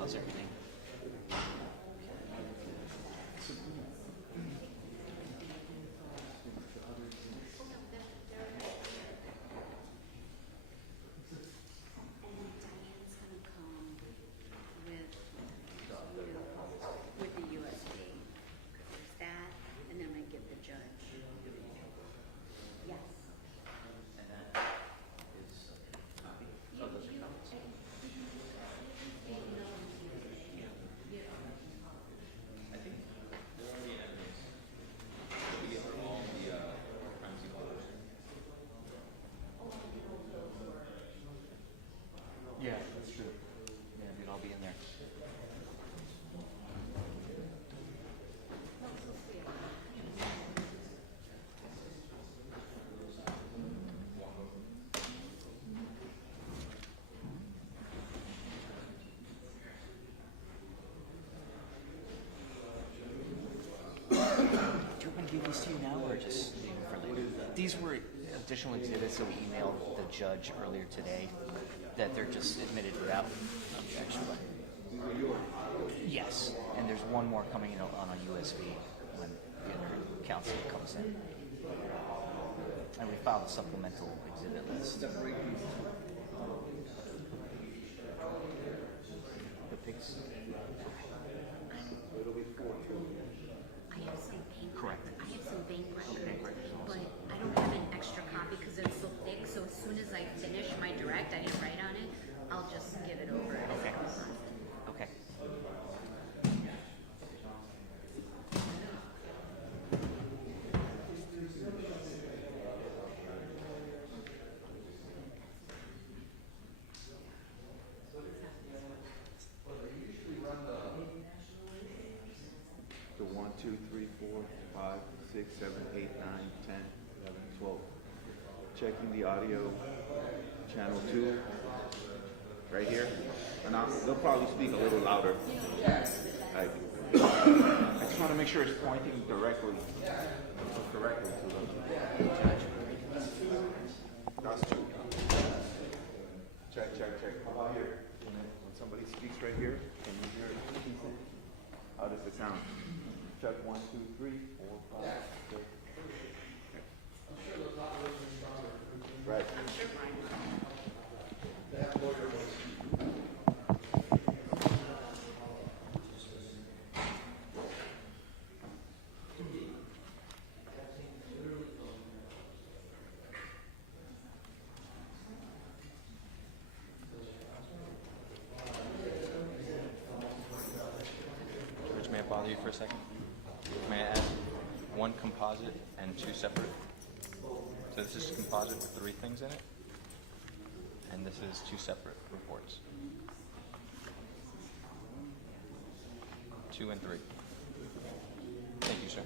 How's everything? Yeah, that's true. Yeah, dude, I'll be in there. Do you want to give these to you now or just leave them for later? These were additional exhibits that we emailed the judge earlier today that they're just admitted without objection. Yes, and there's one more coming in on a USB when the other counsel comes in. And we filed a supplemental exhibit list. The pigs. I have some bank. Correct. I have some bank records, Okay, great. but I don't have an extra copy because it's so thick. So as soon as I finish my direct, I didn't write on it. I'll just give it over. Okay. Okay. The 2, 3, 4, 5, 6, 7, 8, 9, 10, 11, 12. Checking the audio, channel 2, right here. And they'll probably speak a little louder. Like, I just want to make sure it's pointing directly to them. That's 2. Check. How about here? When somebody speaks right here, can you hear it? How does it sound? Check 1, 2, 3, 4, 5, 6. Right. May I bother you for a second? May I add 1 composite and 2 separate? So this is composite with 3 things in it, and this is 2 separate reports. 2 and 3. Thank you, sir.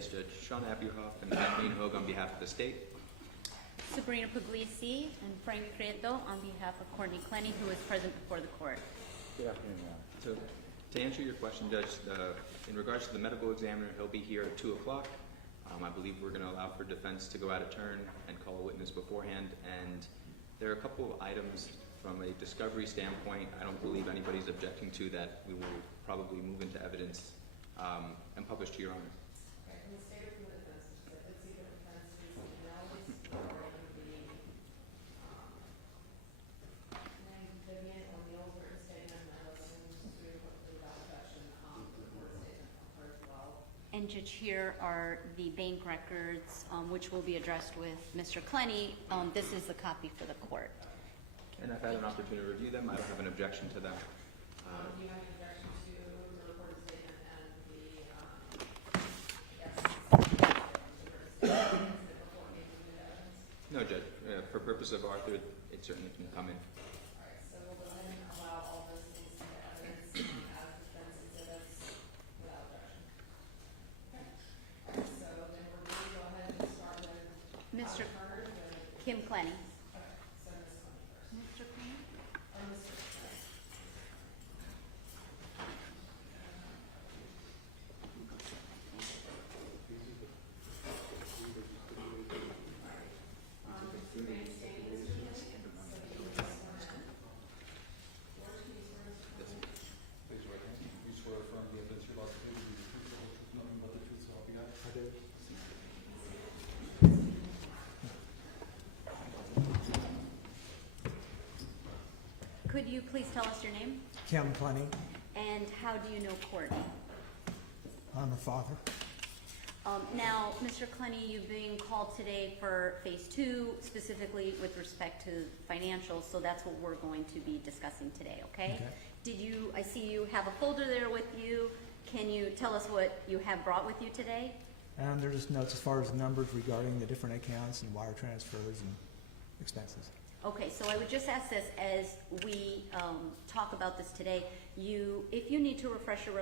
Yes, Judge. Sean Abierhoff and Kathleen Hogue on behalf of the state. Sabrina Puglisi and Frank Prieto on behalf of Courtney Clenney, who is present before the court. Good afternoon, Your Honor. So, to answer your question, Judge, in regards to the medical examiner, he'll be here at 2 o'clock. I believe we're going to allow for defense to go out of turn and call a witness beforehand. And there are a couple of items from a discovery standpoint I don't believe anybody's objecting to that we will probably move into evidence and publish to Your Honor. And the statement from the defense is that it's either defense using malice or it would be condominium or the old written statement, and I listen to without objection the court statement from her as well. And Judge, here are the bank records, which will be addressed with Mr. Clenney. This is the copy for the court. And I've had an opportunity to review them. I don't have an objection to them. Do you have an objection to the recorded statement and the, before making the evidence? No, Judge. For purpose of Arthur, it certainly can come in. All right, so we'll go ahead and allow all those things into evidence as defense exhibits without objection. Okay. All right, so then we're going to go ahead and start with Mr. Carter with, Kim Clenney. okay, so Ms. Clenney first. Mr. Clenney? Or Mr. Clenney. Please right hand. You swear or affirm the evidence you're about to give will be the truth, the whole truth, nothing but the truth, so help you God? I do. Could you please tell us your name? Kim Clenney. And how do you know Courtney? I'm her father. Now, Mr. Clenney, you're being called today for phase 2, specifically with respect to financials, so that's what we're going to be discussing today, okay? Okay. I see you have a folder there with you. Can you tell us what you have brought with you today? They're just notes as far as numbers regarding the different accounts and wire transfers and expenses. Okay, so I would just ask this as we talk about this today. If you need to refresh your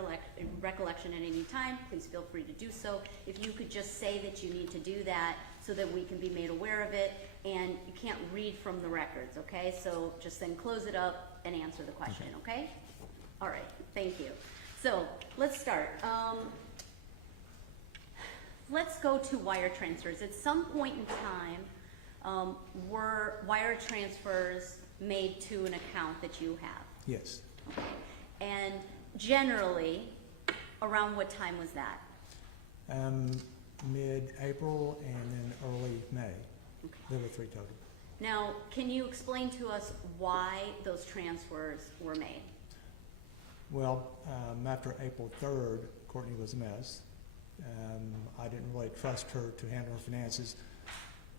recollection at any time, please feel free to do so. If you could just say that you need to do that so that we can be made aware of it, and you can't read from the records, okay? So just then close it up and answer the question, okay? All right, thank you. So let's start. Let's go to wire transfers. At some point in time, were wire transfers made to an account that you have? Yes. Okay. And generally, around what time was that? Mid-April and then early May. Okay. There were 3 total. Now, can you explain to us why those transfers were made? Well, after April 3rd, Courtney was a mess. I didn't really trust her to handle her finances.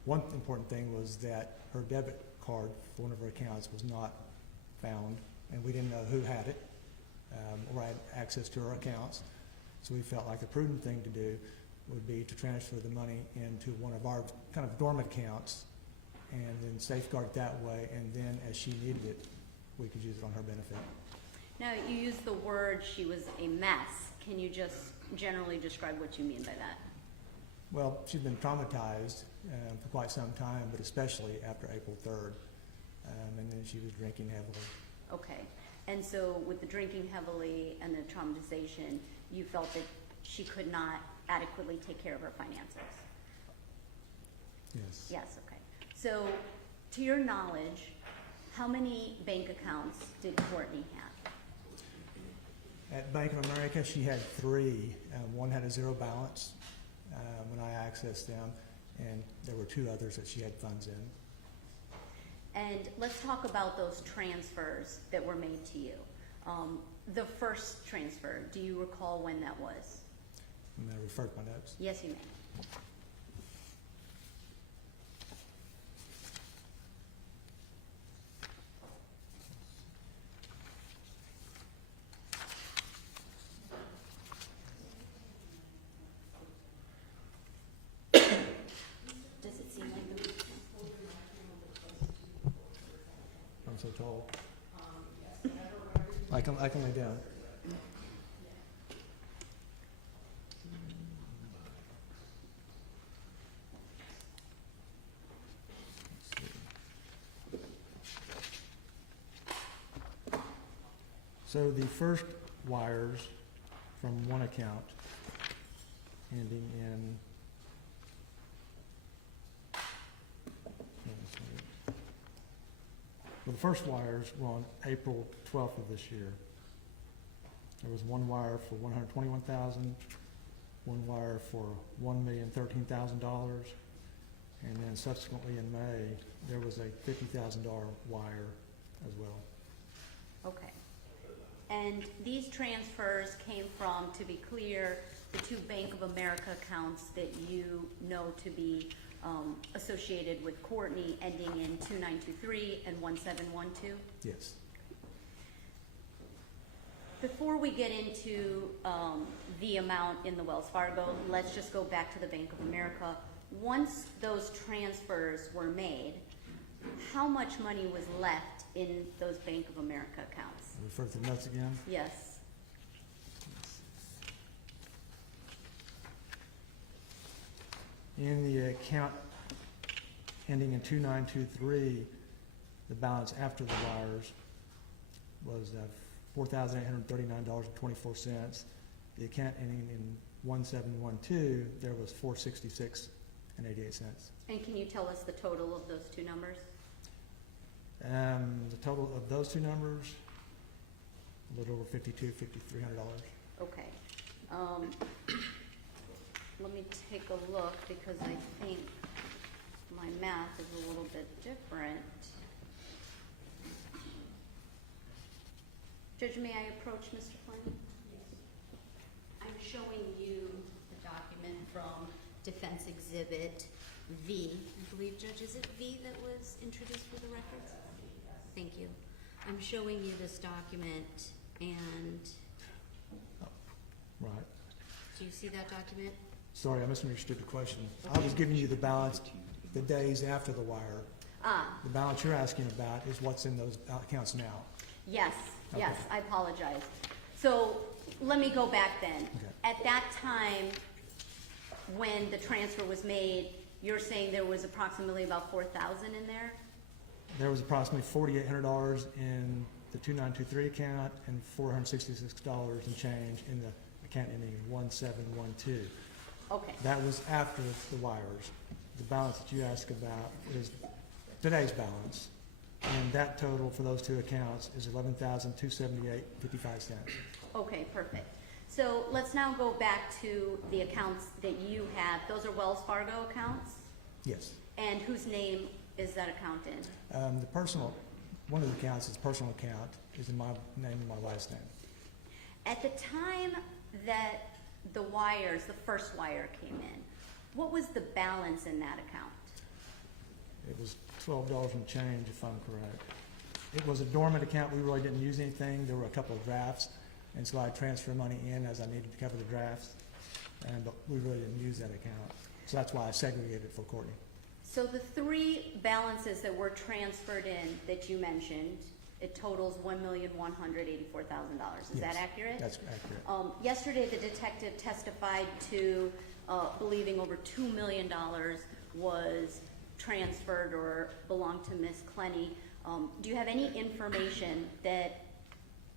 One important thing was that her debit card for one of her accounts was not found, and we didn't know who had it or had access to her accounts. So we felt like the prudent thing to do would be to transfer the money into one of our kind of dormant accounts and then safeguard it that way, and then as she needed it, we could use it on her benefit. Now, you used the word she was a mess. Can you just generally describe what you mean by that? Well, she's been traumatized for quite some time, but especially after April 3rd, and then she was drinking heavily. Okay. And so with the drinking heavily and the traumatization, you felt that she could not adequately take care of her finances? Yes. Yes, okay. So to your knowledge, how many bank accounts did Courtney have? At Bank of America, she had 3. One had a 0 balance when I accessed them, and there were 2 others that she had funds in. And let's talk about those transfers that were made to you. The first transfer, do you recall when that was? I'm going to refer to my notes. Yes, you may. Does it seem like the I'm so tall. I can lay down. So the first wires from one account ending in, well, the first wires were on April 12th of this year. There was one wire for $121,000, one wire for $1,013,000, and then subsequently in May, there was a $50,000 wire as well. Okay. And these transfers came from, to be clear, the two Bank of America accounts that you know to be associated with Courtney, ending in 2923 and 1712? Yes. Before we get into the amount in the Wells Fargo, let's just go back to the Bank of America. Once those transfers were made, how much money was left in those Bank of America accounts? Refer to the notes again. Yes. In the account ending in 2923, the balance after the wires was $4,839.24. The account ending in 1712, there was $466.88. And can you tell us the total of those two numbers? The total of those two numbers, a little over $5,300. Okay. Let me take a look because I think my math is a little bit different. Judge, may I approach Mr. Clenney? I'm showing you the document from Defense Exhibit V. I believe, Judge, is it V that was introduced for the records? Thank you. I'm showing you this document, and Right. do you see that document? Sorry, I misunderstood the question. I was giving you the balance the days after the wire. Ah, The balance you're asking about is what's in those accounts now. yes, yes, Okay. I apologize. So let me go back then. Okay. At that time, when the transfer was made, you're saying there was approximately about 4,000 in there? There was approximately $4,800 in the 2923 account and $466 and change in the account ending in 1712. Okay, That was after the wires. The balance that you asked about is today's balance, and that total for those two accounts is $11,278.55. okay, perfect. So let's now go back to the accounts that you have. Those are Wells Fargo accounts? Yes. And whose name is that account in? The personal, one of the accounts is personal account, is in my name and my wife's name. At the time that the wires, the first wire came in, what was the balance in that account? It was $12 and change, if I'm correct. It was a dormant account. We really didn't use anything. There were a couple of drafts, and so I transferred money in as I needed to cover the drafts, but we really didn't use that account. So that's why I segregated it for Courtney. So the three balances that were transferred in that you mentioned, it totals $1,184,000. Is that Yes, accurate? That's accurate. Yesterday, the detective testified to believing over $2 million was transferred or belonged to Miss Clenney. Do you have any information that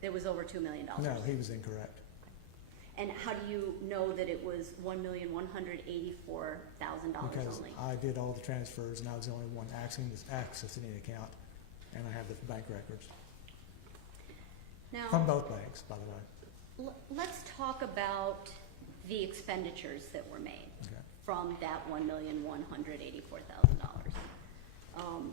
there was over $2 million? No, he was incorrect. And how do you know that it was $1,184,000 Because only? I did all the transfers, and I was the only one accessing the account, and I have the bank records Now, from both banks, by the way. let's talk about the expenditures that were made Okay. from that $1,184,000.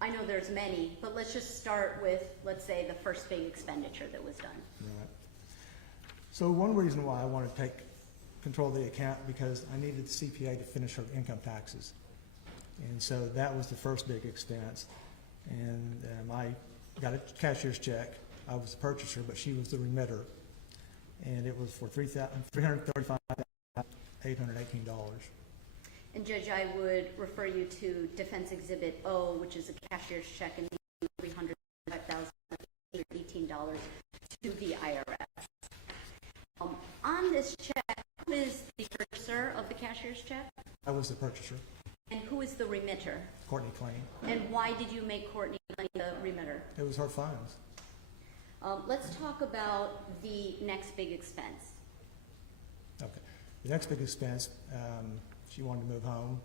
I know there's many, but let's just start with, let's say, the first big expenditure that was done. Right. So one reason why I wanted to take control of the account, because I needed the CPA to finish her income taxes. And so that was the first big expense. And I got a cashier's check. I was the purchaser, but she was the remitter. And it was for $335,818. And Judge, I would refer you to Defense Exhibit O, which is a cashier's check in $305,818 to the IRS. On this check, who is the purchaser of the cashier's check? I was the purchaser, And who is the remitter? Courtney Clenney. And why did you make Courtney Clenney the remitter? It was her funds. Let's talk about the next big expense. Okay. The next big expense, she wanted to move home,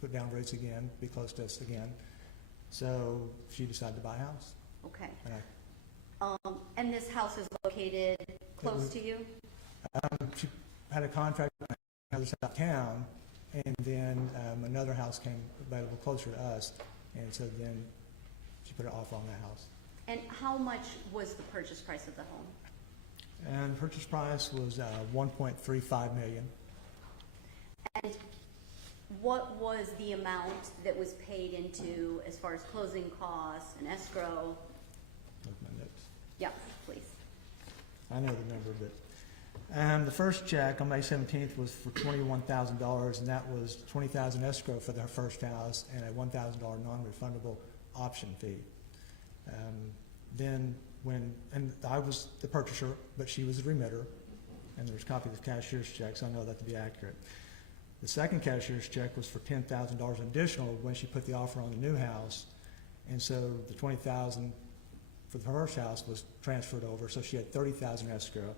put down roots again, be close to us again. So she decided to buy a house. Okay. And And this house is located close to you? she had a contract on another side of town, and then another house came available closer to us, and so then she put an offer on that house. And how much was the purchase price of the home? And purchase price was $1.35 million. And what was the amount that was paid into as far as closing costs and escrow? Look at my notes. Yep, please. I know the number, but the first check on May 17th was for $21,000, and that was $20,000 escrow for the first house and a $1,000 non-refundable option fee. Then and I was the purchaser, but she was the remitter, and there was copies of cashier's checks. I know that to be accurate. The second cashier's check was for $10,000 additional when she put the offer on the new house, and so the $20,000 for the first house was transferred over, so she had $30,000 escrow.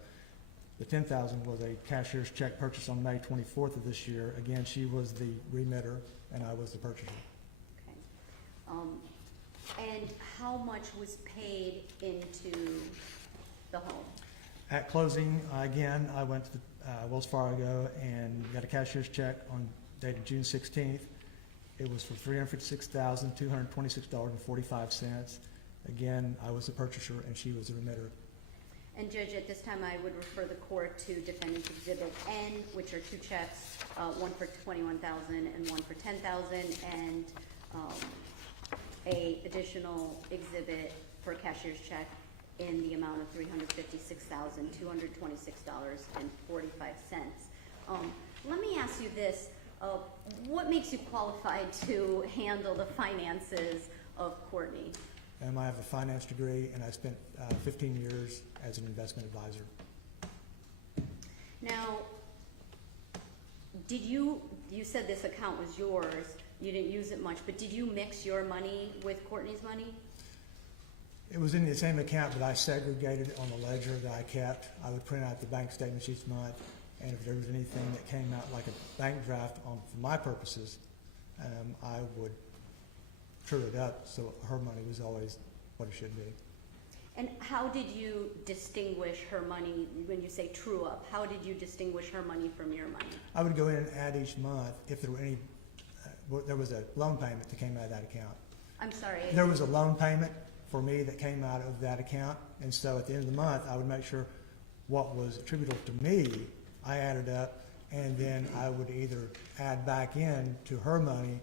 The $10,000 was a cashier's check purchased on May 24th of this year. Again, she was the remitter, and I was the purchaser. Okay. And how much was paid into the home? At closing, again, I went to Wells Fargo and got a cashier's check on dated June 16th. It was for $356,226.45. Again, I was the purchaser and she was the remitter. And Judge, at this time, I would refer the court to Defendant Exhibit N, which are two checks, one for $21,000 and one for $10,000, and a additional exhibit for a cashier's check in the amount of $356,226.45. Let me ask you this. What makes you qualified to handle the finances of Courtney? I have a finance degree, and I spent 15 years as an investment advisor. Now, you said this account was yours. You didn't use it much, but did you mix your money with Courtney's money? It was in the same account, but I segregated it on the ledger that I kept. I would print out the bank statements each month, and if there was anything that came out like a bank draft for my purposes, I would true it up so her money was always what it should be. And how did you distinguish her money, when you say true up, how did you distinguish her money from your money? I would go in and add each month if there were any, there was a loan payment that came out of that account. I'm sorry. There was a loan payment for me that came out of that account, and so at the end of the month, I would make sure what was attributable to me, I added up, and then I would either add back in to her money,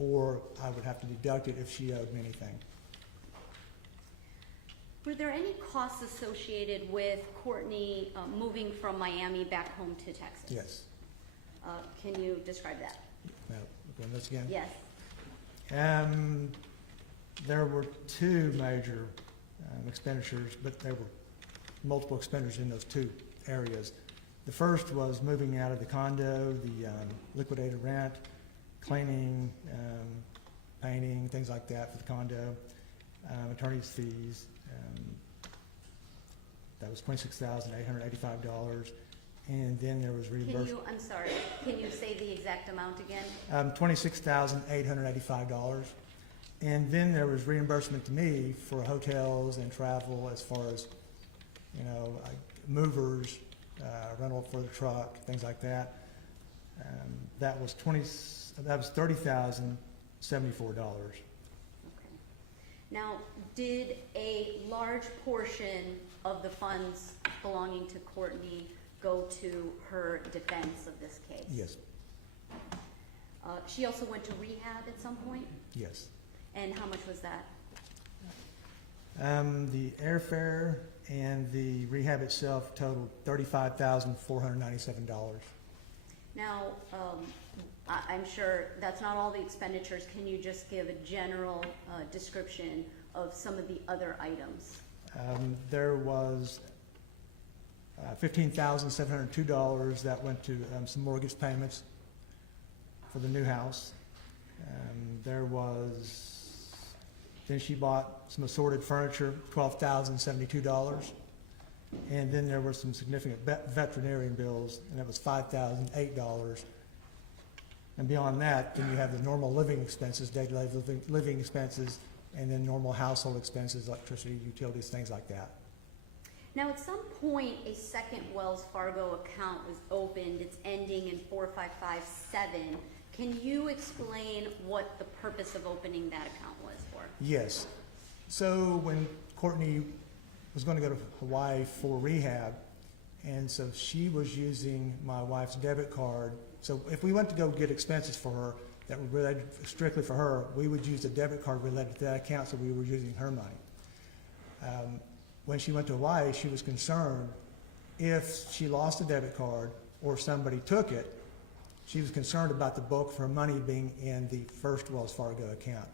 or I would have to deduct it if she owed me anything. Were there any costs associated with Courtney moving from Miami back home to Texas? Yes. Can you describe that? Now, going this again? Yes. There were two major expenditures, but there were multiple expenditures in those two areas. The first was moving out of the condo, the liquidated rent, cleaning, painting, things like that for the condo, attorney's fees. That was $26,885. And then there was reimbursement. I'm sorry, can you say the exact amount again? $26,885. And then there was reimbursement to me for hotels and travel as far as, movers, rental for the truck, things like that. That was $30,074. Okay. Now, did a large portion of the funds belonging to Courtney go to her defense of this case? Yes. She also went to rehab at some point? Yes. And how much was that? The airfare and the rehab itself totaled $35,497. Now, I'm sure that's not all the expenditures. Can you just give a general description of some of the other items? There was $15,702 that went to some mortgage payments for the new house. There was Then she bought some assorted furniture, $12,072. And then there were some significant veterinarian bills, and that was $5,008. And beyond that, then you have the normal living expenses, daily living expenses, and then normal household expenses, electricity, utilities, things like that. Now, at some point, a second Wells Fargo account was opened. It's ending in 4557. Can you explain what the purpose of opening that account was for? Yes. So when Courtney was going to go to Hawaii for rehab, and so she was using my wife's debit card. So if we went to go get expenses for her that were related strictly for her, we would use the debit card related to that account, so we were using her money. When she went to Hawaii, she was concerned if she lost the debit card or somebody took it, she was concerned about the bulk of her money being in the first Wells Fargo account.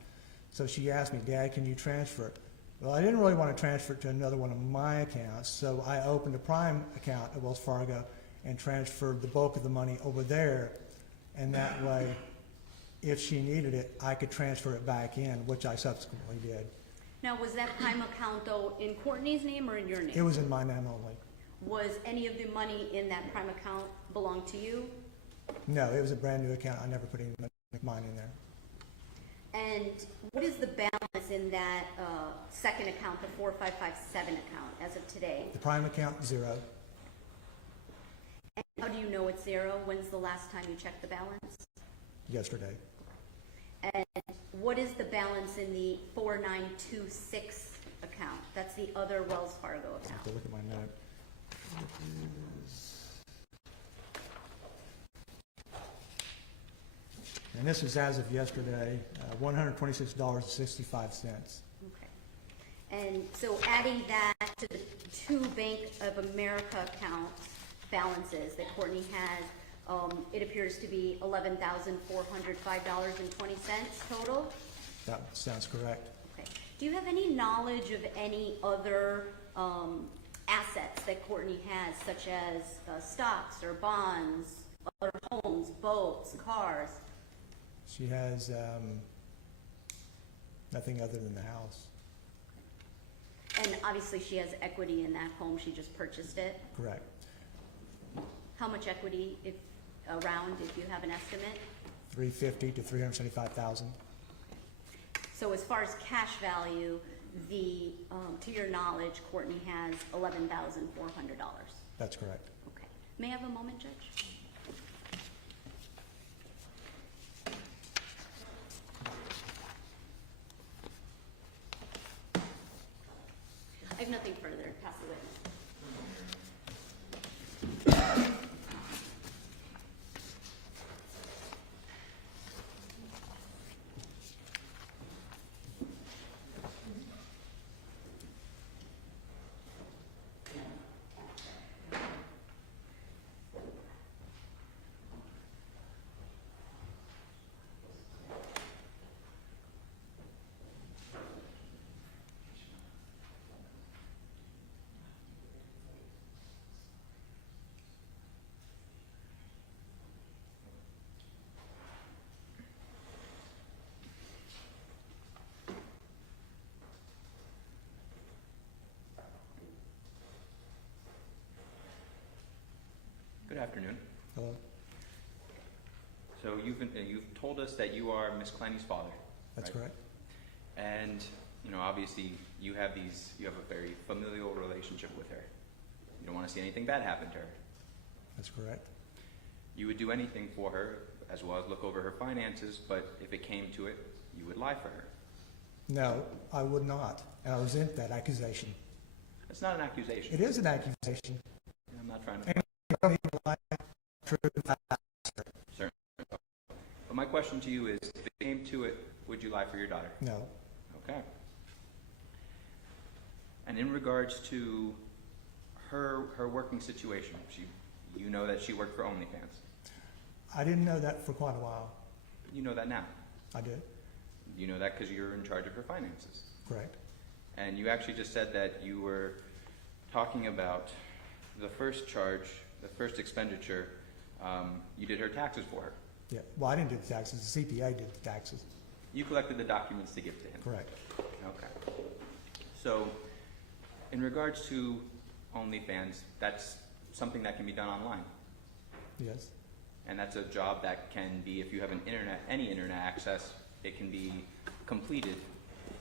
So she asked me, Dad, can you transfer it? Well, I didn't really want to transfer it to another one of my accounts, so I opened a Prime account at Wells Fargo and transferred the bulk of the money over there, and that way, if she needed it, I could transfer it back in, which I subsequently did. Now, was that Prime account, though, in Courtney's name or in your name? It was in my name only. Was any of the money in that Prime account belong to you? No, it was a brand new account. I never put any of mine in there. And what is the balance in that second account, the 4557 account, as of today? The Prime account, $0. And how do you know it's 0? When's the last time you checked the balance? Yesterday. And what is the balance in the 4926 account? That's the other Wells Fargo I have account. to look at my note. And this is as of yesterday, $126.65. Okay. And so adding that to the two Bank of America account balances that Courtney has, it appears to be $11,405.20 total. That sounds correct. Okay. Do you have any knowledge of any other assets that Courtney has, such as stocks or bonds, other homes, boats, cars? She has nothing other than the house. And obviously she has equity in that home. She just purchased it. Correct. How much equity, if you have an estimate? $350,000 to $375,000. So as far as cash value, to your knowledge, Courtney has $11,400. That's correct. Okay. May I have a moment, Judge? I have nothing further. Pass the witness. Good afternoon. Hello? So you've told us that you are Miss Clenney's father. That's right? correct. And obviously you have a very familial relationship with her. You don't want to see anything bad happen to her. That's correct. You would do anything for her, as well as look over her finances, but if it came to it, you would lie for her. No, I would not, and I resent that accusation. It's not an accusation. It is an accusation. I'm not trying to... Certainly. But my question to you is, if it came to it, would you lie for your daughter? No. Okay. And in regards to her working situation, you know that she worked for OnlyFans. I didn't know that for quite a while. You know that now. I did. You know that because you're in charge of her finances. Correct. And you actually just said that you were talking about the first charge, the first expenditure, you did her taxes for her. Yeah. Well, I didn't do the taxes. The CPA did the taxes. You collected the documents to give to him. Correct. Okay. So, in regards to OnlyFans, that's something that can be done online. Yes, And that's a job that can be, if you have any internet access, it can be completed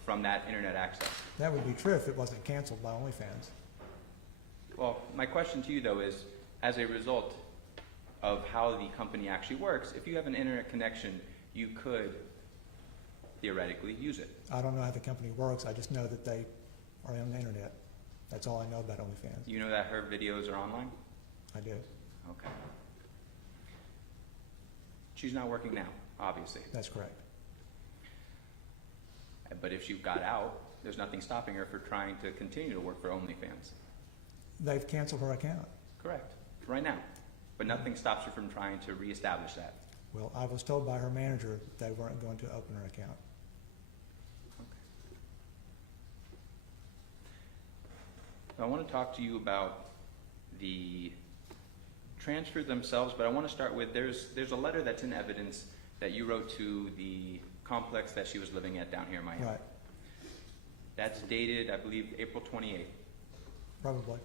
from that internet access. that would be true if it wasn't canceled by OnlyFans. Well, my question to you though is, as a result of how the company actually works, if you have an internet connection, you could theoretically use it. I don't know how the company works, I just know that they are on the internet. That's all I know about OnlyFans. You know that her videos are online? I do, Okay. She's not working now, obviously. that's correct. But if she got out, there's nothing stopping her for trying to continue to work for OnlyFans. They've canceled her account. Correct. Right now. But nothing stops her from trying to reestablish that. Well, I was told by her manager that they weren't going to open her account. I want to talk to you about the transfers themselves, but I want to start with, there's a letter that's in evidence that you wrote to the complex that she was living at down here in Miami. Right, That's dated, I believe, April 28th. probably.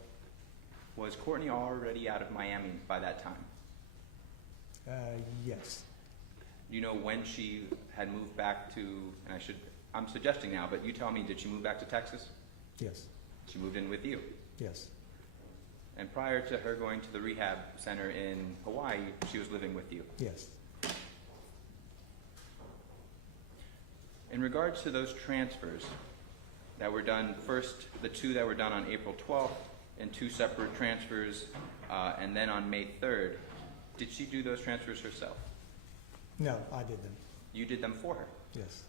Was Courtney already out of Miami by that time? Yes, Do you know when she had moved back to, and I'm suggesting now, but you tell me, did she move back to Texas? yes, She moved in with you. yes, And prior to her going to the rehab center in Hawaii, she was living with you. yes. In regards to those transfers that were done, first, the two that were done on April 12th, and two separate transfers, and then on May 3rd, did she do those transfers herself? No, I did them. You did them for her. Yes,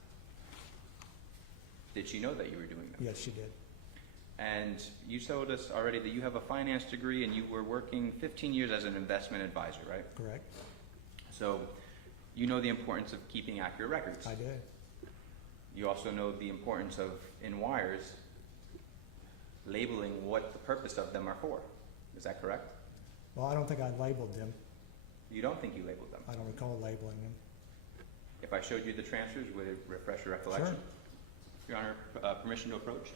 Did she know that you were doing them? yes, she did. And you told us already that you have a finance degree and you were working 15 years as an investment advisor, right? Correct. So you know the importance of keeping accurate records. I did. You also know the importance of, in wires, labeling what the purpose of them are for. Is that correct? Well, I don't think I labeled them. You don't think you labeled them. I don't recall labeling them. If I showed you the transfers, would it refresh your recollection? Sure. Your Honor, permission to approach?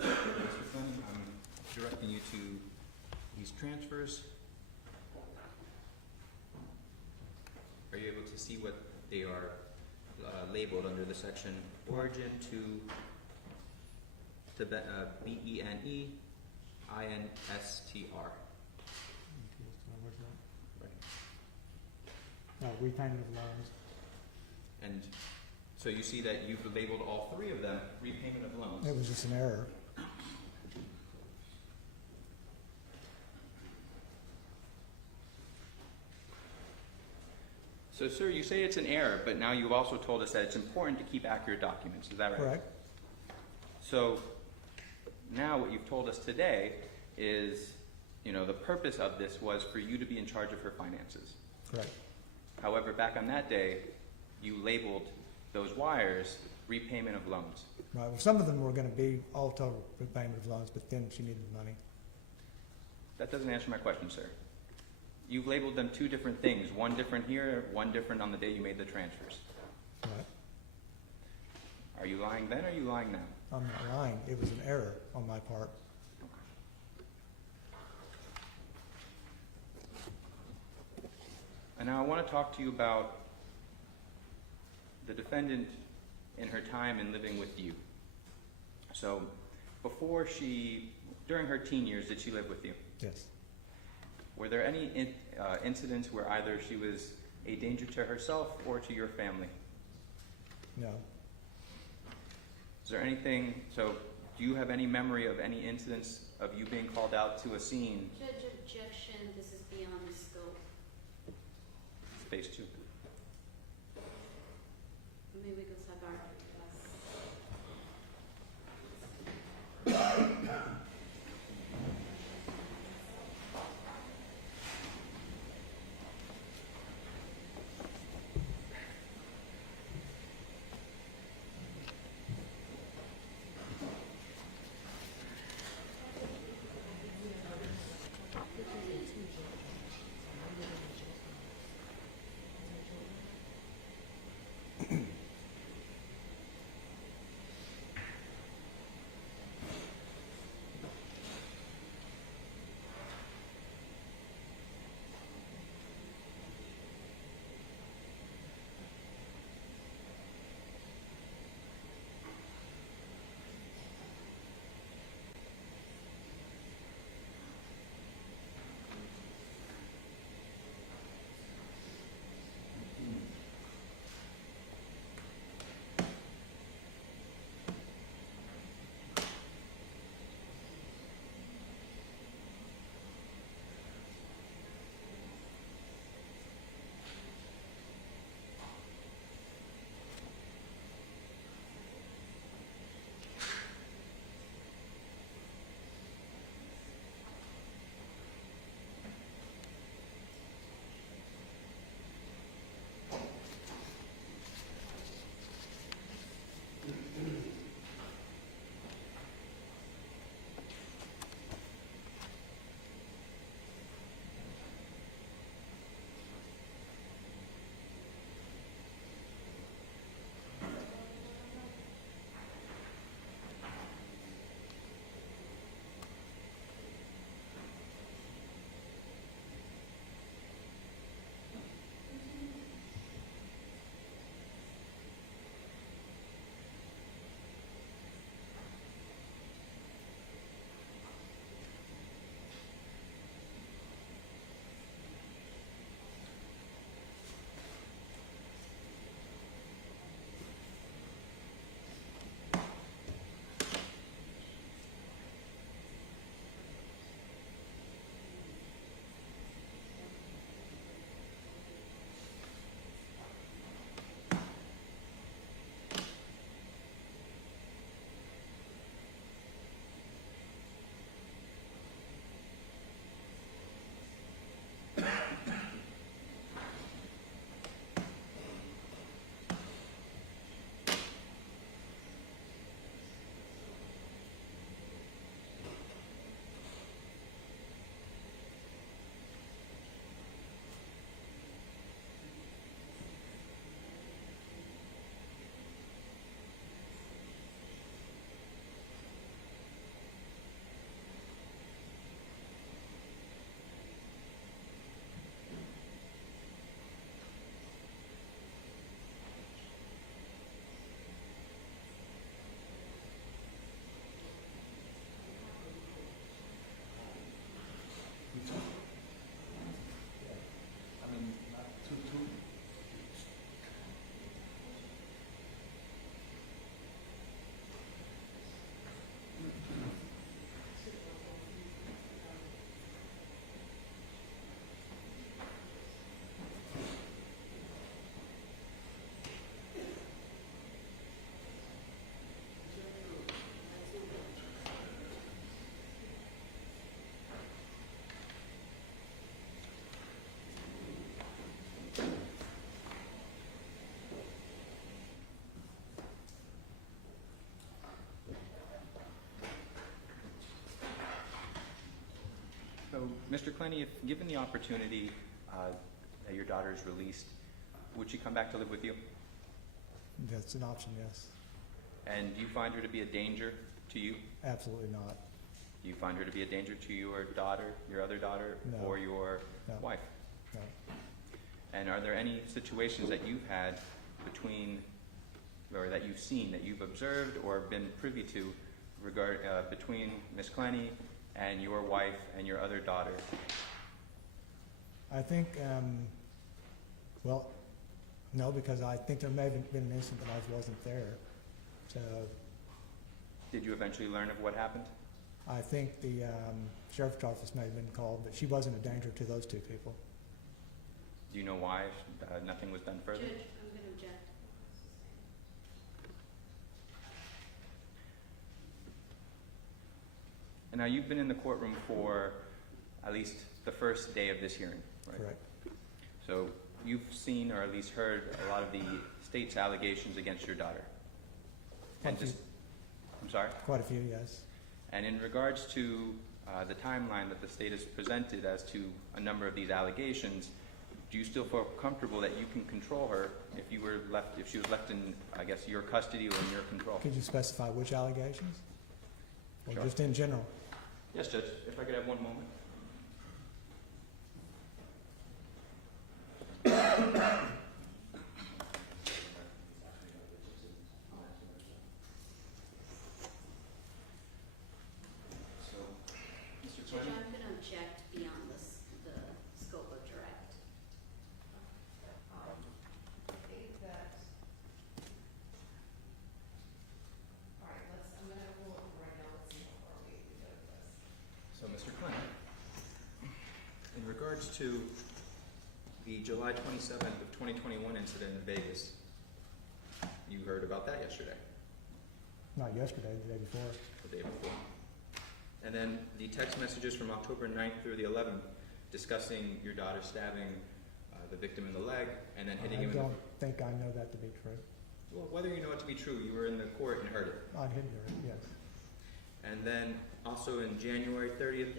Mr. Clenney, I'm directing you to these transfers. Are you able to see what they are labeled under the section origin to BENE INSTR? Repayment of loans. And so you see that you've labeled all three of them repayment of loans. It was just an error. So, sir, you say it's an error, but now you've also told us that it's important to keep accurate documents. Is that right? Correct. So now what you've told us today is, the purpose of this was for you to be in charge of her finances. Correct. However, back on that day, you labeled those wires repayment of loans. Right. Well, some of them were going to be all total repayment of loans, but then she needed money. That doesn't answer my question, sir. You've labeled them two different things, one different here, one different on the day you made the transfers. Right. Are you lying then, or are you lying now? I'm not lying. It was an error on my part. And now I want to talk to you about the defendant in her time in living with you. So, during her teen years, did she live with you? Yes. Were there any incidents where either she was a danger to herself or to your family? No. Is there anything, do you have any memory of any incidents of you being called out to a scene? Judge, objection, this is beyond the scope. Phase 2. Maybe we can sacar. Mr. Clenney, if given the opportunity that your daughter is released, would she come back to live with you? That's an option, yes. And do you find her to be a danger to you? Absolutely not. Do you find her to be a danger to your daughter, your other daughter, No. or your No. wife? No. And are there any situations that you've had between, or that you've seen, that you've observed or been privy to between Ms. Clenney and your wife and your other daughter? I think, well, no, because I think there may have been an incident that I wasn't there. So Did you eventually learn of what happened? I think the sheriff's office may have been called, but she wasn't a danger to those two people. Do you know why nothing was done further? Judge, I'm going to object. And now you've been in the courtroom for at least the first day of this hearing, right? Correct. So you've seen or at least heard a lot of the state's allegations against your daughter. Quite a few. I'm sorry? Quite a few, yes. And in regards to the timeline that the state has presented as to a number of these allegations, do you still feel comfortable that you can control her if she was left in, I guess, your custody or in your control? Could you specify which allegations? Or Sure. just in general? Yes, Judge. If I could have one moment. So, Mr. Judge, Clenney? I'm going to object beyond the scope of direct. I think that, all right, I'm gonna rule it right now, let's see before we go to this. So, Mr. Clenney, in regards to the July 27th of 2021 incident in Vegas, you heard about that yesterday, Not yesterday, the day before. the day before. And then the text messages from October 9th through the 11th discussing your daughter stabbing the victim in the leg and then hitting I him in the... don't think I know that to be true. Well, whether you know it to be true, you were in the court and heard it. I did hear it, yes. And then also in January 30th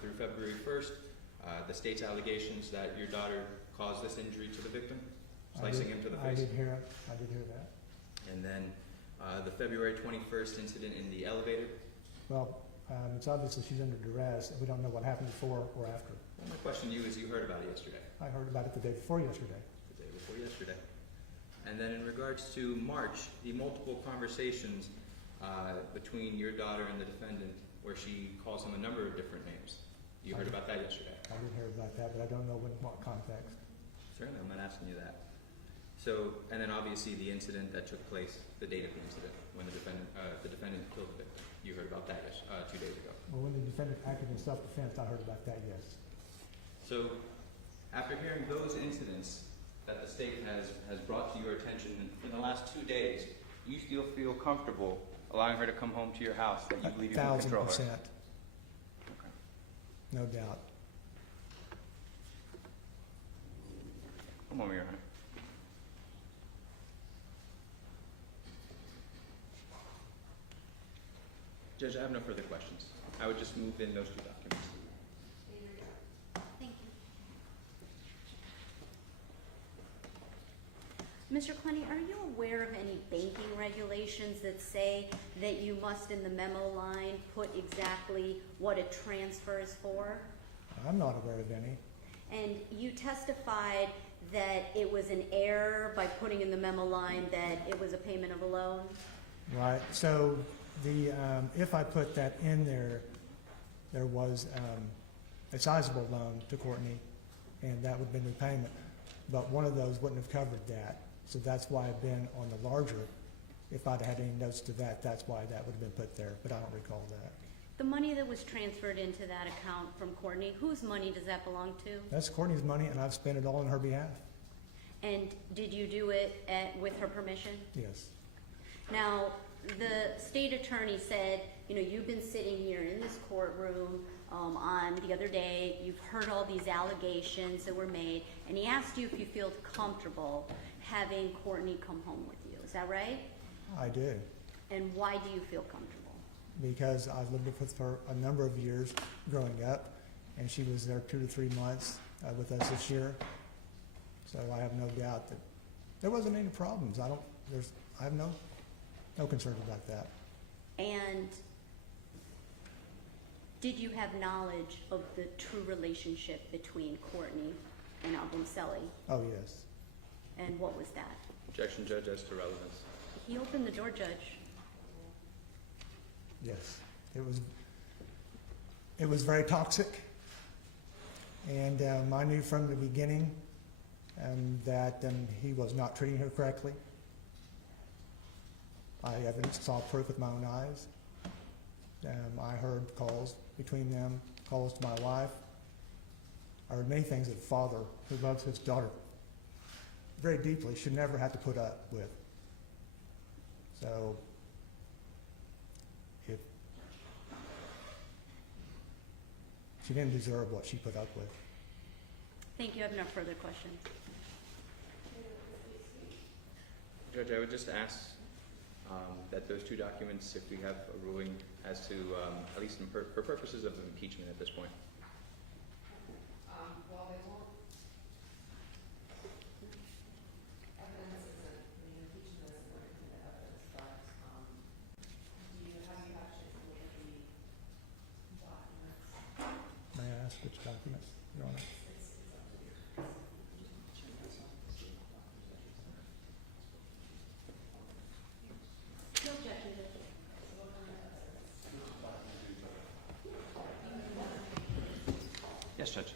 through February 1st, the state's allegations that your daughter caused this injury to the victim, slicing him to the face. I did hear that. And then the February 21st incident in the elevator. Well, it's obviously she's under duress, and we don't know what happened before or after. Well, my question to you is, you heard about it yesterday, I heard about it the day before yesterday. the day before yesterday. And then in regards to March, the multiple conversations between your daughter and the defendant, where she calls him a number of different names. You heard about that yesterday. I did hear about that, but I don't know in what context. Certainly, I'm not asking you that. So, and then obviously the incident that took place, the date of the incident, when the defendant killed the victim. You heard about that 2 days ago. Well, when the defendant acted in self-defense, I heard about that, yes. So, after hearing those incidents that the state has brought to your attention in the last 2 days, you still feel comfortable allowing her to come home to your house, that you believe you can control her? 1,000%, Okay. no doubt. One moment, Your Honor. Judge, I have no further questions. I would just move in those two documents. Thank you. Mr. Clenney, are you aware of any banking regulations that say that you must, in the memo line, put exactly what a transfer is for? I'm not aware of any. And you testified that it was an error by putting in the memo line that it was a payment of a loan? Right, so the, if I put that in there, there was a sizable loan to Courtney, and that would have been repayment. But one of those wouldn't have covered that, so that's why I've been on the larger. If I'd had any notes to that, that's why that would have been put there, but I don't recall that. The money that was transferred into that account from Courtney, whose money does that belong to? That's Courtney's money, and I've spent it all on her behalf. And did you do it with her permission? Yes. Now, the state attorney said, you know, you've been sitting here in this courtroom on the other day, you've heard all these allegations that were made, and he asked you if you feel comfortable having Courtney come home with you. Is that right? I do, And why do you feel comfortable? because I've lived with her a number of years growing up, and she was there 2 to 3 months with us this year. So I have no doubt that there wasn't any problems. I have no concern about that. And did you have knowledge of the true relationship between Courtney and Obumseli? Oh, yes. And what was that? Objection, Judge, as to relevance. He opened the door, Judge. Yes. It was very toxic. And I knew from the beginning that he was not treating her correctly. I saw proof with my own eyes. I heard calls between them, calls to my wife. I heard many things that a father who loves his daughter very deeply should never have to put up with. So, if she didn't deserve what she put up with. Thank you. I have no further questions. Judge, I would just ask that those two documents, if we have a ruling as to, at least for purposes of impeachment at this point. Well, they won't. Evidence isn't, impeachment isn't going to be the evidence, but, have you had a chance to look at the documents? May I ask which documents, Your Honor? No objection, Judge. Yes, Judge.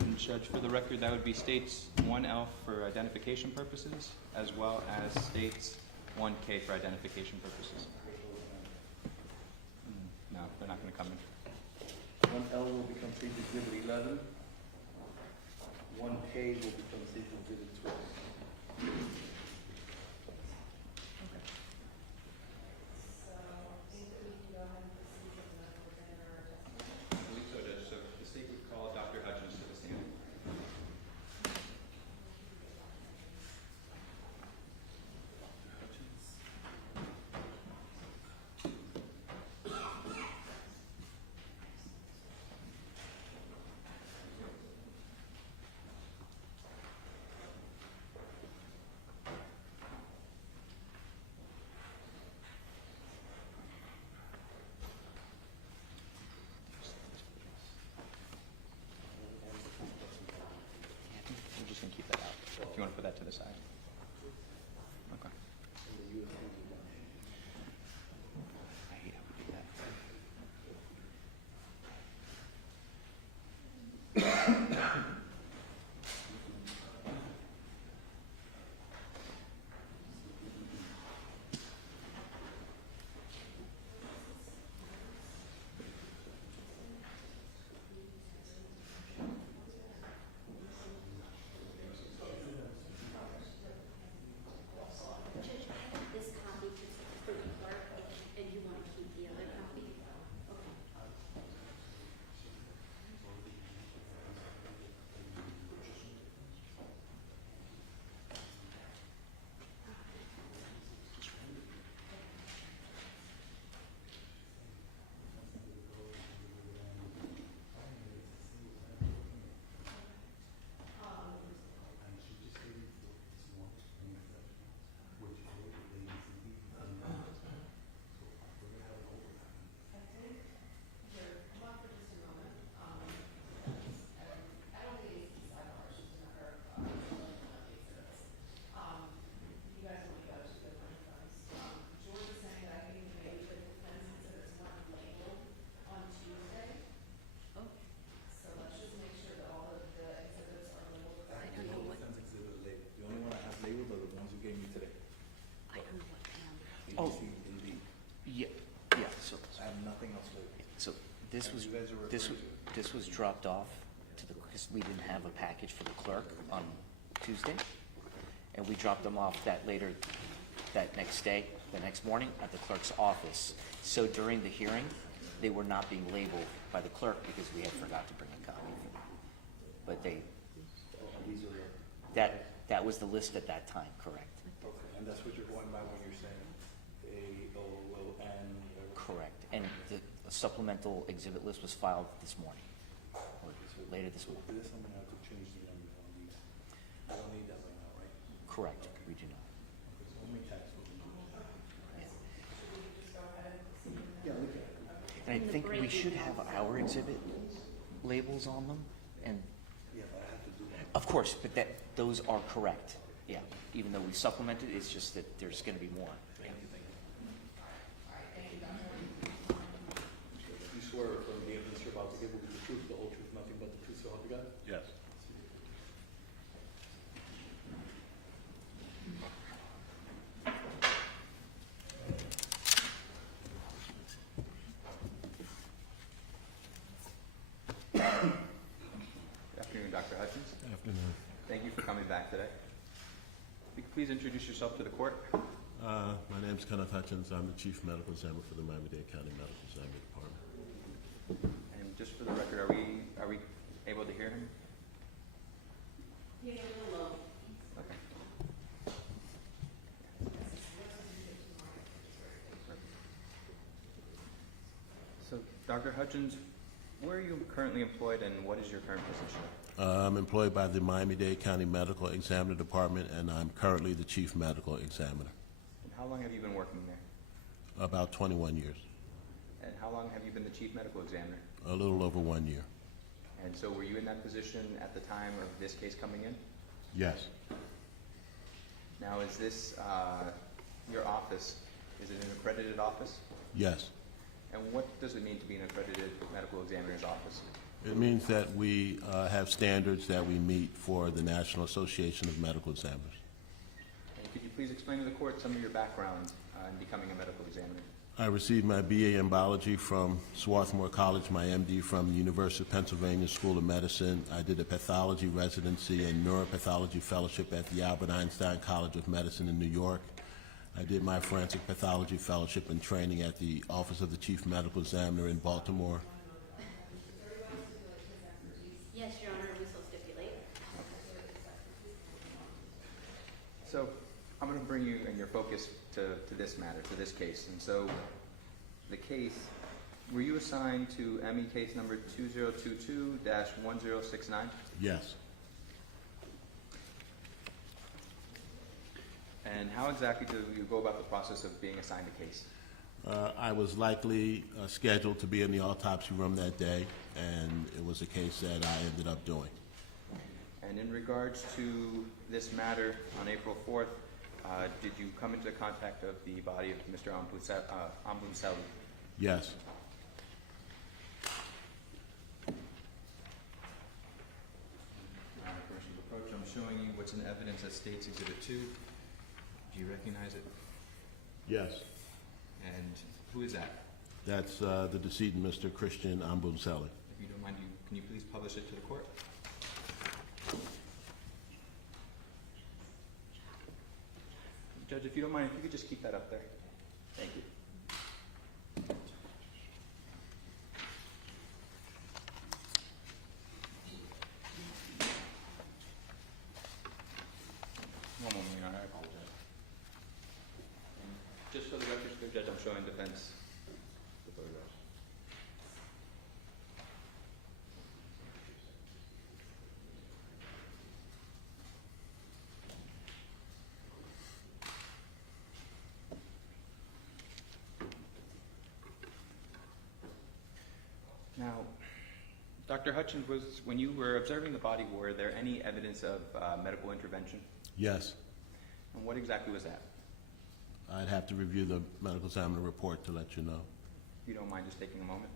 And Judge, for the record, that would be states 1L for identification purposes, as well as states 1K for identification purposes. No, they're not going to come in. 1L will become State Exhibit 11. 1K will become State Exhibit 12. So, I think that we can go ahead and proceed with the medical examiner testimony. I believe so, Judge. So the state would call Dr. Hutchins to the stand. We're just going to keep that out. If you want to put that to the side. Okay. I hate how we do that. Judge, I have this copy for the clerk, and you want to keep the other copy? Okay. Here, come up for just a moment. I don't think it's sidebar, it's just a matter of, exhibits. You guys want to go to the microphones. George is saying that I think maybe the defense exhibits weren't labeled on Tuesday. Oh, So let's just make sure that all of the exhibits are labeled I correctly. don't know what, Defense exhibit label. The only one I have labeled are the ones you gave me today. I don't know what, Oh. ABC, indeed. Yeah, yeah, so, I have nothing else labeled. so this And was, you guys are this, referring to- this was dropped off to the, because we didn't have a package for the clerk on Tuesday. And we dropped them off that next day, the next morning at the clerk's office. So during the hearing, they were not being labeled by the clerk because we had forgot to bring a copy. But they, These are the, that was the list at that time, correct? okay, and that's what you're going by when you're saying A-O-O-N. Correct. And the supplemental exhibit list was filed this morning. later this week. This I'm gonna have to change the number on these. I don't need that right now, right? Correct, we do not. Okay, so only tax will be. Yeah. Yeah, we can. And I And the think we break should email. have our exhibit labels on them, and Yeah, but I have to do that. of course, but those are correct. Yeah, even though we supplemented, it's just that there's gonna be more. Yeah. You swear from the evidence you're about to give will be the truth, the whole truth, nothing but the truth, so help you God? Yes. Good afternoon, Dr. Hutchins. Afternoon. Thank you for coming back today. If you could please introduce yourself to the court. My name's Kenneth Hutchins. I'm the Chief Medical Examiner for the Miami-Dade County Medical Examining Department. And just for the record, are we able to hear him? Yeah, hello. Okay. So, Dr. Hutchins, where are you currently employed and what is your current position? I'm employed by the Miami-Dade County Medical Examiner Department, and I'm currently the Chief Medical Examiner. And how long have you been working there? About 21 years. And how long have you been the chief medical examiner? A little over 1 year. And so were you in that position at the time of this case coming in? Yes. Now, is this your office? Is it an accredited office? Yes. And what does it mean to be an accredited medical examiner's office? It means that we have standards that we meet for the National Association of Medical Examiners. And could you please explain to the court some of your background in becoming a medical examiner? I received my BA in biology from Swarthmore College, my MD from the University of Pennsylvania School of Medicine. I did a pathology residency and neuropathology fellowship at the Albert Einstein College of Medicine in New York. I did my forensic pathology fellowship and training at the Office of the Chief Medical Examiner in Baltimore. Yes, Your Honor, we so stipulate. So I'm going to bring you and your focus to this matter, to this case. And so the case, were you assigned to ME case number 2022-1069? Yes. And how exactly do you go about the process of being assigned a case? I was likely scheduled to be in the autopsy room that day, and it was a case that I ended up doing. And in regards to this matter on April 4th, did you come into contact of the body of Mr. Obumseli? Yes. Permission to approach. I'm showing you what's in evidence that states Exhibit 2. Do you recognize it? Yes. And who is that? That's the decedent, Mr. Christian Obumseli. If you don't mind, can you please publish it to the court? Judge, if you don't mind, if you could just keep that up there. Thank you. One moment, Your Honor, I apologize. Just for the record, Judge, I'm showing defense the photographs. Now, Dr. Hutchins, when you were observing the body, were there any evidence of medical intervention? Yes. And what exactly was that? I'd have to review the medical examiner report to let you know. If you don't mind just taking a moment.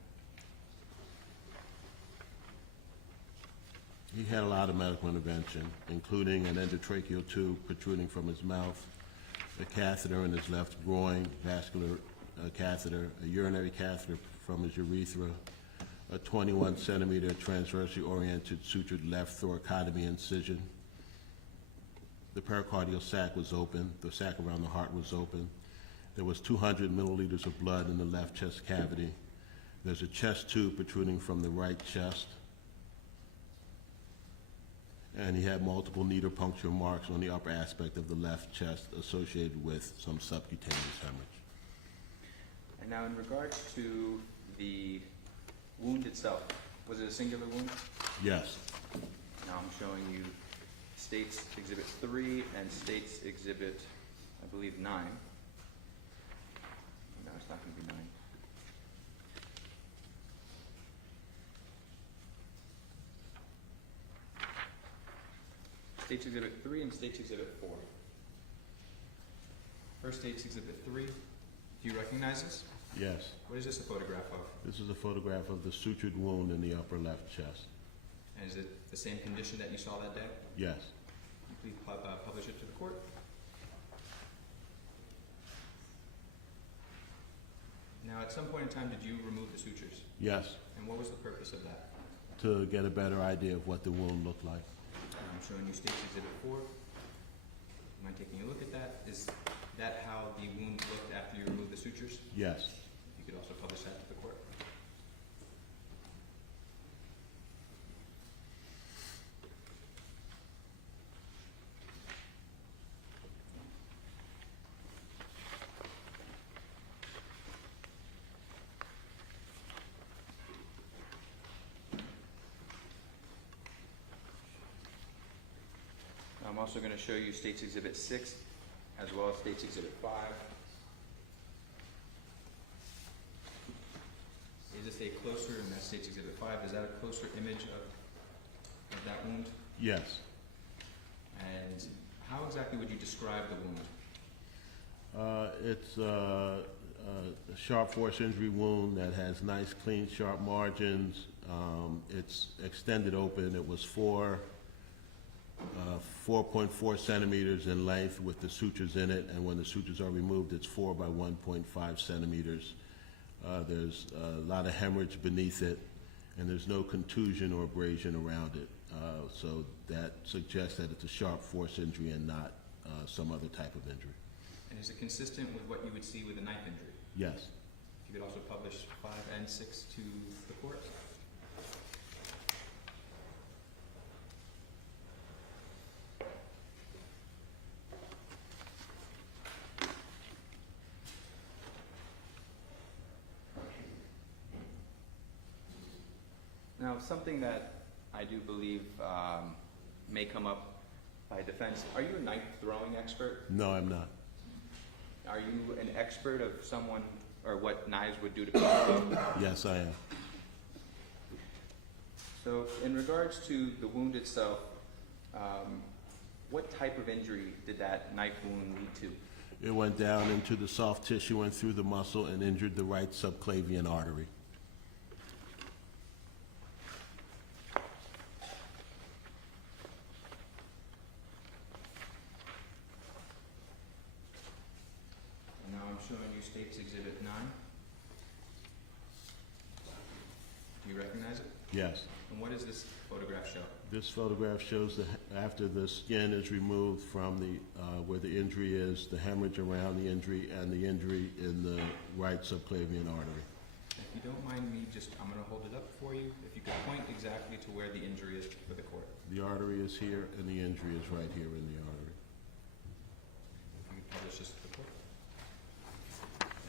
He had a lot of medical intervention, including an endotracheal tube protruding from his mouth, a catheter in his left groin, vascular catheter, a urinary catheter from his urethra, a 21-centimeter transversely oriented sutured left thoracotomy incision. The pericardial sac was open. The sac around the heart was open. There was 200 milliliters of blood in the left chest cavity. There's a chest tube protruding from the right chest. And he had multiple needle puncture marks on the upper aspect of the left chest associated with some subcutaneous hemorrhage. And now in regards to the wound itself, Was it a singular wound? Yes. Now I'm showing you States Exhibit 3 and States Exhibit, I believe, 9. No, it's not going to be 9. States Exhibit 3 and States Exhibit 4. First, States Exhibit 3. Do you recognize this? Yes. What is this a photograph of? This is a photograph of the sutured wound in the upper left chest. And is it the same condition that you saw that day? Yes. Can you please publish it to the court? Now, at some point in time, did you remove the sutures? Yes. And what was the purpose of that? To get a better idea of what the wound looked like. I'm showing you States Exhibit 4. Mind taking a look at that? Is that how the wound looked after you removed the sutures? Yes. You could also publish that to the court. I'm also going to show you States Exhibit 6 as well as States Exhibit 5. Is this a closer, and that's States Exhibit 5, is that a closer image of that wound? Yes. And how exactly would you describe the wound? It's a sharp force injury wound that has nice, clean, sharp margins. It's extended open. It was 4.4 centimeters in length with the sutures in it, and when the sutures are removed, it's 4 by 1.5 centimeters. There's a lot of hemorrhage beneath it, and there's no contusion or abrasion around it. So that suggests that it's a sharp force injury and not some other type of injury. And is it consistent with what you would see with a knife injury? Yes. If you could also publish 5 and 6 to the court. Now, something that I do believe may come up by defense, are you a knife throwing expert? No, I'm not. Are you an expert of someone or what knives would do to people? Yes, I am. So, in regards to the wound itself, what type of injury did that knife wound lead to? It went down into the soft tissue and through the muscle and injured the right subclavian artery. And now I'm showing you States Exhibit 9. Do you recognize it? Yes. And what does this photograph show? This photograph shows after the skin is removed from the where the injury is, the hemorrhage around the injury, and the injury in the right subclavian artery. If you don't mind me, I'm going to hold it up for you. If you could point exactly to where the injury is for the court. The artery is here, and the injury is right here in the artery. If you could publish this to the court.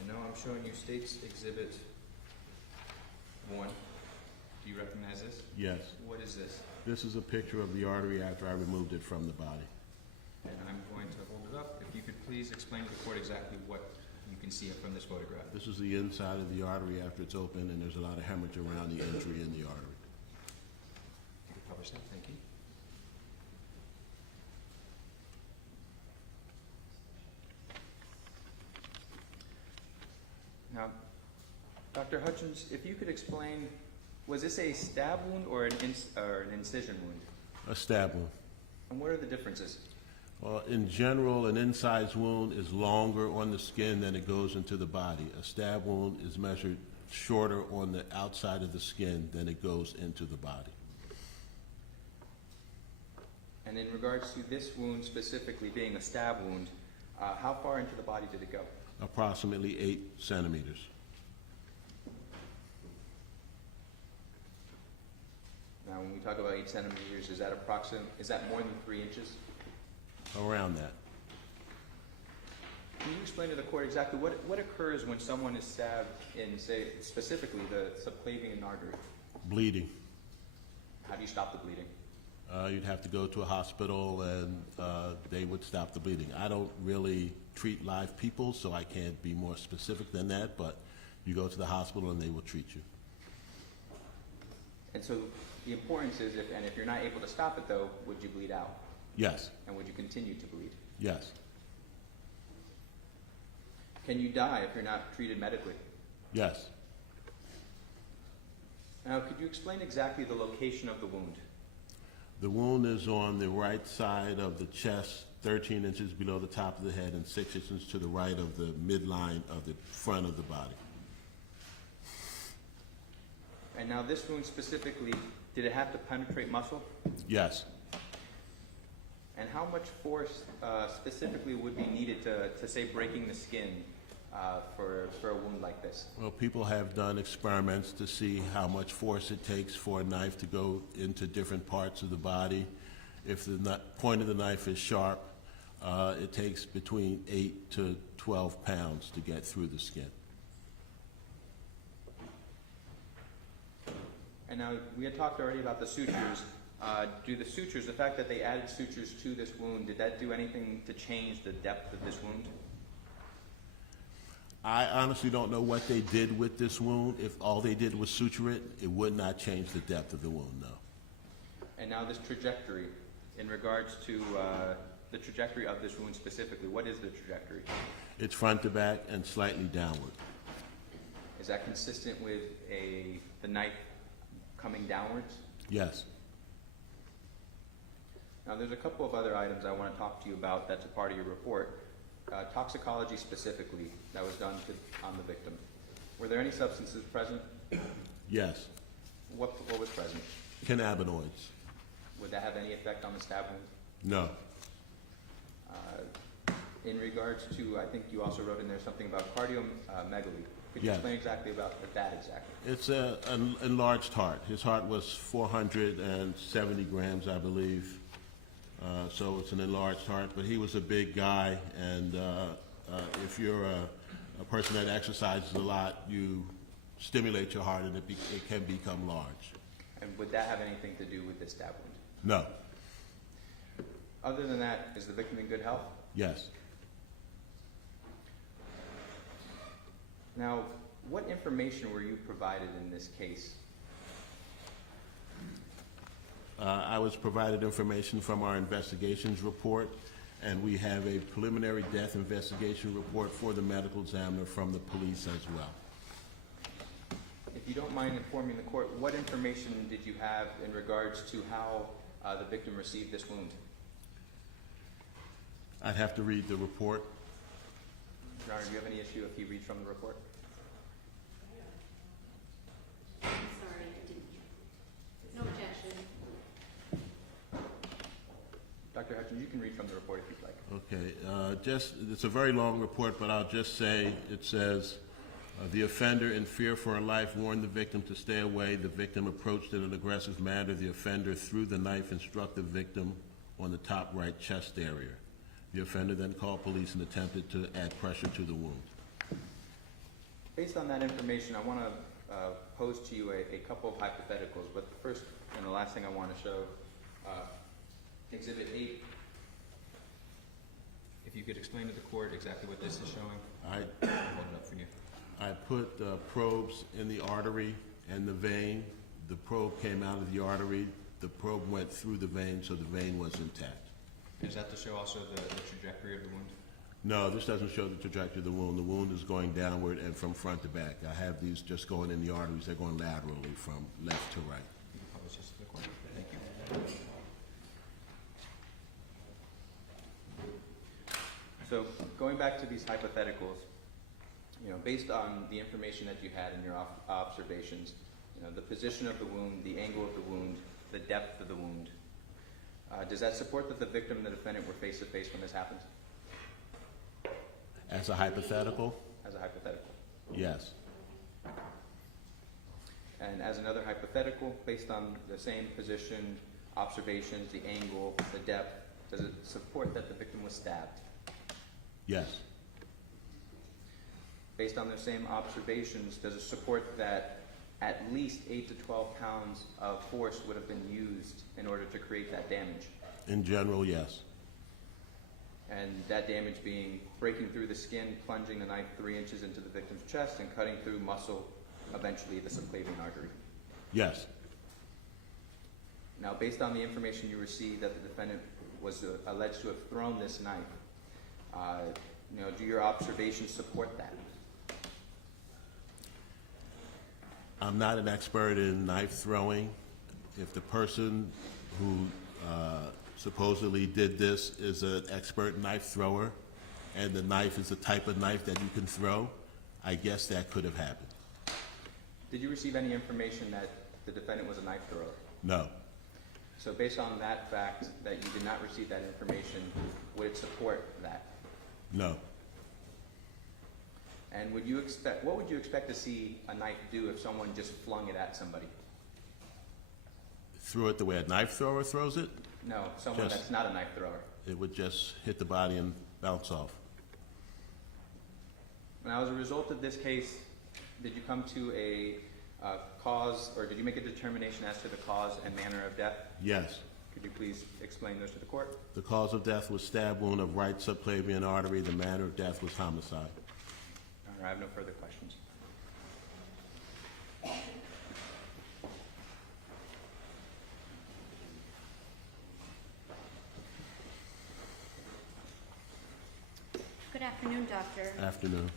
And now I'm showing you States Exhibit 1. Do you recognize this? Yes. What is this? This is a picture of the artery after I removed it from the body. And I'm going to hold it up. If you could please explain to the court exactly what you can see from this photograph. This is the inside of the artery after it's open, and there's a lot of hemorrhage around the injury in the artery. You could publish that. Thank you. Now, Dr. Hutchins, if you could explain, was this a stab wound or an incision wound? A stab wound. And what are the differences? Well, in general, an incised wound is longer on the skin than it goes into the body. A stab wound is measured shorter on the outside of the skin than it goes into the body. And in regards to this wound specifically being a stab wound, how far into the body did it go? Approximately 8 centimeters. Now, when we talk about 8 centimeters, is that more than 3 inches? Around that. Can you explain to the court exactly what occurs when someone is stabbed in, say, specifically the subclavian artery? Bleeding. How do you stop the bleeding? You'd have to go to a hospital and they would stop the bleeding. I don't really treat live people, so I can't be more specific than that, but you go to the hospital and they will treat you. And so the importance is, if you're not able to stop it though, would you bleed out? Yes, And would you continue to bleed? yes, Can you die if you're not treated medically? yes. Now, could you explain exactly the location of the wound? The wound is on the right side of the chest, 13 inches below the top of the head and 6 inches to the right of the midline of the front of the body. And now this wound specifically, did it have to penetrate muscle? Yes. And how much force specifically would be needed to say, breaking the skin for a wound like this? Well, people have done experiments to see how much force it takes for a knife to go into different parts of the body. If the point of the knife is sharp, it takes between 8 to 12 pounds to get through the skin. And now, we had talked already about the sutures. Do the sutures, the fact that they added sutures to this wound, did that do anything to change the depth of this wound? I honestly don't know what they did with this wound. If all they did was suture it, it would not change the depth of the wound, no. And now this trajectory, in regards to the trajectory of this wound specifically, what is the trajectory? It's front to back and slightly downward. Is that consistent with the knife coming downwards? Yes. Now, there's a couple of other items I want to talk to you about that's a part of your report. Toxicology specifically that was done on the victim. Were there any substances present? Yes. What was present? Cannabinoids. Would that have any effect on the stab wound? No. In regards to, I think you also wrote in there something about cardiomegaly. Could you Yes. explain exactly about that exactly? It's an enlarged heart. His heart was 470 grams, I believe. So it's an enlarged heart, but he was a big guy, and if you're a person that exercises a lot, you stimulate your heart and it can become large. And would that have anything to do with this stab wound? No. Other than that, is the victim in good health? Yes. Now, what information were you provided in this case? I was provided information from our investigations report, and we have a preliminary death investigation report for the medical examiner from the police as well. If you don't mind informing the court, what information did you have in regards to how the victim received this wound? I'd have to read the report. Your Honor, do you have any issue if he reads from the report? I'm sorry, I didn't. No objection. Dr. Hutchins, you can read from the report if you'd like. Okay, it's a very long report, but I'll just say, it says, the offender, in fear for her life, warned the victim to stay away. The victim approached in an aggressive manner. The offender threw the knife and struck the victim on the top right chest area. The offender then called police and attempted to add pressure to the wound. Based on that information, I want to pose to you a couple of hypotheticals, but the first and the last thing I want to show, Exhibit 8. If you could explain to the court exactly what this is showing, I'll hold it up for you. I put probes in the artery and the vein. The probe came out of the artery. The probe went through the vein, so the vein was intact. Is that to show also the trajectory of the wound? No, this doesn't show the trajectory of the wound. The wound is going downward and from front to back. I have these just going in the arteries. They're going laterally from left to right. You can publish this to the court. Thank you. So going back to these hypotheticals, based on the information that you had in your observations, the position of the wound, the angle of the wound, the depth of the wound, does that support that the victim and the defendant were face to face when this happened? As a hypothetical? As a hypothetical. Yes. And as another hypothetical, based on the same position, observations, the angle, the depth, does it support that the victim was stabbed? Yes. Based on the same observations, does it support that at least 8 to 12 pounds of force would have been used in order to create that damage. In general, yes. And that damage being breaking through the skin, plunging the knife 3 inches into the victim's chest, and cutting through muscle, eventually the subclavian artery. Yes. Now, based on the information you received that the defendant was alleged to have thrown this knife, do your observations support that? I'm not an expert in knife throwing. If the person who supposedly did this is an expert knife thrower, and the knife is the type of knife that you can throw, I guess that could have happened. Did you receive any information that the defendant was a knife thrower? No. So based on that fact that you did not receive that information, would it support that? No. And what would you expect to see a knife do if someone just flung it at somebody? Threw it the way a knife thrower throws it, No, someone Just- that's not a knife thrower. it would just hit the body and bounce off. Now, as a result of this case, did you come to a cause, or did you make a determination as to the cause and manner of death? Yes. Could you please explain those to the court? The cause of death was stab wound of right subclavian artery. The manner of death was homicide. All right, I have no further questions. Good afternoon, doctor. Afternoon.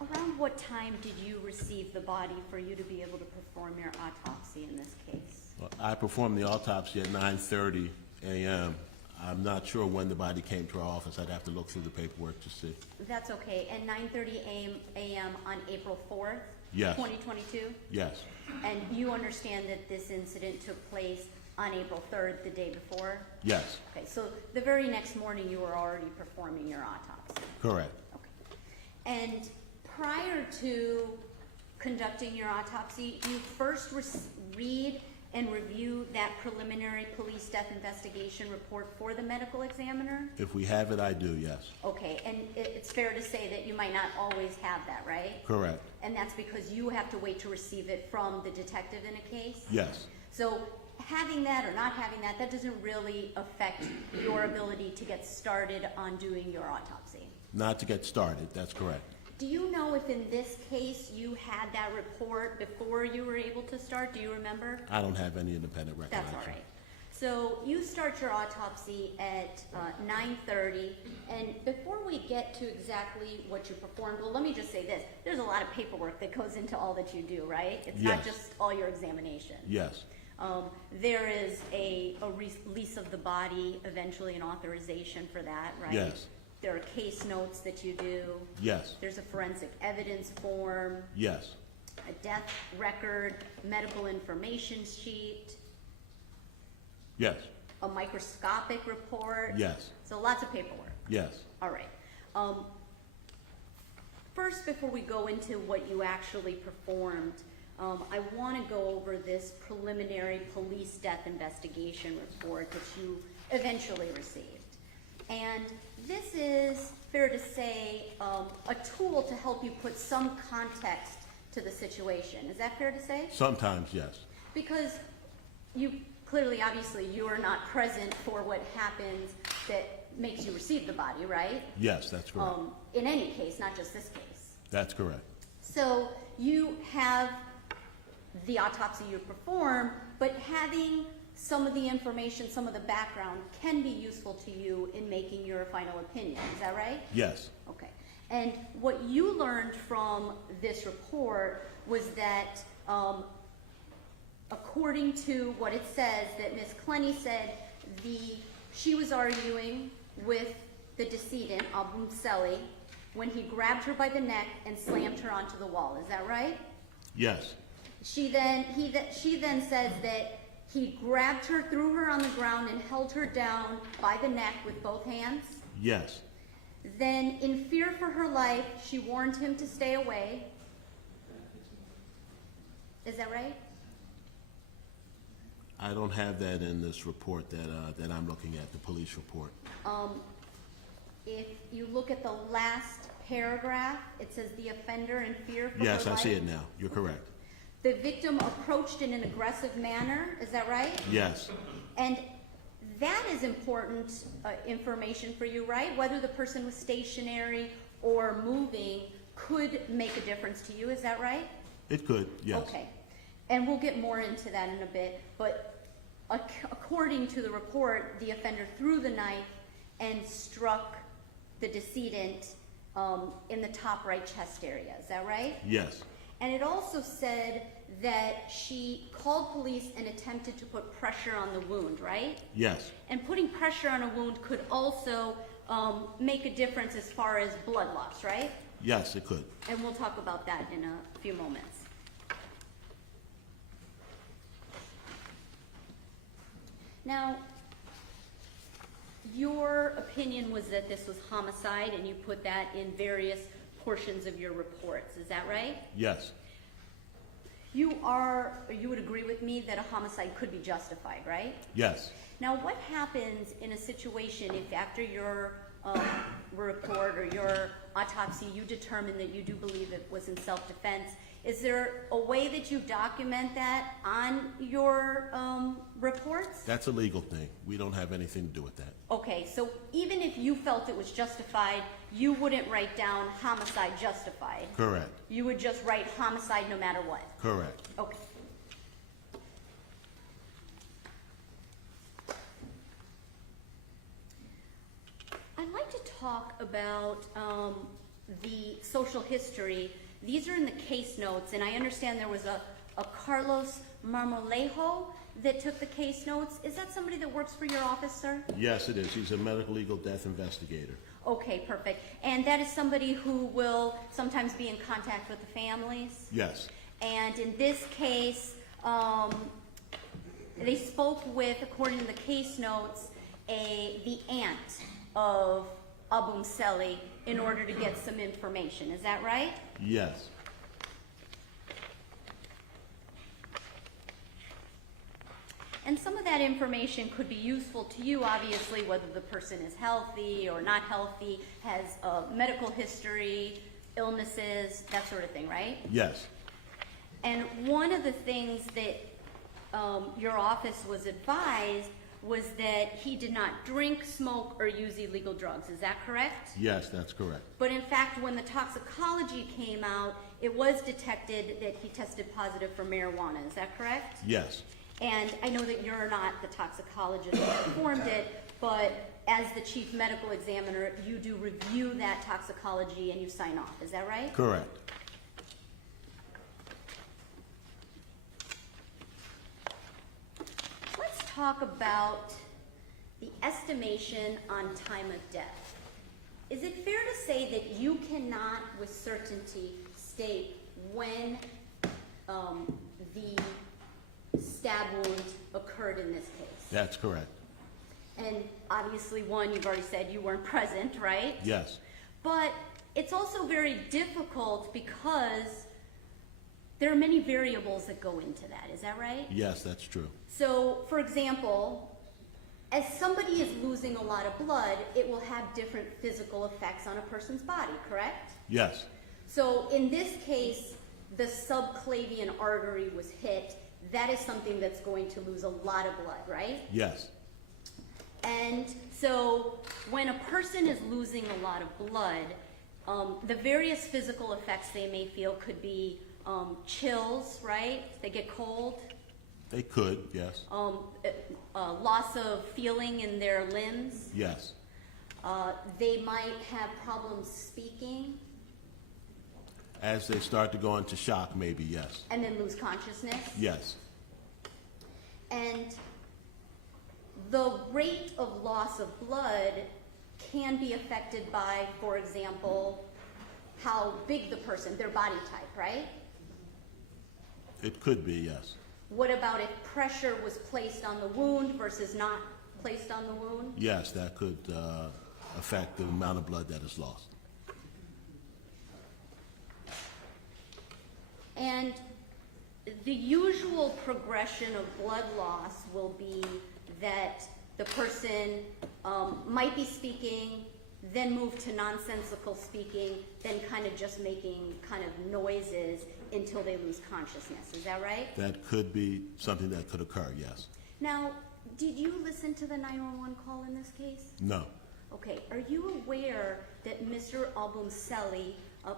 Around what time did you receive the body for you to be able to perform your autopsy in this case? Well, I performed the autopsy at 9:30 a.m. I'm not sure when the body came to our office. I'd have to look through the paperwork to see. That's okay. And 9:30 a.m. on April 4th? Yes. 2022? Yes. And you understand that this incident took place on April 3rd, the day before? Yes. Okay, so the very next morning you were already performing your autopsy? Correct. Okay. And prior to conducting your autopsy, you first read and review that preliminary police death investigation report for the medical examiner? If we have it, I do, yes. Okay, and it's fair to say that you might not always have that, right? Correct. And that's because you have to wait to receive it from the detective in a case? Yes. So having that or not having that, that doesn't really affect your ability to get started on doing your autopsy. Not to get started, that's correct. Do you know if in this case you had that report before you were able to start? Do you remember? I don't have any independent recollection. That's all right. So you start your autopsy at 9:30, and before we get to exactly what you performed, well, let me just say this. There's a lot of paperwork that goes into all that you do, right? It's not Yes. just all your examination. Yes. There is a release of the body, eventually an authorization for that, right? Yes. There are case notes that you do. Yes. There's a forensic evidence form, Yes. a death record, medical information sheet, Yes. a microscopic report. Yes. So lots of paperwork. Yes. All right. First, before we go into what you actually performed, I want to go over this preliminary police death investigation report that you eventually received. And this is, fair to say, a tool to help you put some context to the situation. Is that fair to say? Sometimes, yes. Because you clearly, obviously, you are not present for what happens that makes you receive the body, right? Yes, that's correct. In any case, not just this case. That's correct. So you have the autopsy you perform, but having some of the information, some of the background can be useful to you in making your final opinion. Is that right? Yes. Okay. And what you learned from this report was that according to what it says, that Ms. Clenney said she was arguing with the decedent, Obumseli, when he grabbed her by the neck and slammed her onto the wall. Is that right? Yes. She then says that he grabbed her, threw her on the ground, and held her down by the neck with both hands. Yes. Then, in fear for her life, she warned him to stay away. Is that right? I don't have that in this report that I'm looking at, the police report. If you look at the last paragraph, it says the offender in fear for her Yes, I life. see it now. You're correct. The victim approached in an aggressive manner, is that right? Yes, And that is important information for you, right? Whether the person was stationary or moving could make a difference to you, is that right? it could, yes. Okay. And we'll get more into that in a bit, but according to the report, the offender threw the knife and struck the decedent in the top right chest area, is that right? Yes, And it also said that she called police and attempted to put pressure on the wound, right? yes, And putting pressure on a wound could also make a difference as far as blood loss, right? yes, it could. And we'll talk about that in a few moments. Now, your opinion was that this was homicide, and you put that in various portions of your reports, is that right? Yes, You would agree with me that a homicide could be justified, right? yes. Now, what happens in a situation if after your report or your autopsy, you determine that you do believe it was in self-defense? Is there a way that you document that on your reports? That's a legal thing. We don't have anything to do with that. Okay, so even if you felt it was justified, you wouldn't write down homicide justified? Correct, You would just write homicide no matter what? correct. Okay. I'd like to talk about the social history. These are in the case notes, and I understand there was a Carlos Marmolejo that took the case notes. Is that somebody that works for your office, sir? Yes, it is. He's a medical legal death investigator. Okay, perfect. And that is somebody who will sometimes be in contact with the families? Yes, And in this case, they spoke with, according to the case notes, the aunt of Obumseli in order to get some information. Is that right? yes, And some of that information could be useful to you, obviously, whether the person is healthy or not healthy, has a medical history, illnesses, that sort of thing, right? yes, And one of the things that your office was advised was that he did not drink, smoke, or use illegal drugs. Is that correct? yes, that's correct. But in fact, when the toxicology came out, it was detected that he tested positive for marijuana. Is that correct? Yes, And I know that you're not the toxicologist that performed it, but as the chief medical examiner, you do review that toxicology and you sign off. Is that right? correct. Let's talk about the estimation on time of death. Is it fair to say that you cannot with certainty state when the stab wound occurred in this case? That's correct. And obviously, one, you've already said you weren't present, right? Yes, But it's also very difficult because there are many variables that go into that. Is that right? yes, that's true. So, for example, as somebody is losing a lot of blood, it will have different physical effects on a person's body, correct? Yes, So in this case, the subclavian artery was hit. That is something that's going to lose a lot of blood, right? yes, And so when a person is losing a lot of blood, the various physical effects they may feel could be chills, right? They get cold. they could, yes, Loss of feeling in their limbs. yes, They might have problems speaking as they start to go into shock, maybe, yes, and then lose consciousness. yes, And the rate of loss of blood can be affected by, for example, how big the person, their body type, right? it could be, yes, What about if pressure was placed on the wound versus not placed on the wound? yes, that could affect the amount of blood that is lost. And the usual progression of blood loss will be that the person might be speaking, then move to nonsensical speaking, then kind of just making kind of noises until they lose consciousness. Is that right? That could be something that could occur, yes. Now, did you listen to the 911 call in this case? No. Okay, are you aware that Mr. Obumseli,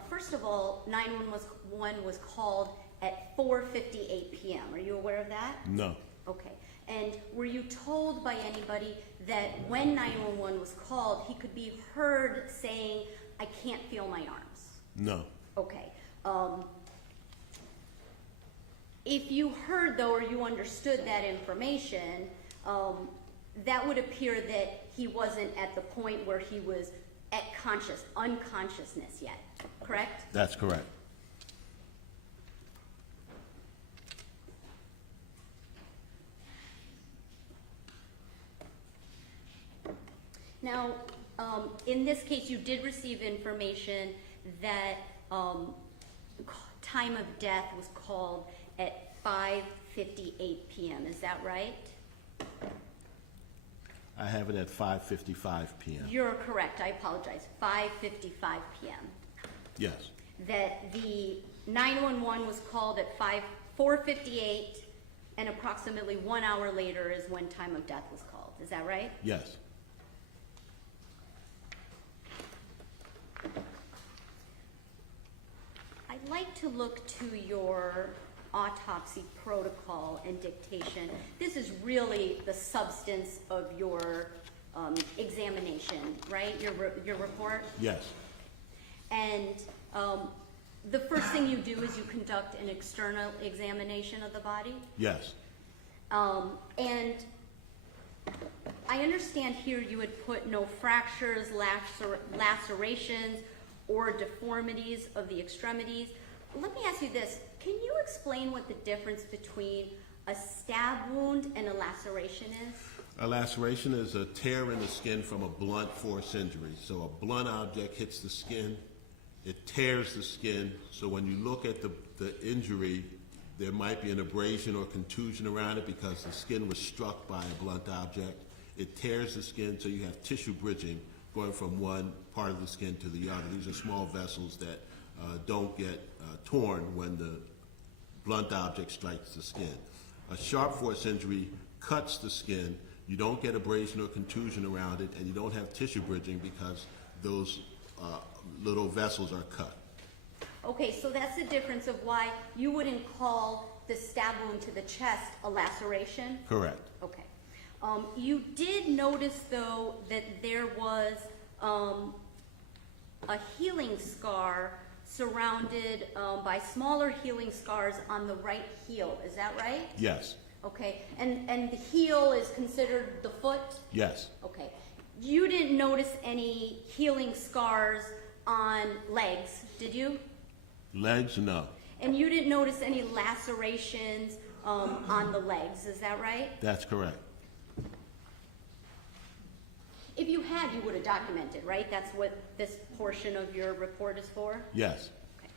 first of all, 911 was called at 4:58 p.m. Are you aware of that? No. Okay, and were you told by anybody that when 911 was called, he could be heard saying, "I can't feel my arms"? No. Okay. If you heard, though, or you understood that information, that would appear that he wasn't at the point where he was at unconsciousness yet, correct? That's correct. Now, in this case, you did receive information that time of death was called at 5:58 p.m. Is that right? I have it at 5:55 p.m. You're correct. I apologize. 5:55 p.m. Yes. That the 911 was called at 4:58, and approximately 1 hour later is when time of death was called. Is that right? Yes. I'd like to look to your autopsy protocol and dictation. This is really the substance of your examination, right? Your report? Yes. And the first thing you do is you conduct an external examination of the body? Yes. And I understand here you had put no fractures, lacerations, or deformities of the extremities. Let me ask you this. Can you explain what the difference between a stab wound and a laceration is? A laceration is a tear in the skin from a blunt force injury. So a blunt object hits the skin, it tears the skin. So when you look at the injury, there might be an abrasion or contusion around it because the skin was struck by a blunt object. It tears the skin, so you have tissue bridging going from one part of the skin to the other. These are small vessels that don't get torn when the blunt object strikes the skin. A sharp force injury cuts the skin. You don't get abrasion or contusion around it, and you don't have tissue bridging because those little vessels are cut. Okay, so that's the difference of why you wouldn't call the stab wound to the chest a laceration? Correct. Okay. You did notice, though, that there was a healing scar surrounded by smaller healing scars on the right heel. Is that right? Yes. Okay. And the heel is considered the foot? Yes. Okay. You didn't notice any healing scars on legs, did you? Legs, no. And you didn't notice any lacerations on the legs, is that right? That's correct. If you had, you would have documented, right? That's what this portion of your report is for? Yes. Okay.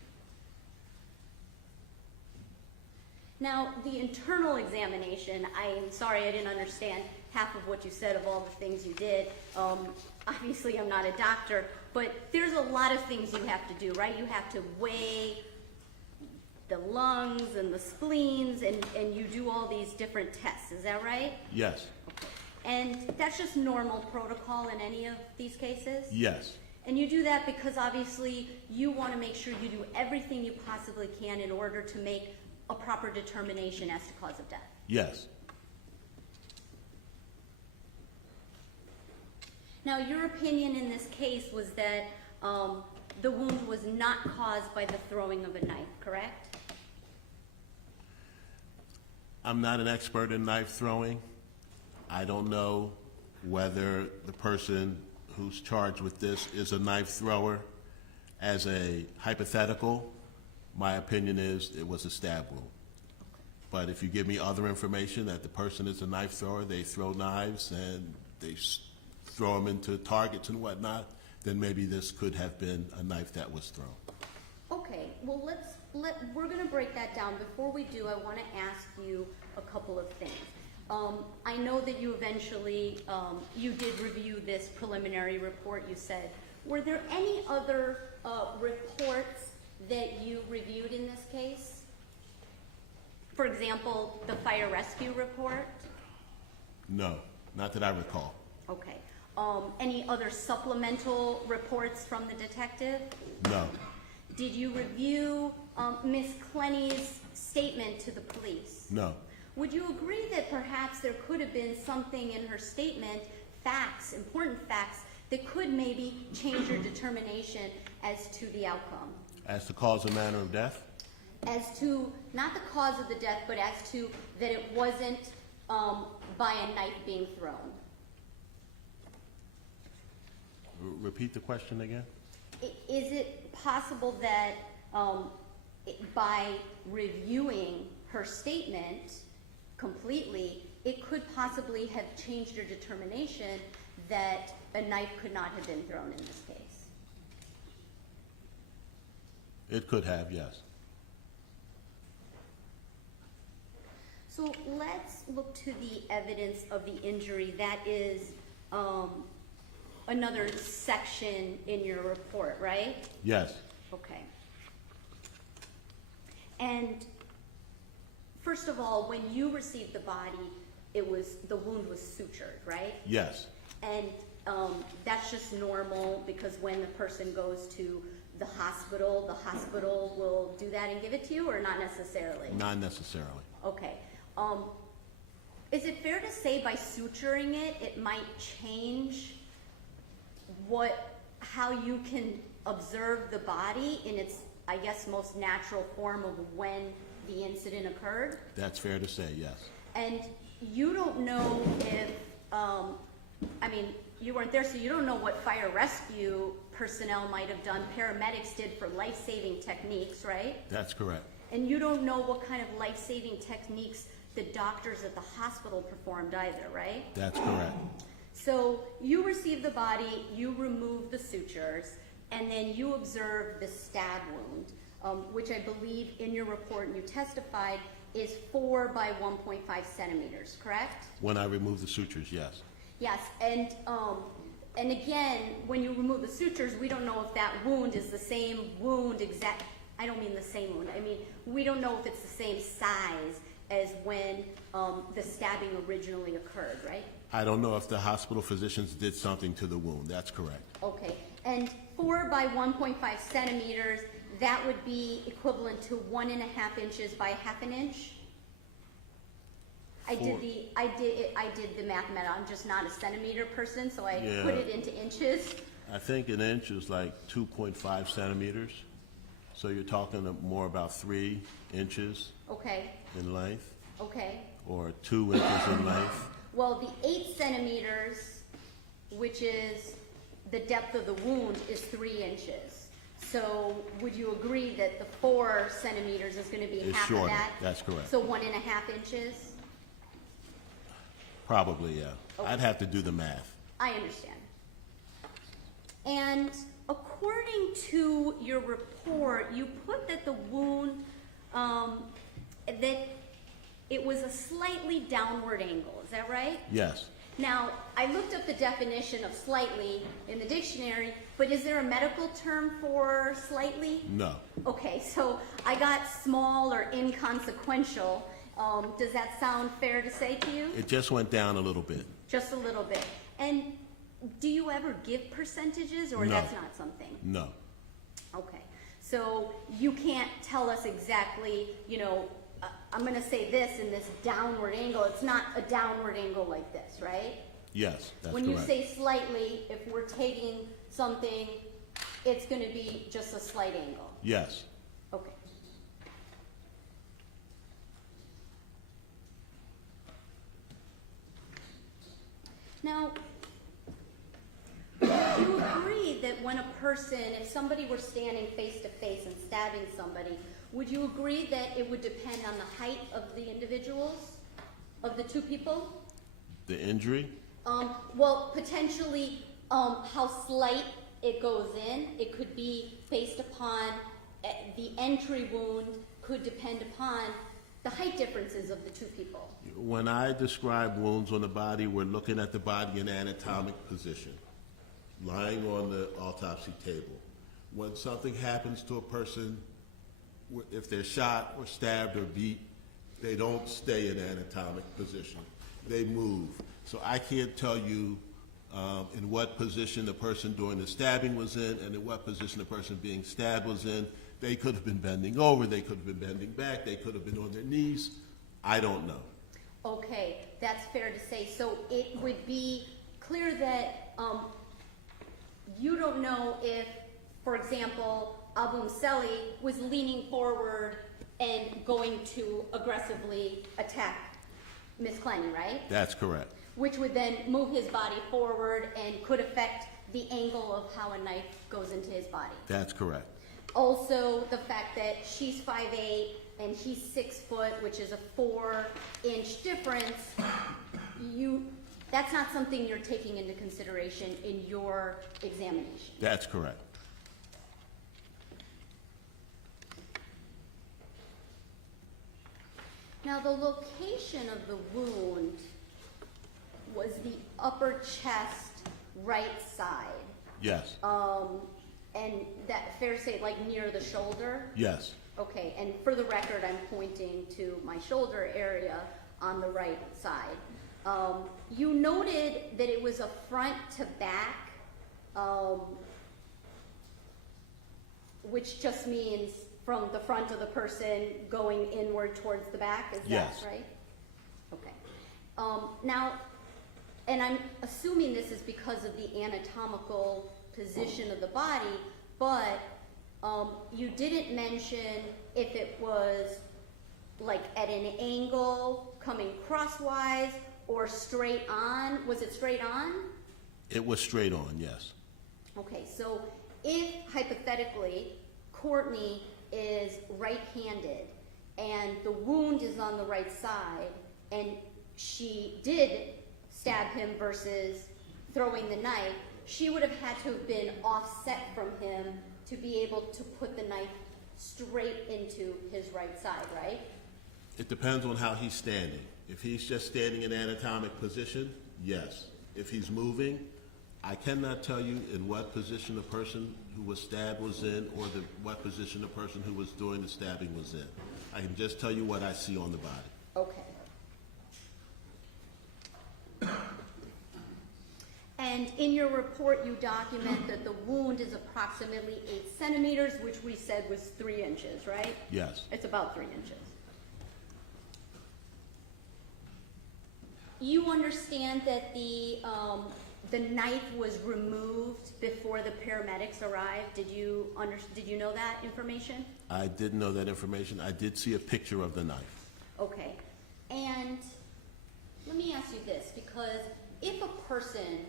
Now, the internal examination, I'm sorry I didn't understand half of what you said of all the things you did. Obviously, I'm not a doctor, but there's a lot of things you have to do, right? You have to weigh the lungs and the spleens, and you do all these different tests. Is that right? Yes. Okay. And that's just normal protocol in any of these cases? Yes. And you do that because obviously you want to make sure you do everything you possibly can in order to make a proper determination as to cause of death? Yes. Now, your opinion in this case was that the wound was not caused by the throwing of a knife, correct? I'm not an expert in knife throwing. I don't know whether the person who's charged with this is a knife thrower. As a hypothetical, my opinion is it was a stab wound. But if you give me other information that the person is a knife thrower, they throw knives and they throw them into targets and whatnot, then maybe this could have been a knife that was thrown. Okay, well, let's we're gonna break that down. Before we do, I wanna ask you a couple of things. I know that you eventually, you did review this preliminary report, you said. Were there any other reports that you reviewed in this case? For example, the fire rescue report? No, not that I recall. Okay. Any other supplemental reports from the detective? No, Did you review Ms. Clenney's statement to the police? no. Would you agree that perhaps there could have been something in her statement, facts, important facts, that could maybe change your determination as to the outcome? As to cause and manner of death? As to, not the cause of the death, but as to that it wasn't by a knife being thrown? Repeat the question again? Is it possible that by reviewing her statement completely, it could possibly have changed your determination that a knife could not have been thrown in this case? It could have, yes. So let's look to the evidence of the injury. That is another section in your report, right? Yes, Okay. And first of all, when you received the body, the wound was sutured, right? yes, And that's just normal because when the person goes to the hospital will do that and give it to you, or not necessarily? not necessarily. Okay. Is it fair to say by suturing it, it might change how you can observe the body in its, I guess, most natural form of when the incident occurred? That's fair to say, yes. And you don't know if, you weren't there, so you don't know what fire rescue personnel might have done, paramedics did for life-saving techniques, right? That's correct. And you don't know what kind of life-saving techniques the doctors at the hospital performed either, right? That's correct. So you received the body, you removed the sutures, and then you observed the stab wound, which I believe in your report and you testified is 4 by 1.5 centimeters, correct? When I remove the sutures, yes. Yes, and again, when you remove the sutures, we don't know if that wound is the same wound I don't mean the same wound, we don't know if it's the same size as when the stabbing originally occurred, right? I don't know if the hospital physicians did something to the wound. That's correct. Okay, and 4 by 1.5 centimeters, that would be equivalent to 1.5 inches by 1/2 inch? I did the mathematics. I'm just not a centimeter person, so I Yeah. put it into inches. I think an inch is like 2.5 centimeters. So you're talking more about 3 inches Okay, in length, okay. or 2 inches in length. Well, the 8 centimeters, which is the depth of the wound, is 3 inches. So would you agree that the 4 centimeters is going to be It's half shorter. of that? That's correct. So 1.5 inches? Probably, yeah. Okay. I'd have to do the math. I understand. And according to your report, you put that the wound, that it was a slightly downward angle. Is that right? Yes. Now, I looked up the definition of slightly in the dictionary, but is there a medical term for slightly? No. Okay, so I got small or inconsequential. Does that sound fair to say to you? It just went down a little bit. Just a little bit. And do you ever give percentages, or No. that's not something? No. Okay, so you can't tell us exactly, I'm gonna say this in this downward angle. It's not a downward angle like this, right? Yes, that's When correct. you say slightly, if we're taking something, it's gonna be just a slight angle. Yes. Okay. Now, do you agree that when a person, if somebody were standing face to face and stabbing somebody, would you agree that it would depend on the height of the individuals, of the two people? The injury? Well, potentially, how slight it goes in. It could be based upon the entry wound could depend upon the height differences of the two people. When I describe wounds on the body, we're looking at the body in anatomic position, lying on the autopsy table. When something happens to a person, if they're shot or stabbed or beat, they don't stay in anatomic position. They move. So I can't tell you in what position the person during the stabbing was in and in what position the person being stabbed was in. They could have been bending over, they could have been bending back, they could have been on their knees. I don't know. Okay, that's fair to say. So it would be clear that you don't know if, for example, Obumseli was leaning forward and going to aggressively attack Ms. Clenney, right? That's correct. Which would then move his body forward and could affect the angle of how a knife goes into his body. That's correct. Also, the fact that she's 5'8" and he's 6 foot, which is a 4-inch difference, that's not something you're taking into consideration in your examination. That's correct. Now, the location of the wound was the upper chest right side. Yes. And that, fair to say, like near the shoulder? Yes. Okay, and for the record, I'm pointing to my shoulder area on the right side. You noted that it was a front to back, which just means from the front of the person going inward towards the back, is Yes. that right? Okay. Now, and I'm assuming this is because of the anatomical position of the body, but you didn't mention if it was like at an angle, coming crosswise, or straight on. Was it straight on? It was straight on, yes. Okay, so if hypothetically Courtney is right-handed and the wound is on the right side and she did stab him versus throwing the knife, she would have had to have been offset from him to be able to put the knife straight into his right side, right? It depends on how he's standing. If he's just standing in anatomic position, yes. If he's moving, I cannot tell you in what position the person who was stabbed was in or what position the person who was doing the stabbing was in. I can just tell you what I see on the body. Okay. And in your report, you document that the wound is approximately 8 centimeters, which we said was 3 inches, right? Yes. It's about 3 inches. You understand that the knife was removed before the paramedics arrived? Did you know that information? I didn't know that information. I did see a picture of the knife. Okay. And let me ask you this, because if a person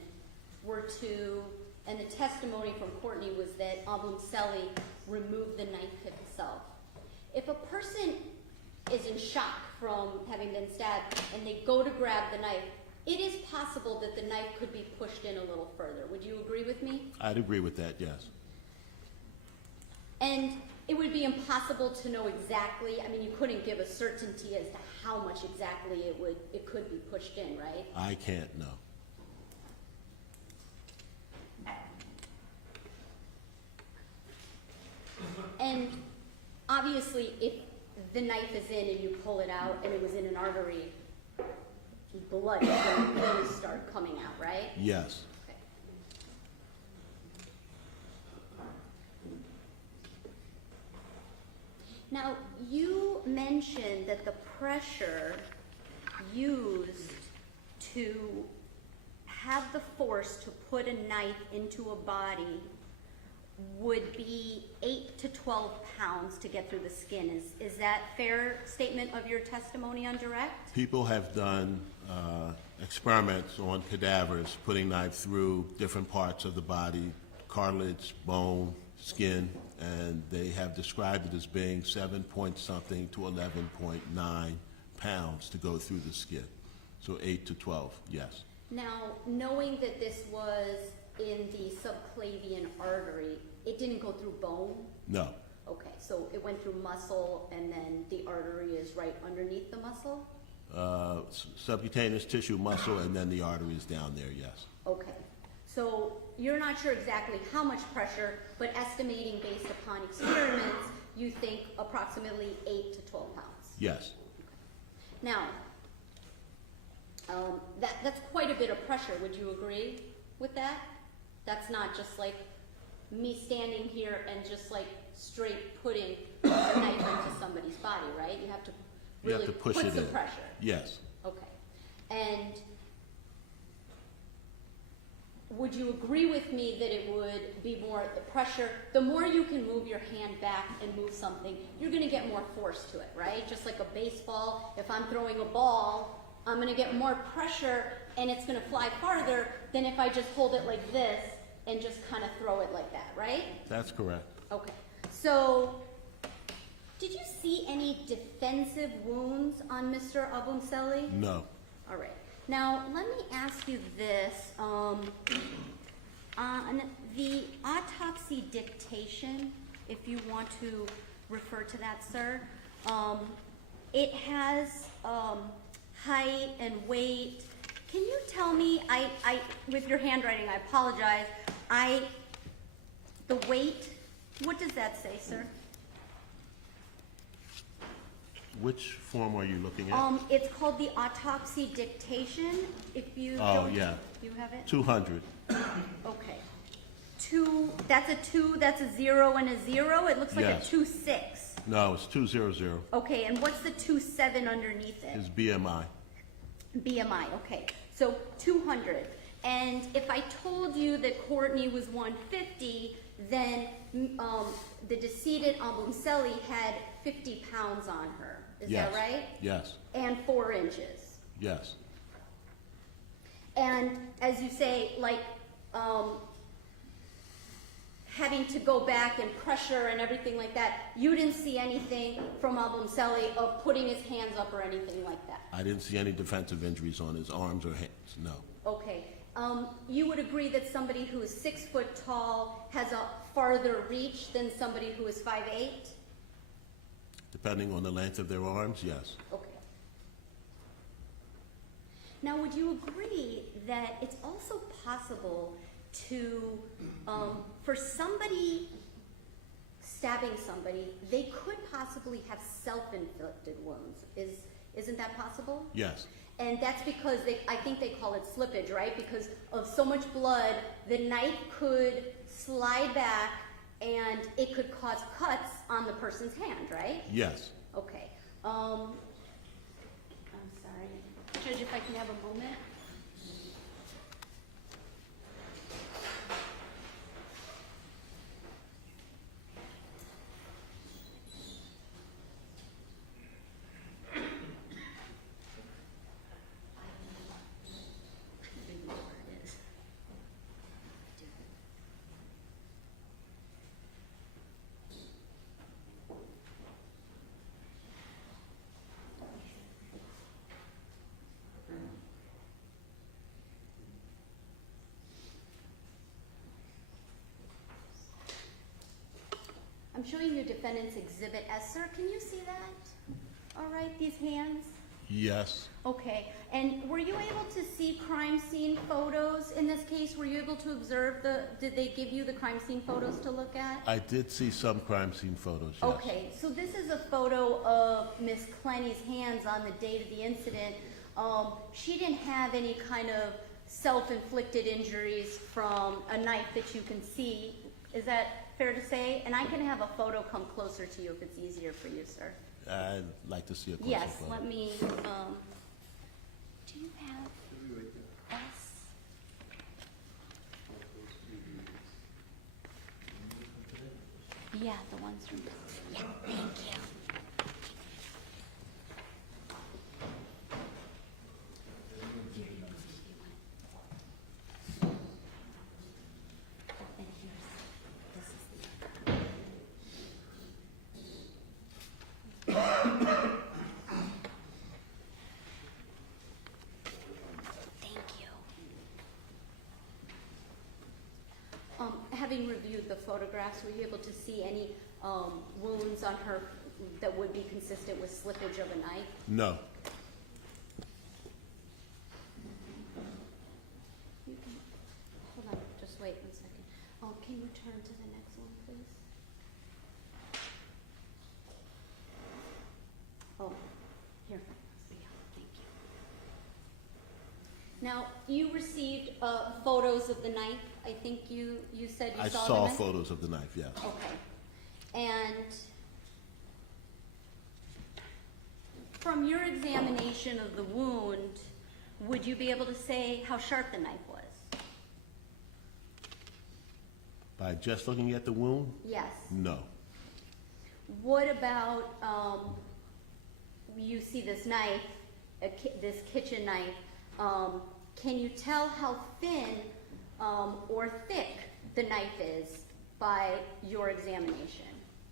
were to, and the testimony from Courtney was that Obumseli removed the knife himself. If a person is in shock from having been stabbed and they go to grab the knife, it is possible that the knife could be pushed in a little further. Would you agree with me? I'd agree with that, yes. And it would be impossible to know exactly, I mean, you couldn't give a certainty as to how much exactly it could be pushed in, right? I can't know. And obviously, if the knife is in and you pull it out and it was in an artery, blood is going to really start coming out, right? Yes. Okay. Now, you mentioned that the pressure used to have the force to put a knife into a body would be 8 to 12 pounds to get through the skin. Is that fair statement of your testimony on direct? People have done experiments on cadavers, putting knives through different parts of the body, cartilage, bone, skin, and they have described it as being 7 point something to 11.9 pounds to go through the skin. So 8 to 12, yes. Now, knowing that this was in the subclavian artery, it didn't go through bone? No. Okay, so it went through muscle and then the artery is right underneath the muscle? Subcutaneous tissue, muscle, and then the artery is down there, yes. Okay, so you're not sure exactly how much pressure, but estimating based upon experiments, you think approximately 8 to 12 pounds? Yes. Now, that's quite a bit of pressure, would you agree with that? That's not just like me standing here and just like straight putting a knife into somebody's body, right? You have to You have really to push put it some in. pressure. Yes. Okay. And would you agree with me that it would be more the pressure, the more you can move your hand back and move something, you're gonna get more force to it, right? Just like a baseball, if I'm throwing a ball, I'm gonna get more pressure and it's gonna fly farther than if I just hold it like this and just kind of throw it like that, right? That's correct. Okay. So, did you see any defensive wounds on Mr. Obumseli? No. All right. Now, let me ask you this. On the autopsy dictation, if you want to refer to that, sir, it has height and weight. Can you tell me, with your handwriting, I apologize, the weight, what does that say, sir? Which form are you looking at? It's called the autopsy dictation, if you Oh, don't. yeah. You have it? 200. Okay. That's a 2, that's a 0 and a 0? It looks like Yes. a 2-6. No, it's 200. Okay, and what's the 2-7 underneath it? His BMI. BMI, okay. So 200. And if I told you that Courtney was 150, then the decedent Obumseli had 50 pounds on her. Is Yes. that right? Yes. And 4 inches. Yes. And as you say, like, having to go back and pressure and everything like that, you didn't see anything from Obumseli of putting his hands up or anything like that? I didn't see any defensive injuries on his arms or hands, no. Okay. You would agree that somebody who is 6 foot tall has a farther reach than somebody who is 5'8"? Depending on the length of their arms, yes. Okay. Now, would you agree that it's also possible to, for somebody stabbing somebody, they could possibly have self-inflicted wounds? Isn't that possible? Yes. And that's because I think they call it slippage, right? Because of so much blood, the knife could slide back and it could cause cuts on the person's hand, right? Yes. Okay. I'm sorry. Judge, if I can have a moment. I'm showing you defendant's exhibit S. Sir, can you see that? All right, these hands? Yes. Okay, and were you able to see crime scene photos in this case? Were you able to observe did they give you the crime scene photos to look at? I did see some crime scene photos, yes. Okay, so this is a photo of Miss Clenney's hands on the date of the incident. She didn't have any kind of self-inflicted injuries from a knife that you can see. Is that fair to say? And I can have a photo come closer to you if it's easier for you, sir. I'd like to see a closer Yes, photo. let me, do you have S? Yeah, the ones from, yeah, thank you. And here's, this is the other. Thank you. Having reviewed the photographs, were you able to see any wounds on her that would be consistent with slippage of a knife? No. You can, hold on, just wait 1 second. Oh, can you turn to the next one, please? Oh, here. Yeah, thank you. Now, you received photos of the knife. I think you said you I saw saw the knife? photos of the knife, yes. Okay. And from your examination of the wound, would you be able to say how sharp the knife was? By just looking at the wound? Yes. No. What about, you see this knife, this kitchen knife, can you tell how thin or thick the knife is by your examination?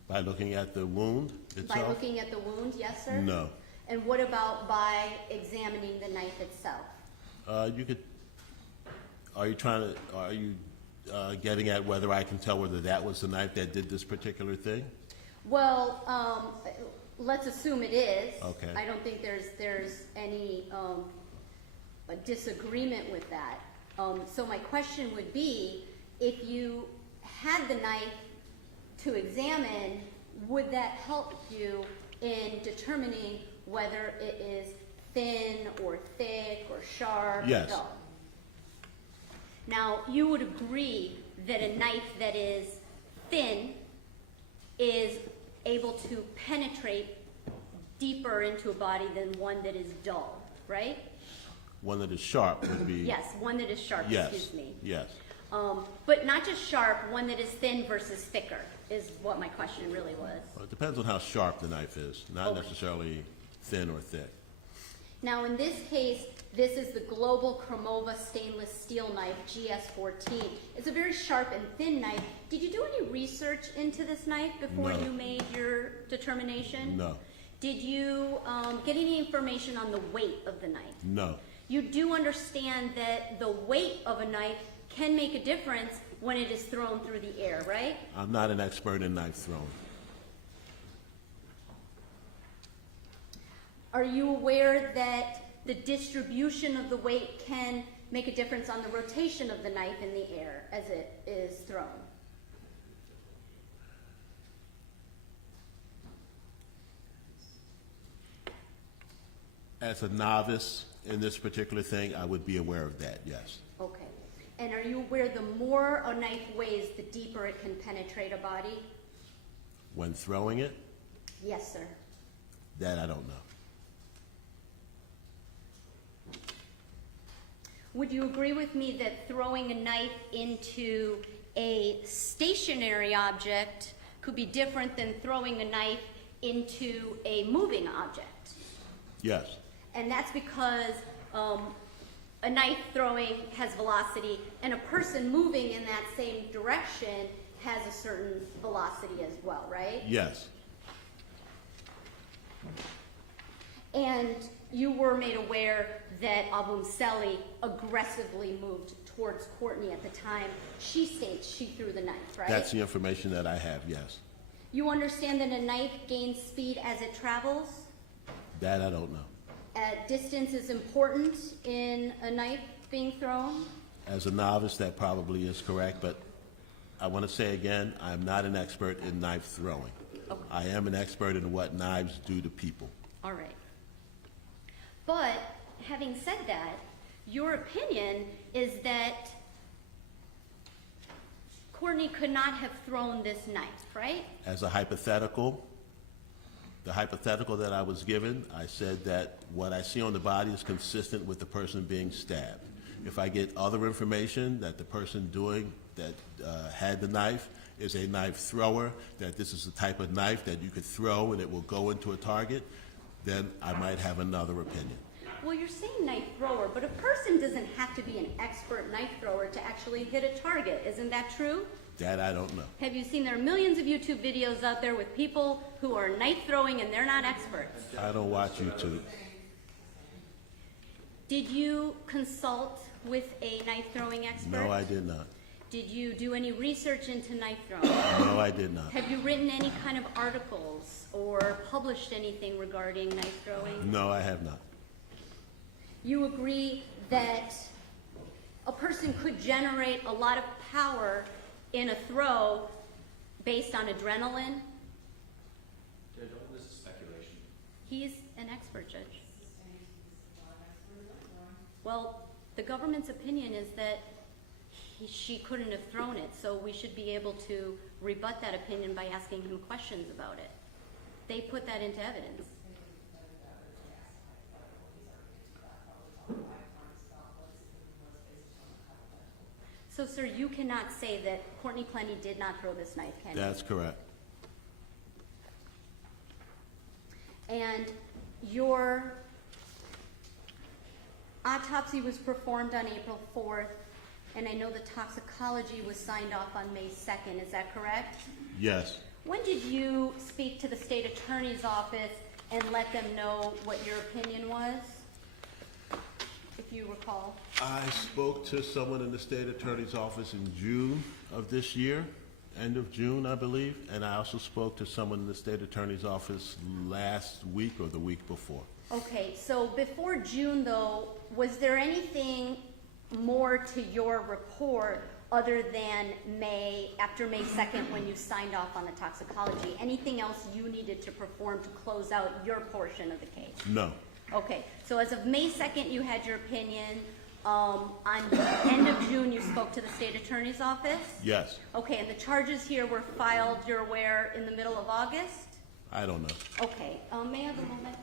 By looking at the wound itself? By looking at the wound, yes, sir? No. And what about by examining the knife itself? You could, are you getting at whether I can tell whether that was the knife that did this particular thing? Well, let's assume it is. Okay. I don't think there's any a disagreement with that. So my question would be, if you had the knife to examine, would that help you in determining whether it is thin or thick or sharp Yes. or dull? Now, you would agree that a knife that is thin is able to penetrate deeper into a body than one that is dull, right? One that is sharp would be... Yes, one that is sharp, Yes. excuse me. Yes. But not just sharp, one that is thin versus thicker is what my question really was. Well, it depends on how sharp the knife is, not Okay. necessarily thin or thick. Now, in this case, this is the Global Cromova stainless steel knife, GS14. It's a very sharp and thin knife. Did you do any research into this knife before No. you made your determination? No. Did you get any information on the weight of the knife? No. You do understand that the weight of a knife can make a difference when it is thrown through the air, right? I'm not an expert in knife throwing. Are you aware that the distribution of the weight can make a difference on the rotation of the knife in the air as it is thrown? As a novice in this particular thing, I would be aware of that, yes. Okay. And are you aware the more a knife weighs, the deeper it can penetrate a body? When throwing it, Yes, sir. that I don't know. Would you agree with me that throwing a knife into a stationary object could be different than throwing a knife into a moving object? Yes. And that's because a knife throwing has velocity, and a person moving in that same direction has a certain velocity as well, right? Yes. And you were made aware that Obumseli aggressively moved towards Courtney at the time. She states she threw the knife, right? That's the information that I have, yes. You understand that a knife gains speed as it travels? That I don't know. Distance is important in a knife being thrown? As a novice, that probably is correct, but I want to say again, I'm not an expert in knife throwing. Okay. I am an expert in what knives do to people. All right. But having said that, your opinion is that Courtney could not have thrown this knife, right? As a hypothetical, the hypothetical that I was given, I said that what I see on the body is consistent with the person being stabbed. If I get other information that the person doing that had the knife is a knife thrower, that this is the type of knife that you could throw and it will go into a target, then I might have another opinion. Well, you're saying knife thrower, but a person doesn't have to be an expert knife thrower to actually hit a target. Isn't that true? That I don't know. Have you seen there are millions of YouTube videos out there with people who are knife throwing and they're not experts? I don't watch YouTube. Did you consult with a knife throwing expert? No, I did not. Did you do any research into knife throwing? No, I did not. Have you written any kind of articles or published anything regarding knife throwing? No, I have not. You agree that a person could generate a lot of power in a throw based on adrenaline? Judge, all this is speculation. He's an expert, Judge. Well, the government's opinion is that she couldn't have thrown it, so we should be able to rebut that opinion by asking him questions about it. They put that into evidence. So, sir, you cannot say that Courtney Clenney did not throw this knife, can you? That's correct. And your autopsy was performed on April 4th, and I know the toxicology was signed off on May 2nd. Is that correct? Yes. When did you speak to the state attorney's office and let them know what your opinion was, if you recall? I spoke to someone in the state attorney's office in June of this year, end of June, I believe, and I also spoke to someone in the state attorney's office last week or the week before. Okay, so before June, though, was there anything more to your report other than after May 2nd when you signed off on the toxicology? Anything else you needed to perform to close out your portion of the case? No. Okay, so as of May 2nd, you had your opinion. On the end of June, you spoke to the state attorney's office? Yes. Okay, and the charges here were filed, you're aware, in the middle of August? I don't know. Okay, may I have a moment?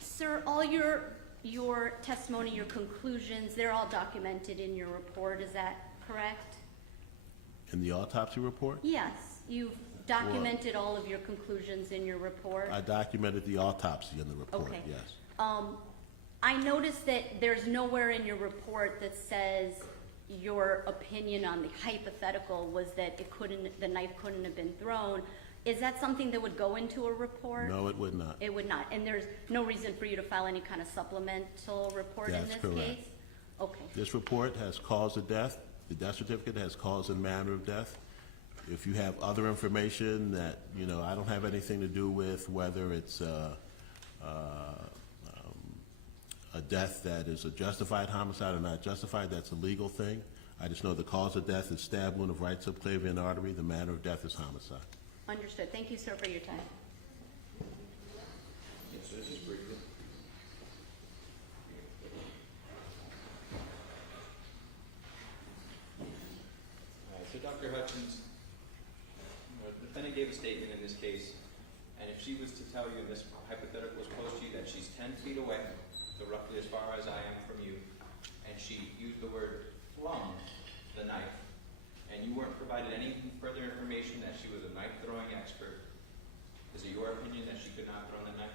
Sir, all your testimony, your conclusions, they're all documented in your report, is that correct? In the autopsy report? Yes, you've documented all of your conclusions in your report. I documented the autopsy in the report, Okay. yes. I noticed that there's nowhere in your report that says your opinion on the hypothetical was that the knife couldn't have been thrown. Is that something that would go into a report? No, it would not. It would not, and there's no reason for you to file any kind of supplemental report in That's this correct. case? Okay. This report has cause of death. The death certificate has cause and manner of death. If you have other information that, I don't have anything to do with, whether it's a death that is a justified homicide or not justified, that's a legal thing. I just know the cause of death is stab wound of right subclavian artery. The manner of death is homicide. Understood. Thank you, sir, for your time. Yes, so this is briefly. All right, so Dr. Hutchins, the defendant gave a statement in this case, and if she was to tell you, and this hypothetical was posed to you, that she's 10 feet away, so roughly as far as I am from you, and she used the word flung the knife, and you weren't provided any further information that she was a knife-throwing expert, is it your opinion that she could not throw the knife?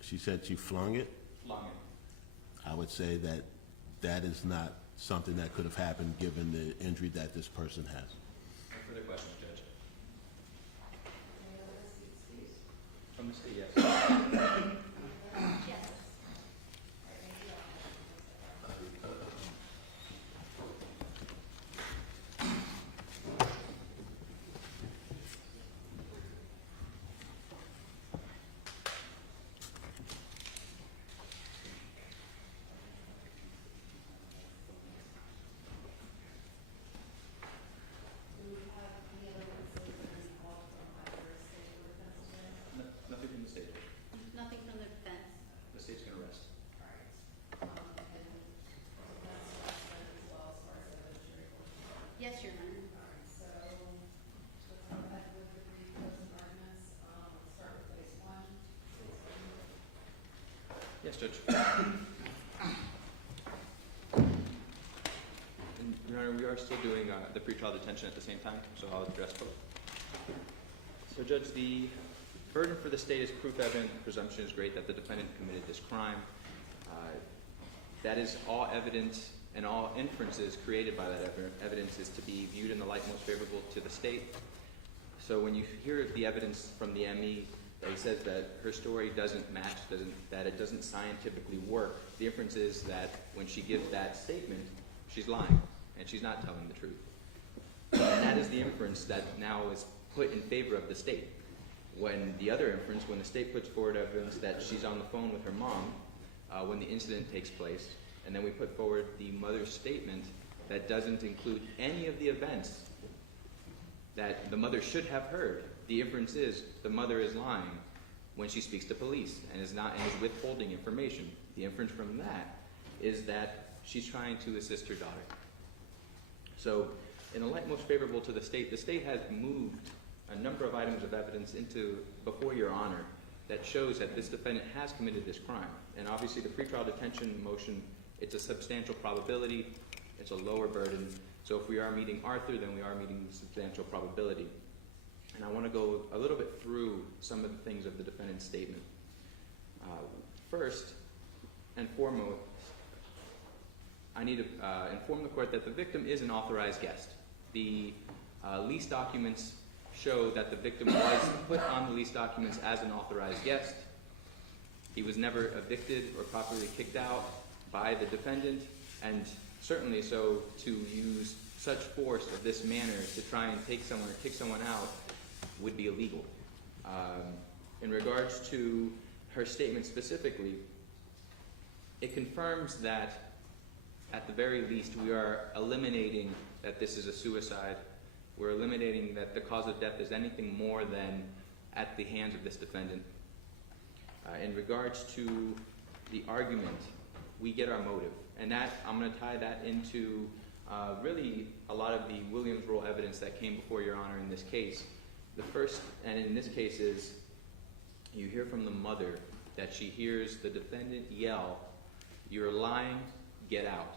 She said she flung it. Flung it. I would say that that is not something that could have happened given the injury that this person has. No further questions, Judge? From the state, yes. Yes. Nothing from the state. Nothing from the defense? The state's going to rest. Yes, Your Honor. Yes, Judge. And, Your Honor, we are still doing the pretrial detention at the same time, so I'll address both. So, Judge, the burden for the state is proof evident. The presumption is great that the defendant committed this crime. That is all evident and all inferences created by that evidence is to be viewed in the light most favorable to the state. So when you hear the evidence from the ME that he says that her story doesn't match, that it doesn't scientifically work, the inference is that when she gives that statement, she's lying and she's not telling the truth. And that is the inference that now is put in favor of the state. When the other inference, when the state puts forward evidence that she's on the phone with her mom when the incident takes place, and then we put forward the mother's statement that doesn't include any of the events that the mother should have heard, the inference is the mother is lying when she speaks to police and is withholding information. The inference from that is that she's trying to assist her daughter. So in the light most favorable to the state has moved a number of items of evidence before your honor that shows that this defendant has committed this crime. And obviously the pretrial detention motion, it's a substantial probability, it's a lower burden. So if we are meeting Arthur, then we are meeting the substantial probability. And I want to go a little bit through some of the things of the defendant's statement. First and foremost, I need to inform the court that the victim is an authorized guest. The lease documents show that the victim was put on the lease documents as an authorized guest. He was never evicted or properly kicked out by the defendant, and certainly so to use such force of this manner to try and take someone or kick someone out would be illegal. In regards to her statement specifically, it confirms that at the very least we are eliminating that this is a suicide. We're eliminating that the cause of death is anything more than at the hands of this defendant. In regards to the argument, we get our motive. And that, I'm going to tie that into really a lot of the Williams rule evidence that came before your honor in this case. The first, and in this case, is you hear from the mother that she hears the defendant yell, "You're lying, get out."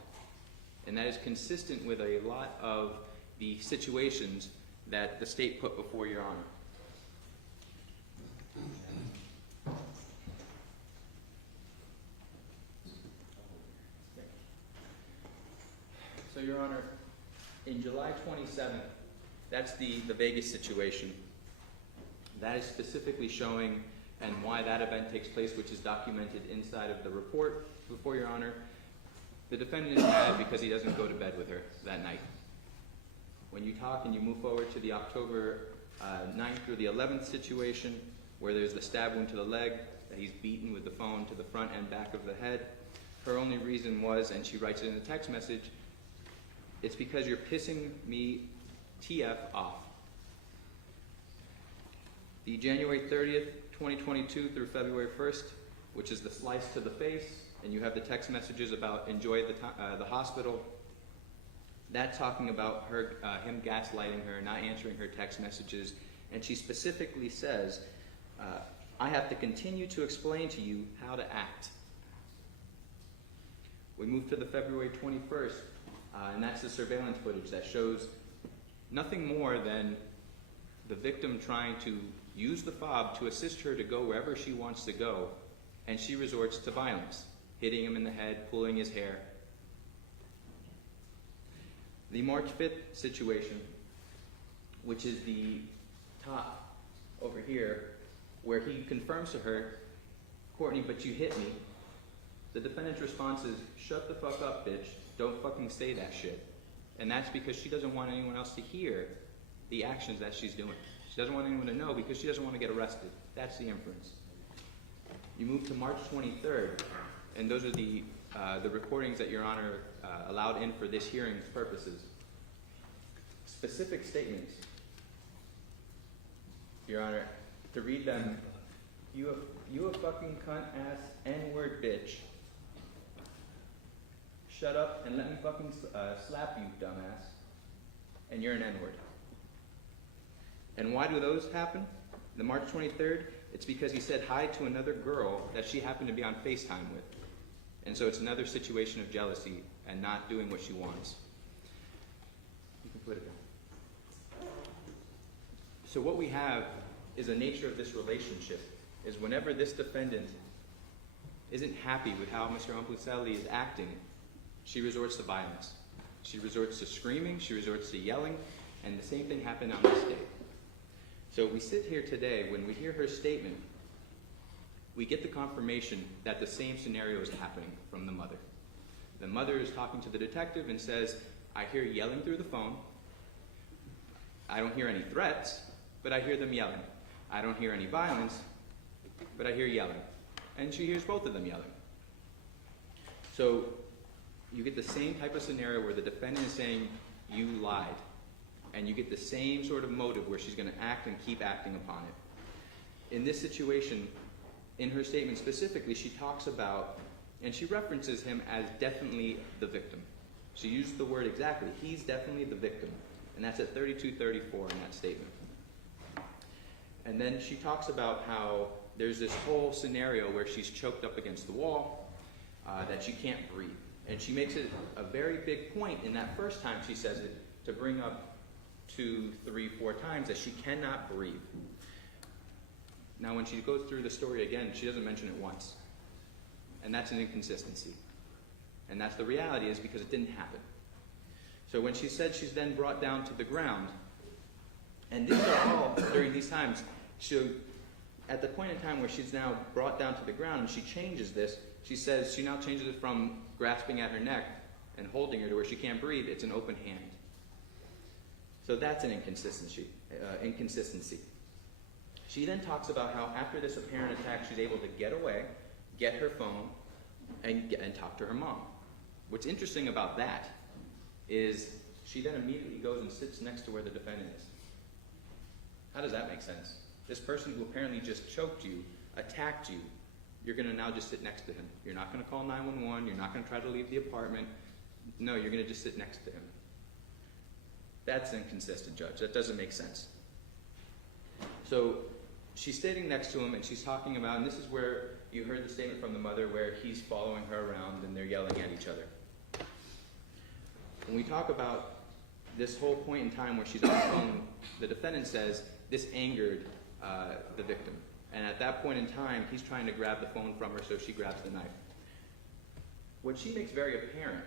And that is consistent with a lot of the situations that the state put before your honor. So your honor, in July 27th, that's the Vegas situation. That is specifically showing and why that event takes place, which is documented inside of the report before your honor. The defendant is mad because he doesn't go to bed with her that night. When you talk and you move forward to the October 9th through the 11th situation, where there's the stab wound to the leg, that he's beaten with the phone to the front and back of the head, her only reason was, and she writes it in a text message, "It's because you're pissing me TF off." The January 30th, 2022 through February 1st, which is the slice to the face, and you have the text messages about enjoy the hospital. That's talking about him gaslighting her, not answering her text messages, and she specifically says, "I have to continue to explain to you how to act." We move to the February 21st, and that's the surveillance footage that shows nothing more than the victim trying to use the fob to assist her to go wherever she wants to go, and she resorts to violence, hitting him in the head, pulling his hair. The March 5th situation, which is the top over here, where he confirms to her, "Courtney, but you hit me." The defendant's response is, "Shut the fuck up, bitch. Don't fucking say that shit." And that's because she doesn't want anyone else to hear the actions that she's doing. She doesn't want anyone to know because she doesn't want to get arrested. That's the inference. You move to March 23rd, and those are the recordings that Your Honor allowed in for this hearing's purposes. Specific statements, Your Honor, to read them, you a fucking cunt ass N-word bitch. Shut up and let me fucking slap you, dumbass. And you're an N-word. And why do those happen? The March 23rd, it's because he said hi to another girl that she happened to be on FaceTime with. And so it's another situation of jealousy and not doing what she wants. You can put it down. So what we have is a nature of this relationship, is whenever this defendant isn't happy with how Mr. Obumseli is acting, she resorts to violence. She resorts to screaming, she resorts to yelling, and the same thing happened on this day. So we sit here today, when we hear her statement, we get the confirmation that the same scenario is happening from the mother. The mother is talking to the detective and says, I hear yelling through the phone. I don't hear any threats, but I hear them yelling. I don't hear any violence, but I hear yelling. And she hears both of them yelling. So you get the same type of scenario where the defendant is saying, you lied. And you get the same sort of motive where she's going to act and keep acting upon it. In this situation, in her statement specifically, she talks about, and she references him as definitely the victim. She used the word exactly. He's definitely the victim. And that's at 3234 in that statement. And then she talks about how there's this whole scenario where she's choked up against the wall, that she can't breathe. And she makes it a very big point in that first time she says it to bring up 2, 3, 4 times that she cannot breathe. Now when she goes through the story again, she doesn't mention it once. And that's an inconsistency. And that's the reality, is because it didn't happen. So when she said she's then brought down to the ground, and these are all during these times, at the point in time where she's now brought down to the ground and she changes this, she says she now changes it from grasping at her neck and holding her to where she can't breathe, it's an open hand. So that's an inconsistency. She then talks about how after this apparent attack, she's able to get away, get her phone, and talk to her mom. What's interesting about that is she then immediately goes and sits next to where the defendant is. How does that make sense? This person who apparently just choked you, attacked you, you're going to now just sit next to him. You're not going to call 911. You're not going to try to leave the apartment. No, you're going to just sit next to him. That's inconsistent, Judge. That doesn't make sense. So she's sitting next to him and she's talking about, and this is where you heard the statement from the mother where he's following her around and they're yelling at each other. When we talk about this whole point in time where she's on the phone, the defendant says this angered the victim. And at that point in time, he's trying to grab the phone from her, so she grabs the knife. What she makes very apparent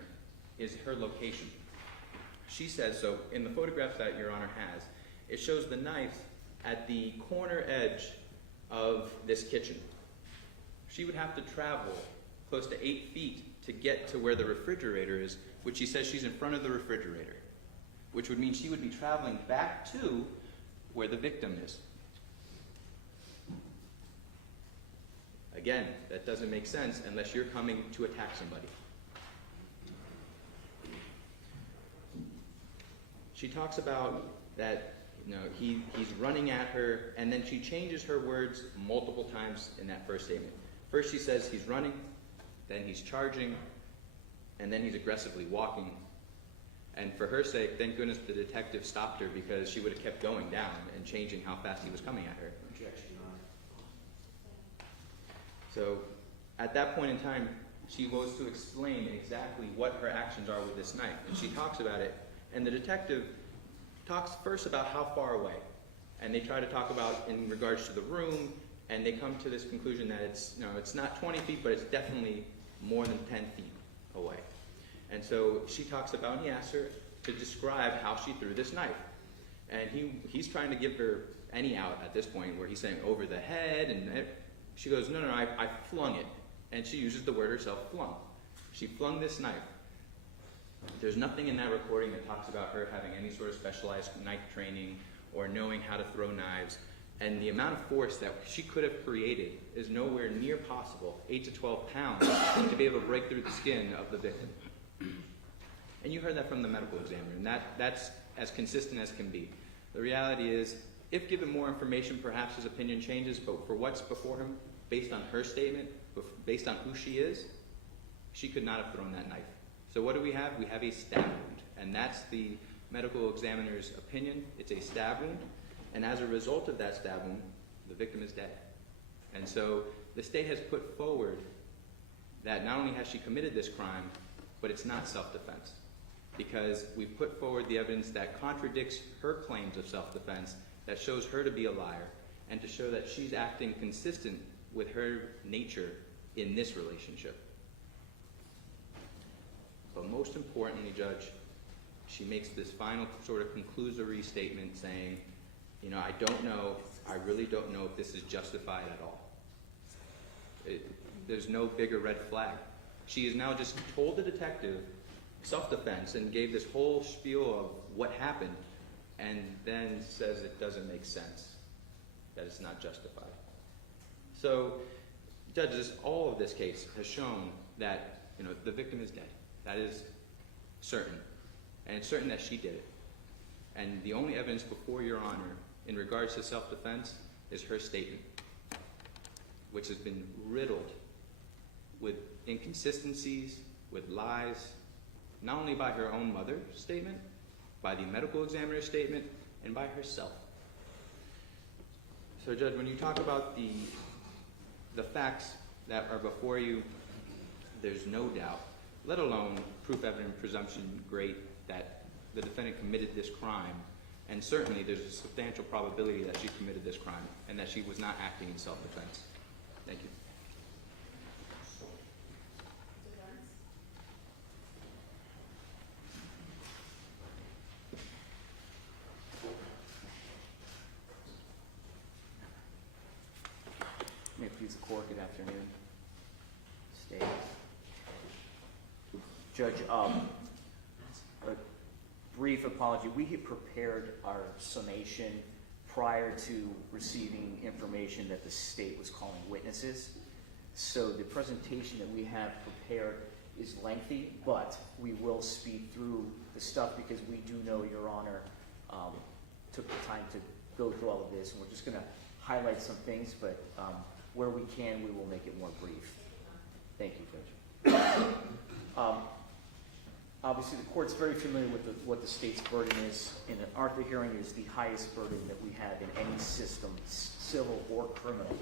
is her location. She says, so in the photographs that Your Honor has, it shows the knife at the corner edge of this kitchen. She would have to travel close to 8 feet to get to where the refrigerator is, which she says she's in front of the refrigerator, which would mean she would be traveling back to where the victim is. Again, that doesn't make sense unless you're coming to attack somebody. She talks about that, he's running at her, and then she changes her words multiple times in that first statement. First she says he's running, then he's charging, and then he's aggressively walking. And for her sake, thank goodness the detective stopped her, because she would have kept going down and changing how fast he was coming at her. Objection, Your Honor. So at that point in time, she goes to explain exactly what her actions are with this knife. And she talks about it, and the detective talks first about how far away. And they try to talk about in regards to the room, and they come to this conclusion that it's not 20 feet, but it's definitely more than 10 feet away. And so she talks about, and he asks her to describe how she threw this knife. And he's trying to give her any out at this point, where he's saying over the head, and she goes, no, I flung it. And she uses the word herself, flung. She flung this knife. There's nothing in that recording that talks about her having any sort of specialized knife training or knowing how to throw knives. And the amount of force that she could have created is nowhere near possible, 8 to 12 pounds, to be able to break through the skin of the victim. And you heard that from the medical examiner, and that's as consistent as can be. The reality is, if given more information, perhaps his opinion changes, but for what's before him, based on her statement, based on who she is, she could not have thrown that knife. So what do we have? We have a stab wound, and that's the medical examiner's opinion. It's a stab wound, and as a result of that stab wound, the victim is dead. And so the state has put forward that not only has she committed this crime, but it's not self-defense, because we've put forward the evidence that contradicts her claims of self-defense, that shows her to be a liar, and to show that she's acting consistent with her nature in this relationship. But most importantly, Judge, she makes this final sort of conclusory statement saying, you know, I really don't know if this is justified at all. There's no bigger red flag. She has now just told the detective self-defense and gave this whole spiel of what happened, and then says it doesn't make sense, that it's not justified. So, judges, all of this case has shown that, you know, the victim is dead. That is certain. And it's certain that she did it. And the only evidence before Your Honor in regards to self-defense is her statement, which has been riddled with inconsistencies, with lies, not only by her own mother's statement, by the medical examiner's statement, and by herself. So, Judge, when you talk about the facts that are before you, there's no doubt, let alone proof evident presumption great, that the defendant committed this crime, and certainly there's a substantial probability that she committed this crime and that she was not acting in self-defense. Thank you. May it please the court, good afternoon. Stay. Judge, a brief apology. We had prepared our summation prior to receiving information that the state was calling witnesses. So the presentation that we have prepared is lengthy, but we will speed through the stuff because we do know Your Honor took the time to go through all of this, and we're just going to highlight some things, but where we can, we will make it more brief. Thank you, Judge. Obviously, the court's very familiar with what the state's burden is in an Arthur hearing. Is the highest burden that we have in any system, civil or criminal.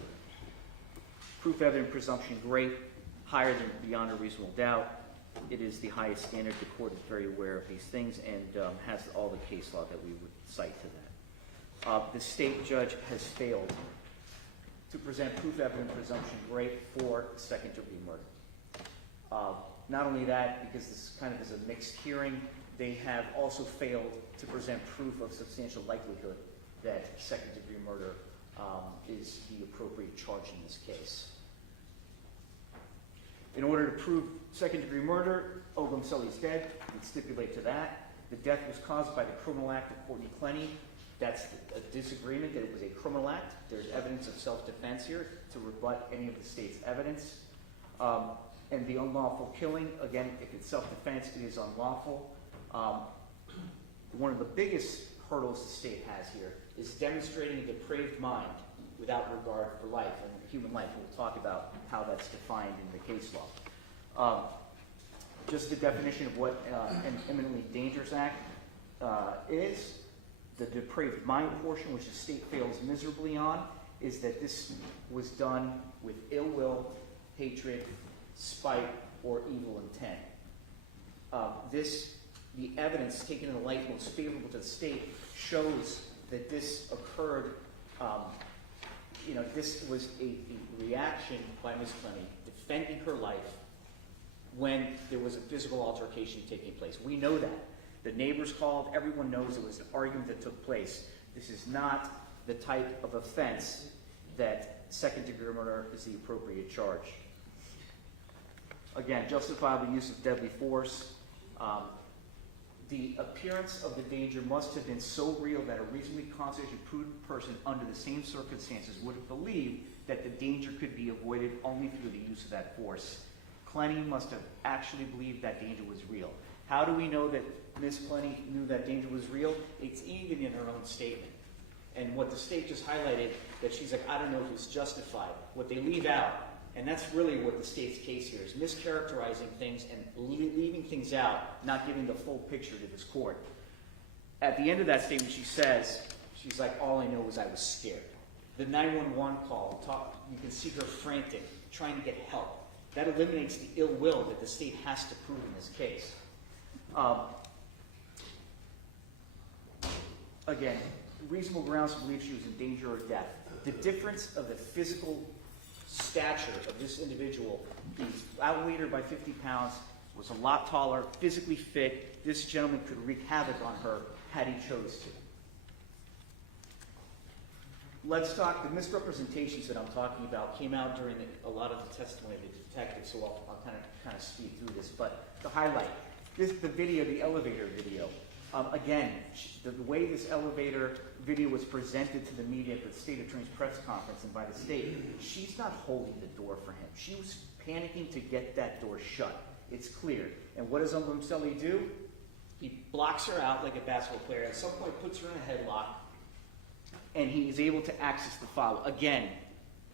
Proof evident presumption great, higher than beyond a reasonable doubt. It is the highest standard. The court is very aware of these things and has all the case law that we would cite to that. The state judge has failed to present proof evident presumption great for second-degree murder. Not only that, because this kind of is a mixed hearing, they have also failed to present proof of substantial likelihood that second-degree murder is the appropriate charge in this case. In order to prove second-degree murder, Obumseli is dead. We stipulate to that. The death was caused by the criminal act of Courtney Clenney. That's a disagreement that it was a criminal act. There's evidence of self-defense here to rebut any of the state's evidence. And the unlawful killing, again, if it's self-defense, it is unlawful. One of the biggest hurdles the state has here is demonstrating a depraved mind without regard for life and human life. We'll talk about how that's defined in the case law. Just the definition of what an imminently dangerous act is. The depraved mind portion, which the state fails miserably on, is that this was done with ill will, hatred, spite, or evil intent. The evidence taken in the light most favorable to the state shows that this occurred, this was a reaction by Ms. Clenney defending her life when there was a physical altercation taking place. We know that. The neighbors called, everyone knows it was an argument that took place. This is not the type of offense that second-degree murder is the appropriate charge. Again, justifiable use of deadly force. The appearance of the danger must have been so real that a reasonably constituted prudent person under the same circumstances would have believed that the danger could be avoided only through the use of that force. Clenney must have actually believed that danger was real. How do we know that Ms. Clenney knew that danger was real? It's even in her own statement. And what the state just highlighted, that she's like, I don't know if it's justified. What they leave out, and that's really what the state's case here is, mischaracterizing things and leaving things out, not giving the full picture to this court. At the end of that statement, she says, she's like, all I know is I was scared. The 911 call, you can see her frantic, trying to get help. That eliminates the ill will that the state has to prove in this case. Again, reasonable grounds to believe she was in danger of death. The difference of the physical stature of this individual, he's outweighed her by 50 pounds, was a lot taller, physically fit. This gentleman could wreak havoc on her had he chose to. Let's talk, the misrepresentations that I'm talking about came out during a lot of the testimony of the detective, so I'll kind of speed through this. But the highlight, the video, the elevator video. Again, the way this elevator video was presented to the media at the state attorney's press conference and by the state, she's not holding the door for him. She was panicking to get that door shut. It's clear. And what does Obumseli do? He blocks her out like a basketball player. At some point, puts her in a headlock, and he is able to access the file again,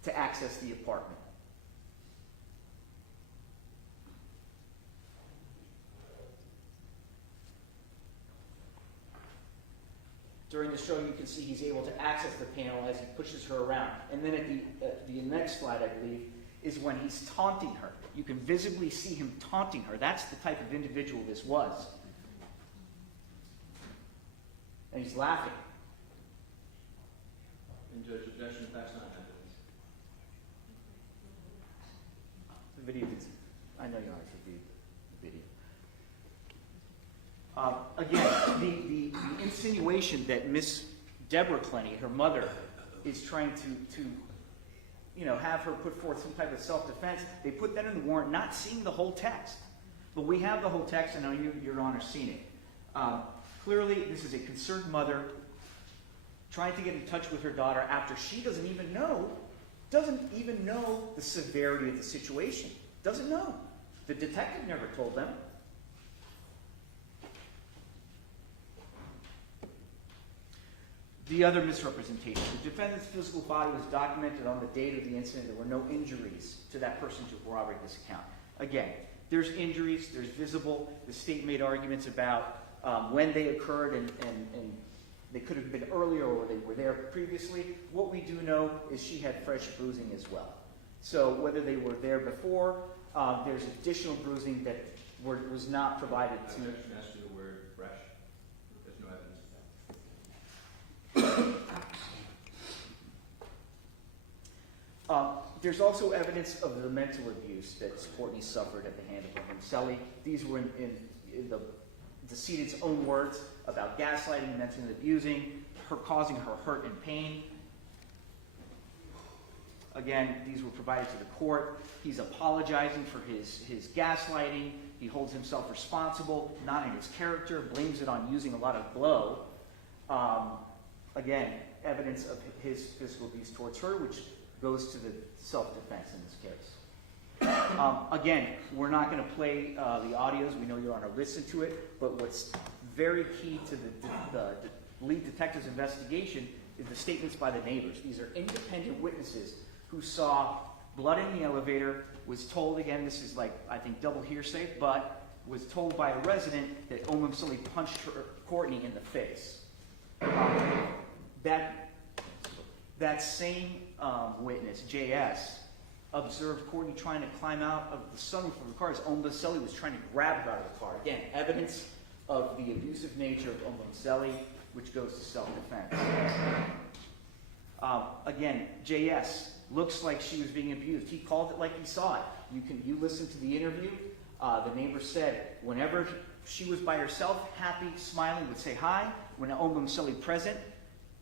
to access the apartment. During the show, you can see he's able to access the panel as he pushes her around. And then at the next slide, I believe, is when he's taunting her. You can visibly see him taunting her. That's the type of individual this was. And he's laughing. And Judge, objection, that's not evidence. The video, I know you already reviewed the video. Again, the insinuation that Miss Deborah Clenney, her mother, is trying to have her put forth some type of self-defense, they put that in the warrant, not seeing the whole text. But we have the whole text, and I know Your Honor seen it. Clearly, this is a concerned mother trying to get in touch with her daughter after she doesn't even know the severity of the situation. Doesn't know. The detective never told them. The other misrepresentation. The defendant's physical body was documented on the date of the incident. There were no injuries to that person to corroborate this account. Again, there's injuries, there's visible. The state made arguments about when they occurred and they could have been earlier or they were there previously. What we do know is she had fresh bruising as well. So whether they were there before, there's additional bruising that was not provided to. Objection as to the word fresh. There's no evidence of that. There's also evidence of the mental abuse that Courtney suffered at the hand of Obumseli. These were in the decedent's own words about gaslighting, mentally abusing, her causing her hurt and pain. Again, these were provided to the court. He's apologizing for his gaslighting. He holds himself responsible, not in his character, blames it on using a lot of blow. Again, evidence of his physical abuse towards her, which goes to the self-defense in this case. Again, we're not going to play the audios. We know Your Honor listened to it, but what's very key to the lead detective's investigation is the statements by the neighbors. These are independent witnesses who saw blood in the elevator, was told, again, this is like, I think, double hearsay, but was told by a resident that Obumseli punched Courtney in the face. That same witness, J.S., observed Courtney trying to climb out of the sunroof of the car as Obumseli was trying to grab her out of the car. Again, evidence of the abusive nature of Obumseli, which goes to self-defense. Again, J.S. looks like she was being abused. He called it like he saw it. You listen to the interview. The neighbor said whenever she was by herself, happy, smiling, would say hi. When Obumseli present,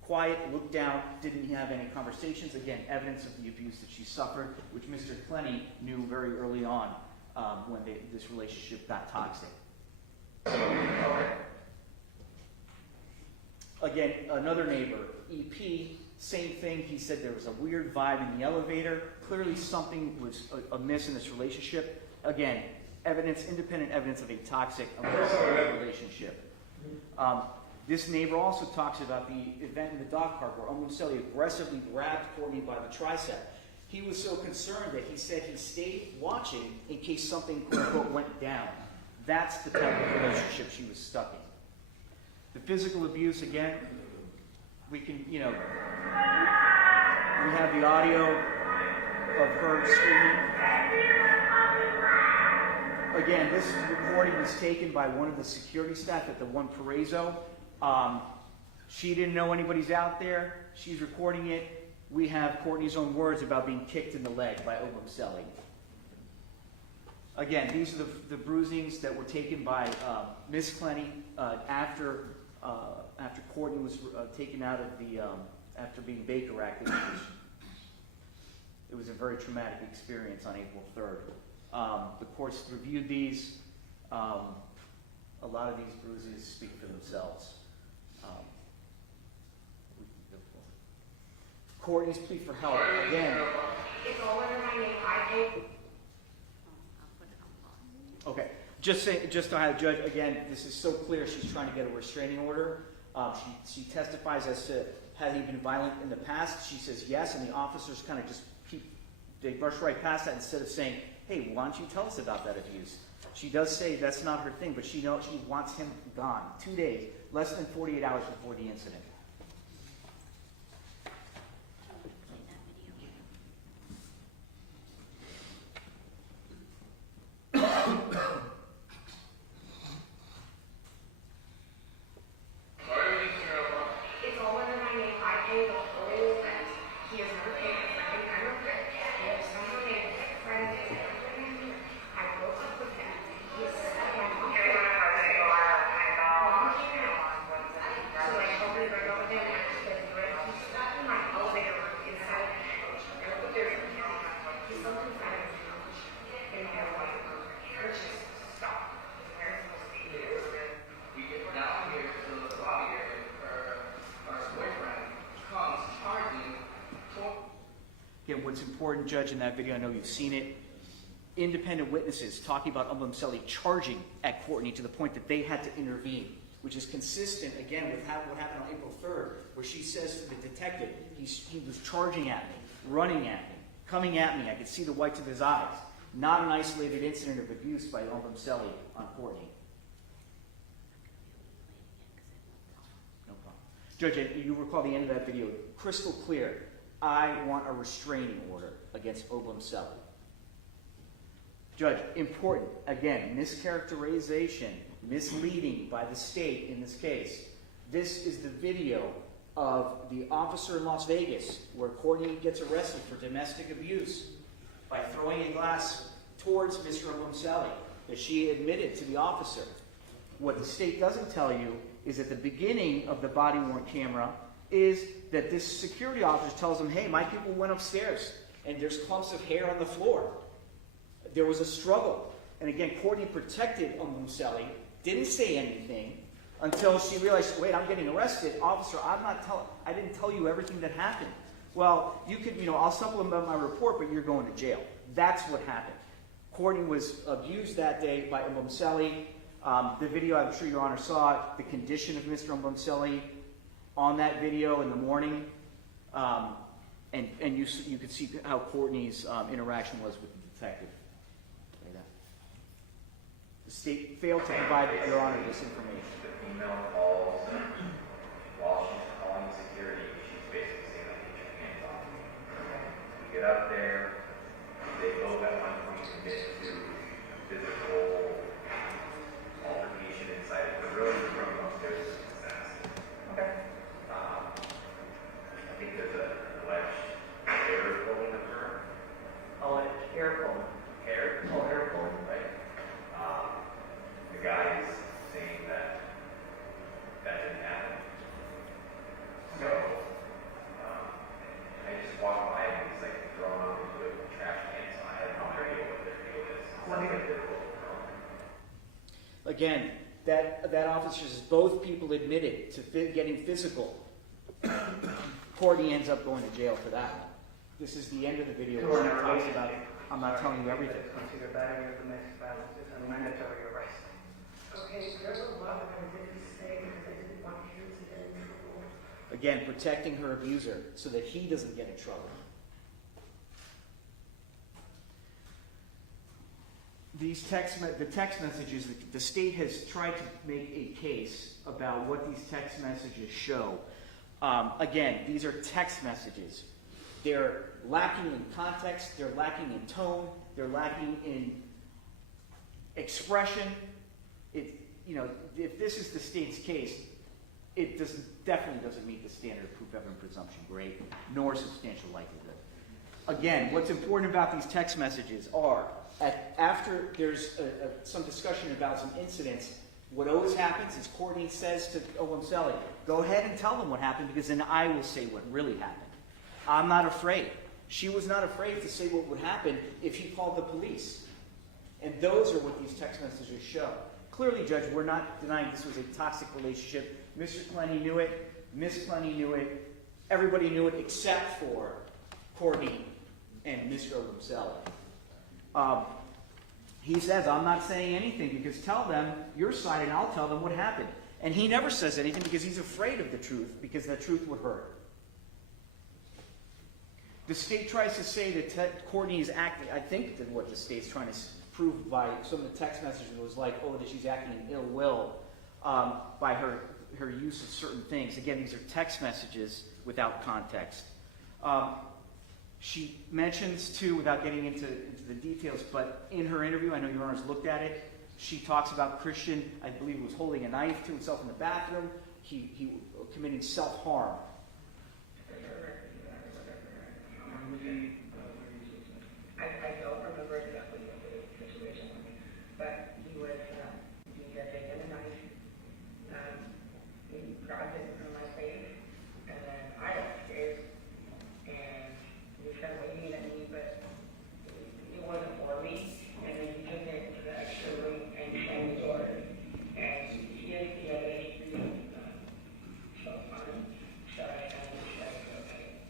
quiet, looked down, didn't have any conversations. Again, evidence of the abuse that she suffered, which Mr. Clenney knew very early on when this relationship got toxic. Again, another neighbor, EP, same thing. He said there was a weird vibe in the elevator. Clearly something was amiss in this relationship. Again, independent evidence of a toxic relationship. This neighbor also talks about the event in the dog park where Obumseli aggressively grabbed Courtney by the tricep. He was so concerned that he said he stayed watching in case something, quote-unquote, went down. That's the type of relationship she was stuck in. The physical abuse, again, we have the audio of her screaming. Again, this recording was taken by one of the security staff at the One Paraiso. She didn't know anybody's out there. She's recording it. We have Courtney's own words about being kicked in the leg by Obumseli. Again, these are the bruisings that were taken by Miss Clenney after Courtney was taken out of the after being Baker acted. It was a very traumatic experience on April 3rd. The courts reviewed these. A lot of these bruises speak for themselves. Courtney's plea for help, again. It's all under my name. I pay. Okay, just to have judge, again, this is so clear, she's trying to get a restraining order. She testifies as to, has he been violent in the past? She says yes, and the officers kind of just they brush right past that instead of saying, hey, why don't you tell us about that abuse? She does say that's not her thing, but she knows she wants him gone. 2 days, less than 48 hours before the incident. It's all under my name. I pay the whole rent. He has never paid for anything. I'm a friend. He has never paid for a friend. I broke up with him. He said my mom came out. So I told him to break up with him and he said, he slept in my elevator room inside of the building. He slept inside of the couch in my elevator room. Which is stop. Where it's supposed to be. We get down here to the lobby area where our boyfriend comes charging for. Again, what's important, Judge, in that video, I know you've seen it, independent witnesses talking about Obumseli charging at Courtney to the point that they had to intervene, which is consistent, again, with what happened on April 3rd, where she says to the detective, he was charging at me, running at me, coming at me. I could see the whites of his eyes. Not an isolated incident of abuse by Obumseli on Courtney. No problem. Judge, you recall the end of that video, crystal clear. I want a restraining order against Obumseli. Judge, important, again, mischaracterization, misleading by the state in this case. This is the video of the officer in Las Vegas where Courtney gets arrested for domestic abuse by throwing a glass towards Mr. Obumseli that she admitted to the officer. What the state doesn't tell you is at the beginning of the body-worn camera is that this security officer tells him, hey, my people went upstairs and there's clumps of hair on the floor. There was a struggle. And again, Courtney protected Obumseli, didn't say anything until she realized, wait, I'm getting arrested. Officer, I didn't tell you everything that happened. Well, you could, I'll supplement my report, but you're going to jail. That's what happened. Courtney was abused that day by Obumseli. The video, I'm sure Your Honor saw it, the condition of Mr. Obumseli on that video in the morning. And you could see how Courtney's interaction was with the detective. Like that. The state failed to provide Your Honor this information. The female calls while she's calling security. She's basically saying, like, get your hands off me. We get up there. They both at one point commit to physical altercation inside of the room. The room upstairs is possessed. Okay. I think there's an alleged hair pulling of her. Alleged hair pulling. Hair? Oh, hair pulling. Right. The guy is saying that didn't happen. So, I just walked by and he's like thrown up into a trash can, so I have no idea what their deal is. Sounds like they're both thrown. Again, that officer says both people admitted to getting physical. Courtney ends up going to jail for that one. This is the end of the video where she talks about it. I'm not telling you everything. Consider battery of domestic violence and mandatory arrest. Okay, there's a lot that I didn't say because I didn't want him to get in trouble. Again, protecting her abuser so that he doesn't get in trouble. The text messages, the state has tried to make a case about what these text messages show. Again, these are text messages. They're lacking in context, they're lacking in tone, they're lacking in expression. If this is the state's case, it definitely doesn't meet the standard of proof evidence presumption grade, nor substantial likelihood. Again, what's important about these text messages are After there's some discussion about some incidents, what always happens is Courtney says to Obumseli, go ahead and tell them what happened because then I will say what really happened. I'm not afraid. She was not afraid to say what would happen if he called the police. And those are what these text messages show. Clearly, Judge, we're not denying this was a toxic relationship. Mr. Clenney knew it. Miss Clenney knew it. Everybody knew it except for Courtney and Mr. Obumseli. He says, I'm not saying anything because tell them your side and I'll tell them what happened. And he never says anything because he's afraid of the truth because the truth would hurt. The state tries to say that Courtney is acting, I think that what the state's trying to prove by some of the text messages was like, oh, that she's acting in ill will by her use of certain things. Again, these are text messages without context. She mentions, too, without getting into the details, but in her interview, I know Your Honor's looked at it, she talks about Christian, I believe, was holding a knife to himself in the bathroom, he committing self-harm. I don't remember exactly what the situation was, but he was, he had taken a knife, he grabbed it from my face, and then I got scared, and he was kind of waving at me, but it wasn't for me, and then he took it to the extra room and slammed the door, and he had self-harm, so I kind of was like, okay,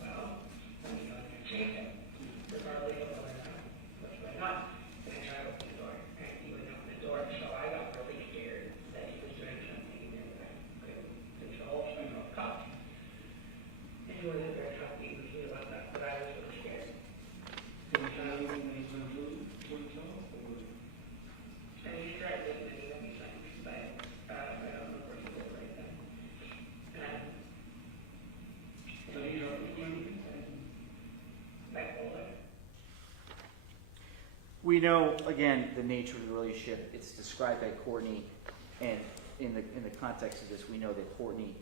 well, I'm going to chase him. Regardless of what's going on, and I tried to open the door, and he wouldn't open the door, so I got really scared that he was doing something that I couldn't control, so I called cops. And he wasn't very happy with me about that, but I was really scared. And he threatened me many times, but I don't know where he was right then. Bipolar. We know, again, the nature of the relationship. It's described by Courtney, and in the context of this, we know that Courtney,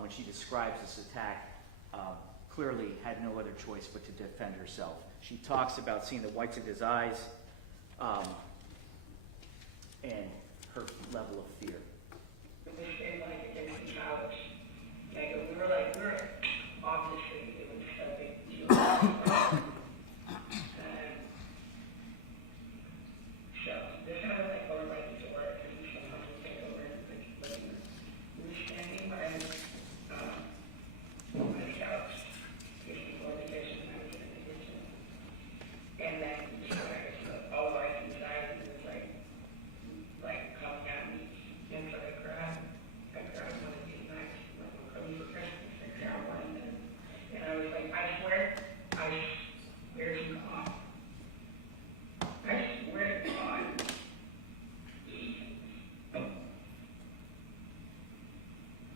when she describes this attack, clearly had no other choice but to defend herself. She talks about seeing the whites of his eyes and her level of fear. We stayed like against the couch. Like, we were obviously doing something. So this kind of like going like the door and someone would take over and like we were standing by the couch, just before the kitchen, I was in the kitchen. And then all the lights inside and it was like coming at me. And so I grabbed one of these knives, like I'm coming for Christmas, I grabbed one of them. And I was like, I swear to God. I swear to God.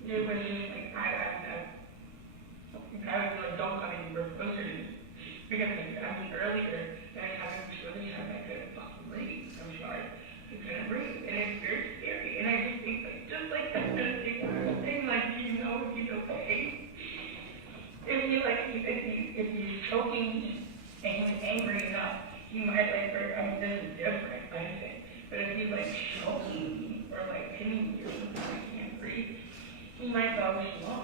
It was just like, I was like, don't come any closer to me. Because I grabbed me earlier, and I haven't really had I couldn't fucking breathe. I'm sorry. I couldn't breathe. And it's very scary. And I just think, like, just like that, thing, like, you know, if he's okay. If he's choking and he's angry enough, he might like, this is different, I think. But if he's like choking or like hitting you or something, I can't breathe, he might go slow.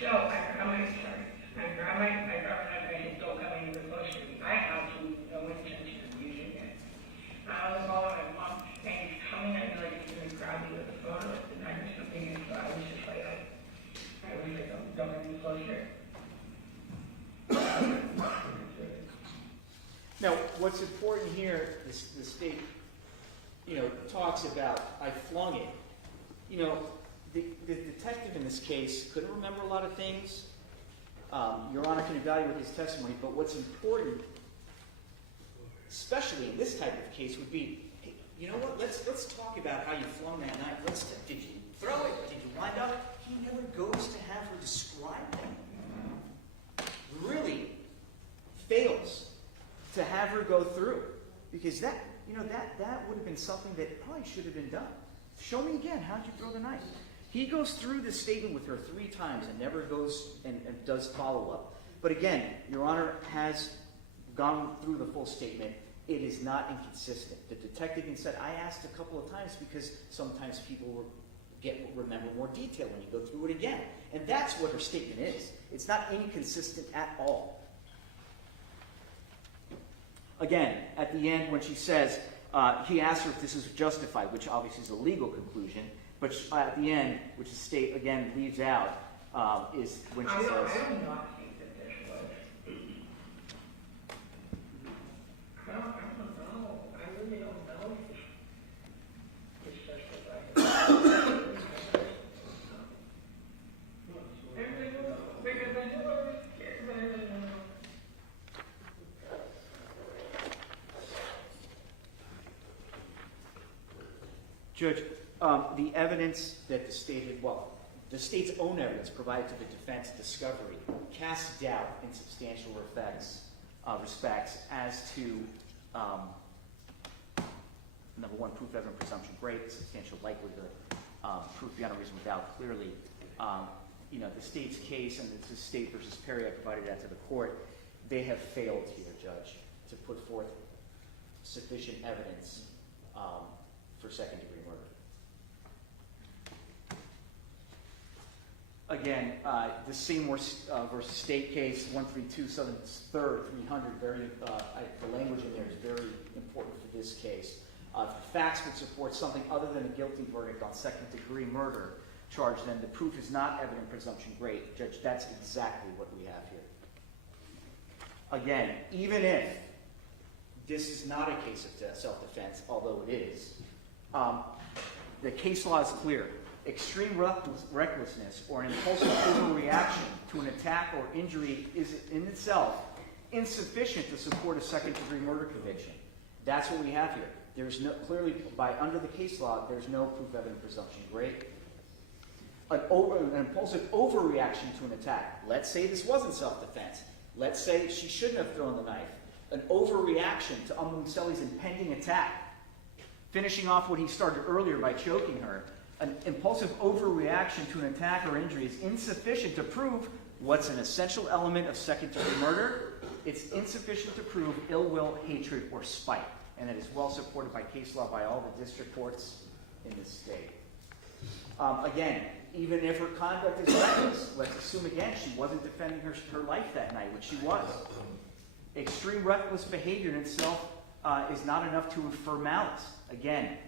So I grabbed my knife and I said, don't come any closer to me. I have absolutely no intention of using it. I was calling my mom and he's coming at me like he's gonna grab me with a photo of the knife or something, and so I was just like, don't come any closer. Now, what's important here, the state, talks about, I flung it. The detective in this case couldn't remember a lot of things. Your Honor can evaluate his testimony, but what's important, especially in this type of case, would be, hey, you know what? Let's talk about how you flung that knife. Did you throw it? Did you wind up? He never goes to have her describe that. Really fails to have her go through, because that would have been something that probably should have been done. Show me again, how'd you throw the knife? He goes through this statement with her 3 times and never goes and does follow-up. But again, Your Honor has gone through the full statement. It is not inconsistent. The detective even said, I asked a couple of times because sometimes people remember more detail when you go through it again. And that's what her statement is. It's not inconsistent at all. Again, at the end when she says, he asked her if this is justified, which obviously is a legal conclusion, but at the end, which the state, again, leaves out, is when she says... I do not think that this was... I don't know. I really don't know if it's justified. Because I knew I was scared, but I really don't know. Judge, the evidence that the state had, well, the state's own evidence provided to the defense discovery casts doubt in substantial respects as to, number one, proof evidence presumption great, substantial likelihood, proof beyond a reasonable doubt clearly. The state's case, and it's the State versus Perry, I provided that to the court, they have failed here, Judge, to put forth sufficient evidence for second-degree murder. Again, the Seymour versus State case, 132 Southern 3rd, 300, the language in there is very important for this case. If the facts would support something other than a guilty verdict on second-degree murder charge, then the proof is not evident presumption great. Judge, that's exactly what we have here. Again, even if this is not a case of self-defense, although it is, the case law is clear. Extreme recklessness or an impulsive overreaction to an attack or injury is in itself insufficient to support a second-degree murder conviction. That's what we have here. There's no, clearly, under the case law, there's no proof evident presumption great. An impulsive overreaction to an attack. Let's say this wasn't self-defense. Let's say she shouldn't have thrown the knife. An overreaction to Obumseli's impending attack, finishing off what he started earlier by choking her. An impulsive overreaction to an attack or injury is insufficient to prove what's an essential element of second-degree murder. It's insufficient to prove ill will, hatred, or spite. And it is well supported by case law by all the district courts in this state. Again, even if her conduct is reckless, let's assume again she wasn't defending her life that night, which she was. Extreme reckless behavior in itself is not enough to infer malice. Again,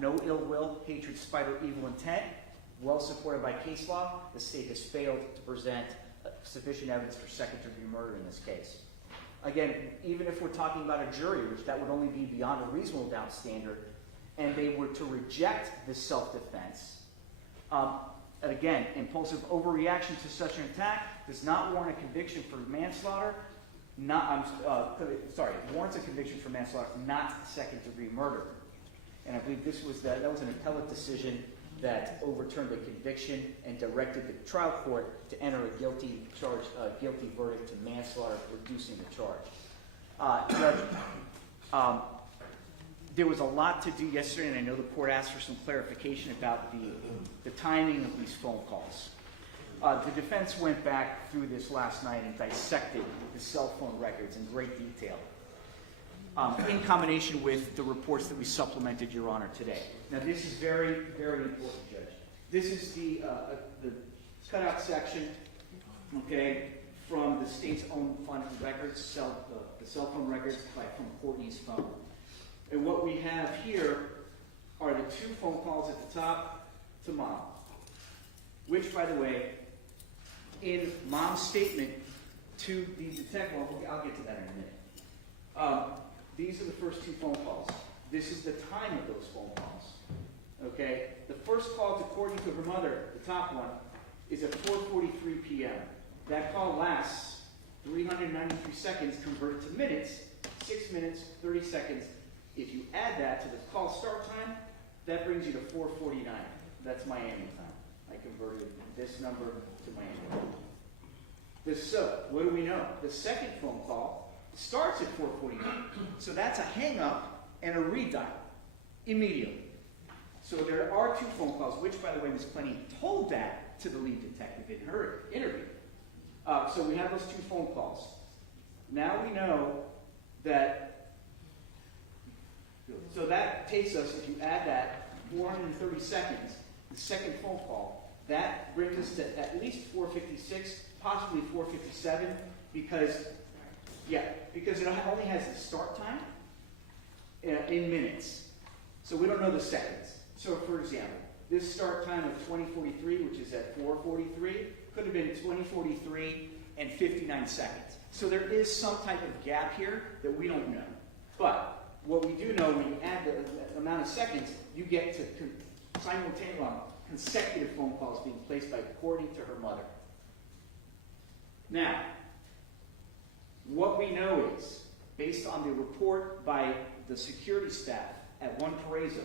no ill will, hatred, spite, or evil intent. Well supported by case law, the state has failed to present sufficient evidence for second-degree murder in this case. Again, even if we're talking about a jury, which that would only be beyond a reasonable doubt standard, and they were to reject this self-defense, and again, impulsive overreaction to such an attack does not warrant a conviction for manslaughter. Warrants a conviction for manslaughter, not second-degree murder. And I believe that was an appellate decision that overturned the conviction and directed the trial court to enter a guilty verdict to manslaughter, reducing the charge. There was a lot to do yesterday, and I know the court asked for some clarification about the timing of these phone calls. The defense went back through this last night and dissected the cell phone records in great detail, in combination with the reports that we supplemented, Your Honor, today. Now, this is very, very important, Judge. This is the cutout section, okay, from the state's own funded records, the cell phone records from Courtney's phone. And what we have here are the two phone calls at the top to Mom, which, by the way, in Mom's statement to the detective, I'll get to that in a minute. These are the first two phone calls. This is the time of those phone calls. Okay? The first call to Courtney to her mother, the top one, is at 4:43 p.m. That call lasts 393 seconds converted to minutes, 6 minutes, 30 seconds. If you add that to the call start time, that brings you to 4:49. That's Miami time. I converted this number to Miami. So, what do we know? The second phone call starts at 4:49. So that's a hang up and a redial immediately. So there are two phone calls, which, by the way, Ms. Clenney told that to the lead detective in her interview. So we have those two phone calls. Now we know that, so that takes us, if you add that, 430 seconds, the second phone call, that brings us to at least 456, possibly 457, because it only has the start time in minutes. So we don't know the seconds. So for example, this start time of 2043, which is at 4:43, could have been 20:43 and 59 seconds. So there is some type of gap here that we don't know. But what we do know, when you add the amount of seconds, you get to simultaneous consecutive phone calls being placed by Courtney to her mother. Now, what we know is, based on the report by the security staff at One Paraiso,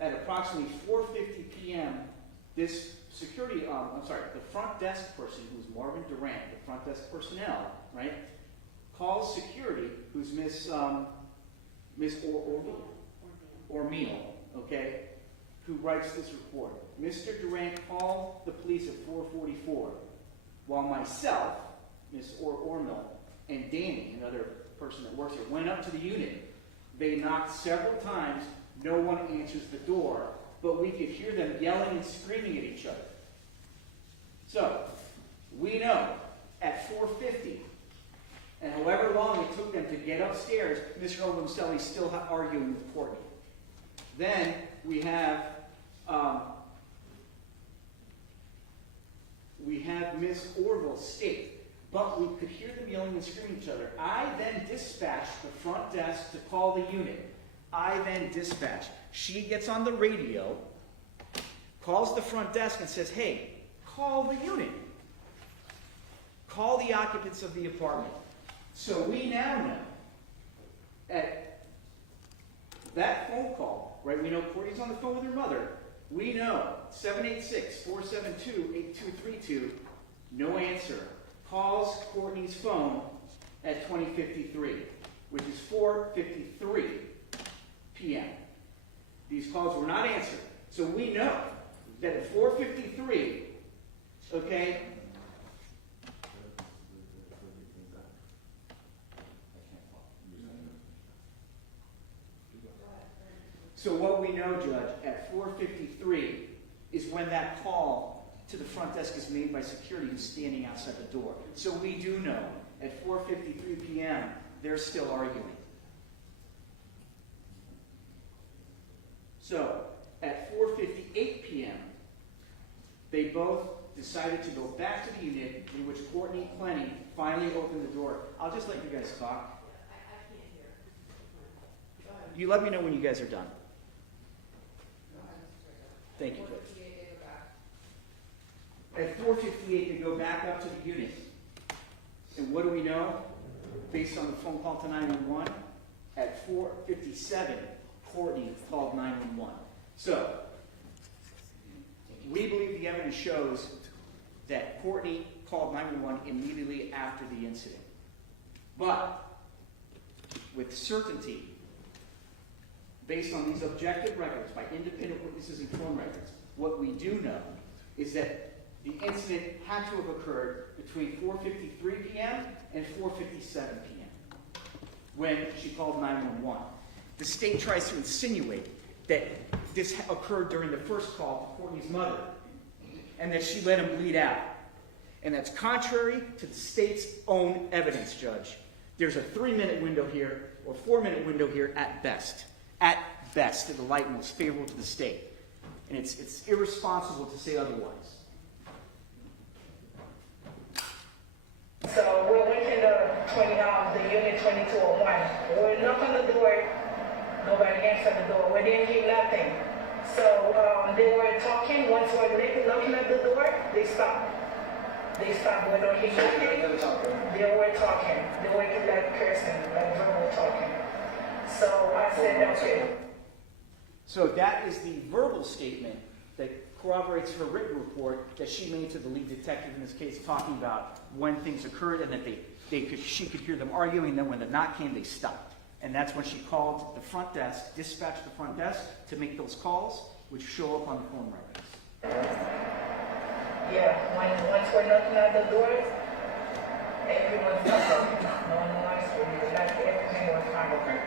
at approximately 4:50 p.m., this security, the front desk person, who's Marvin Durant, the front desk personnel, right, calls security, who's Miss Ormeal, okay, who writes this report. Mr. Durant called the police at 4:44, while myself, Miss Ormeal, and Danny, another person that works here, went up to the unit. They knocked several times. No one answers the door, but we could hear them yelling and screaming at each other. So, we know at 4:50, and however long it took them to get upstairs, Mr. Obumseli is still arguing with Courtney. Then we have Miss Orville state, but we could hear them yelling and screaming at each other. I then dispatched the front desk to call the unit. She gets on the radio, calls the front desk and says, hey, call the unit. Call the occupants of the apartment. So we now know at that phone call, right, we know Courtney's on the phone with her mother. We know 786-472-8232, no answer. Calls Courtney's phone at 20:53, which is 4:53 p.m. These calls were not answered. So we know that at 4:53, okay, so what we know, Judge, at 4:53 is when that call to the front desk is made by security who's standing outside the door. So we do know at 4:53 p.m. they're still arguing. So at 4:58 p.m. they both decided to go back to the unit in which Courtney Clenney finally opened the door. I'll just let you guys talk. I can't hear. You let me know when you guys are done. Thank you, Judge. At 4:58, they go back up to the unit. And what do we know? Based on the phone call to 911, at 4:57, Courtney called 911. So, we believe the evidence shows that Courtney called 911 immediately after the incident. But, with certainty, based on these objective records by independent witnesses and phone records, what we do know is that the incident had to have occurred between 4:53 p.m. and 4:57 p.m. when she called 911. The state tries to insinuate that this occurred during the first call to Courtney's mother and that she let him bleed out. And that's contrary to the state's own evidence, Judge. There's a 3-minute window here or 4-minute window here at best. At best, in the light most favorable to the state. And it's irresponsible to say otherwise. So we're within the unit 2201. We knock on the door, nobody answered the door. We didn't hear nothing. So they were talking. Once we're knocking at the door, they stopped. We don't hear nothing. They were talking. They were like cursing, like verbal talking. So I said, okay. So that is the verbal statement that corroborates her written report that she made to the lead detective in this case, talking about when things occurred and that she could hear them arguing, and then when the knock came, they stopped. And that's when she called the front desk, dispatched the front desk to make those calls, which show up on the phone records. Yeah, once we're knocking at the door, Everyone's covered. No one wants to leave. Like everything was fine. Okay.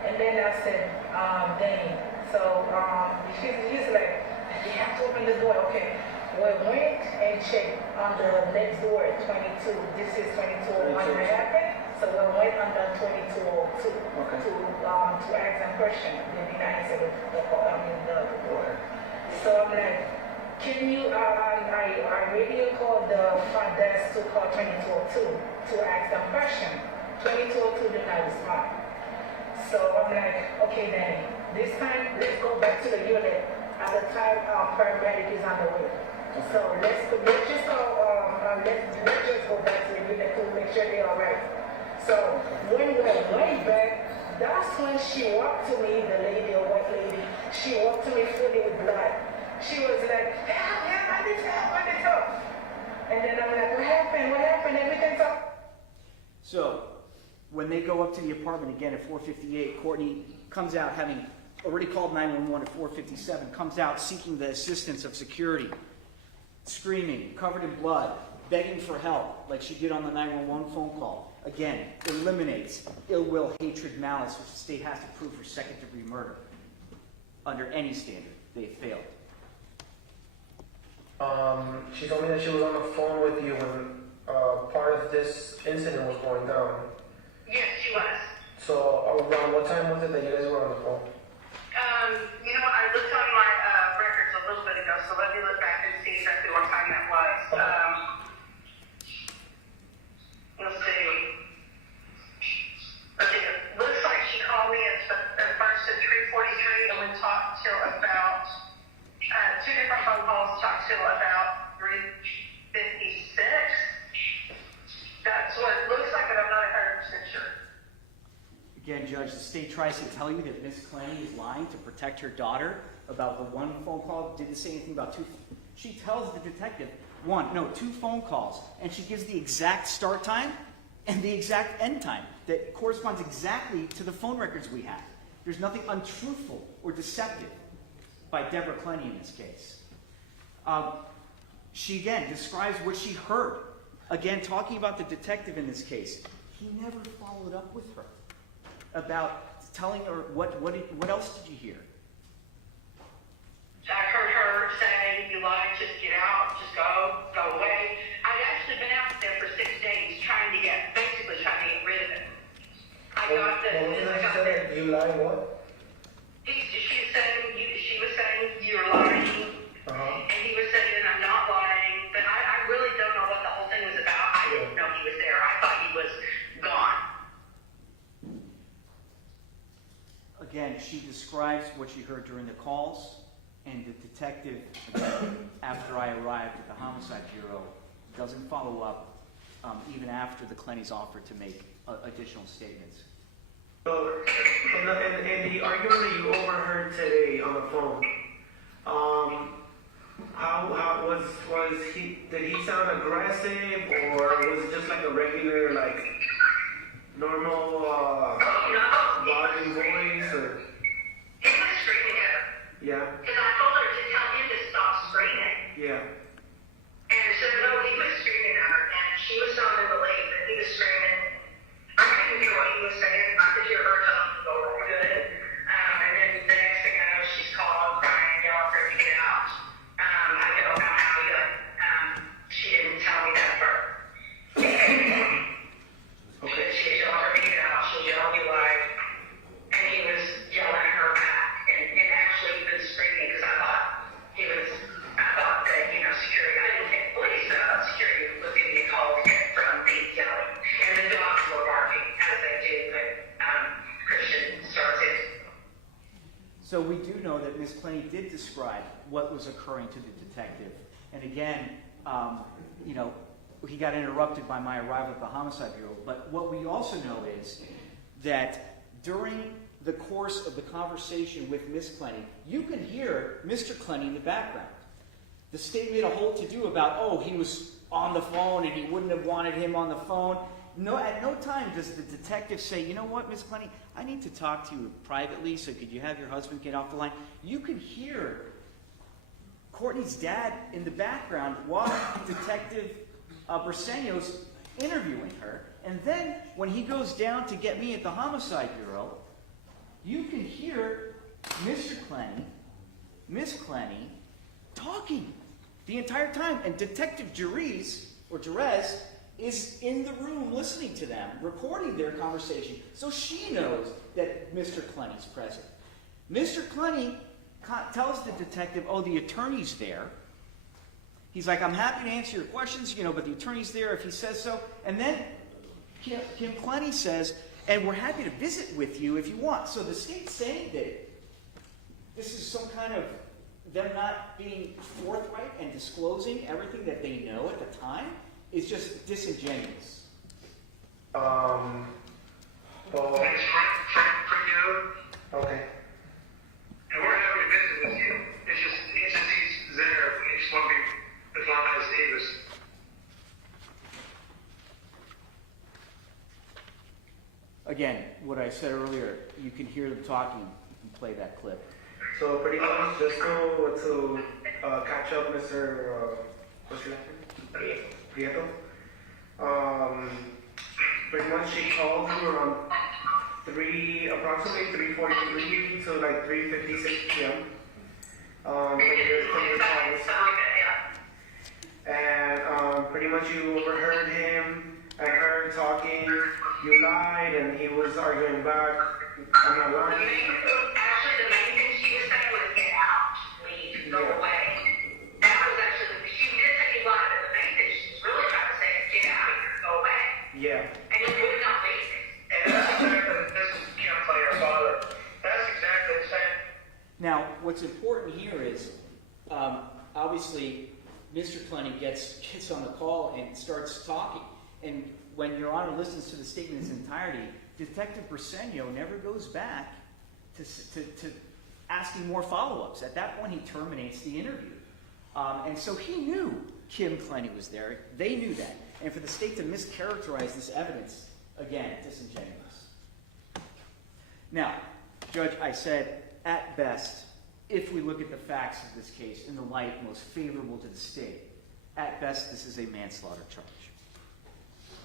And then I said, Danny, so he's like, you have to open the door. Okay. We went and checked on the next door at 22. This is 2201 happened. So we went on the 2202 Okay. to ask them question. They did not answer the door. So I'm like, can you, I radio called the front desk to call 2202 to ask them question. 2202 did not respond. So I'm like, okay, Danny, this time let's go back to the unit. At the time, our paramedic is on the way. So let's just go, let's just go back to the unit to make sure they're all right. So when we went back, that's when she walked to me, the lady, a white lady, she walked to me fully with blood. She was like, help, I need help. And then I'm like, what happened, everything's up. So, when they go up to the apartment again at 4:58, Courtney comes out, having already called 911 at 4:57, comes out seeking the assistance of security, screaming, covered in blood, begging for help, like she did on the 911 phone call. Again, eliminates ill will, hatred, malice, which the state has to prove for second-degree murder. Under any standard, they have failed. She told me that she was on the phone with you when part of this incident was going down. Yes, she was. So around what time was it that you guys were on the phone? You know what, I looked on my records a little bit ago, so let me look back and see exactly what time that was. Let's see. Okay, it looks like she called me at first at 3:43 and we talked till about, two different phone calls, talked till about 3:56. That's what it looks like, but I'm not 100% sure. Again, Judge, the state tries to tell you that Miss Clenney is lying to protect her daughter about the one phone call. Didn't say anything about two. She tells the detective two phone calls, and she gives the exact start time and the exact end time that corresponds exactly to the phone records we have. There's nothing untruthful or deceptive by Deborah Clenney in this case. She again describes what she heard. Again, talking about the detective in this case, he never followed up with her about telling her what else did you hear? I heard her say, you lied, just get out, just go away. I'd actually been out there for 6 days trying to get rid of it. You lied what? She was saying you're lying, and he was saying I'm not lying, but I really don't know what the whole thing was about. I didn't know he was there. I thought he was gone. Again, she describes what she heard during the calls, and the detective, again, after I arrived at the Homicide Bureau, doesn't follow up even after the Clenneys offered to make additional statements. So, in the argument that you overheard today on the phone, how was he? Did he sound aggressive, or was it just like a regular, like normal volume voice? Or? He was screaming at her. Yeah. Because I told her to tell him to stop screaming. Yeah. And so no, he was screaming at her, and she was not in the lane, but he was screaming. I couldn't hear what he was saying. I could hear her tell him to go over good. And then the next thing I know, she's calling, crying, yelling for him to get out. I don't know how he got. She didn't tell me that part. Okay. She was yelling for me to get out. She was yelling me live, and he was yelling at her back, and actually even screaming because I thought that security. I didn't think police security was going to get called from the yelling, and the dogs were barking as they do when Christian started. So we do know that Ms. Clenney did describe what was occurring to the detective. And again, he got interrupted by my arrival at the Homicide Bureau. But what we also know is that during the course of the conversation with Ms. Clenney, you could hear Mr. Clenney in the background. The state made a whole to-do about, he was on the phone and he wouldn't have wanted him on the phone. No, at no time does the detective say, you know what, Ms. Clenney, I need to talk to you privately, so could you have your husband get off the line? You could hear Courtney's dad in the background while Detective Briseño's interviewing her. And then when he goes down to get me at the Homicide Bureau, you can hear Mr. Clenney, Miss Clenney, talking the entire time. And Detective Jerez is in the room listening to them, recording their conversation. So she knows that Mr. Clenney's present. Mr. Clenney tells the detective, oh, the attorney's there. He's like, I'm happy to answer your questions, but the attorney's there if he says so. And then Kim Clenney says, and we're happy to visit with you if you want. So the state's saying that this is some kind of them not being forthright and disclosing everything that they know at the time is just disingenuous. Well, okay. And we're happy to visit with you. It's just he's there. He's smoking as long as he was. Again, what I said earlier, you can hear them talking. You can play that clip. So pretty much just to catch up, Mr. What's your name? Prieto. Pretty much she called you around approximately 3:43 to like 3:56 p.m. From your calls. And pretty much you overheard him and her talking. You lied, and he was arguing back. I'm not lying. Actually, the main thing she was saying was get out, leave, go away. That was actually, she did say you lied, but the main thing she's really trying to say is get out of here, go away. Yeah. And you would not leave. And that's exactly, this is Kim Clenney, her father. That's exactly the same. Now, what's important here is, obviously, Mr. Clenney gets on the call and starts talking. And when Your Honor listens to the statement in its entirety, Detective Briseño never goes back to asking more follow-ups. At that point, he terminates the interview. And so he knew Kim Clenney was there. They knew that. And for the state to mischaracterize this evidence, again, disingenuous. Now, Judge, I said, at best, if we look at the facts of this case in the light most favorable to the state, at best, this is a manslaughter charge.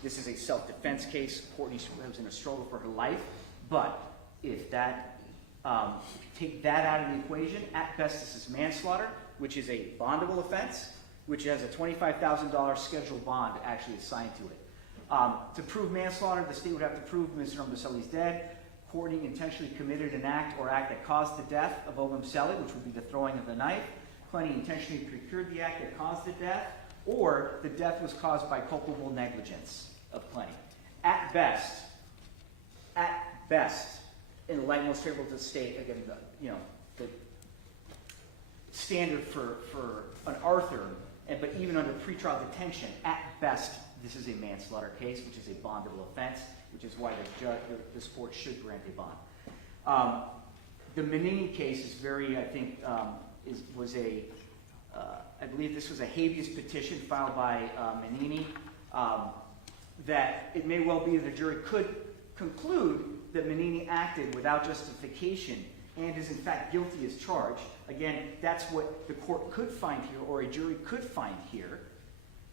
This is a self-defense case. Courtney was in a struggle for her life. But if that, if you take that out of the equation, at best, this is manslaughter, which is a bondable offense, which has a $25,000 scheduled bond actually assigned to it. To prove manslaughter, the state would have to prove Mr. Obumseli's dead. Courtney intentionally committed an act or act that caused the death of Obumseli, which would be the throwing of the knife. Clenney intentionally procured the act that caused the death, or the death was caused by culpable negligence of Clenney. At best, in the light most favorable to the state, again, the standard for an Arthur, but even under pretrial detention, at best, this is a manslaughter case, which is a bondable offense, which is why this court should grant a bond. The Menini case is very, I think, I believe this was a habeas petition filed by Menini, that it may well be that a jury could conclude that Menini acted without justification and is in fact guilty as charged. Again, that's what the court could find here, or a jury could find here,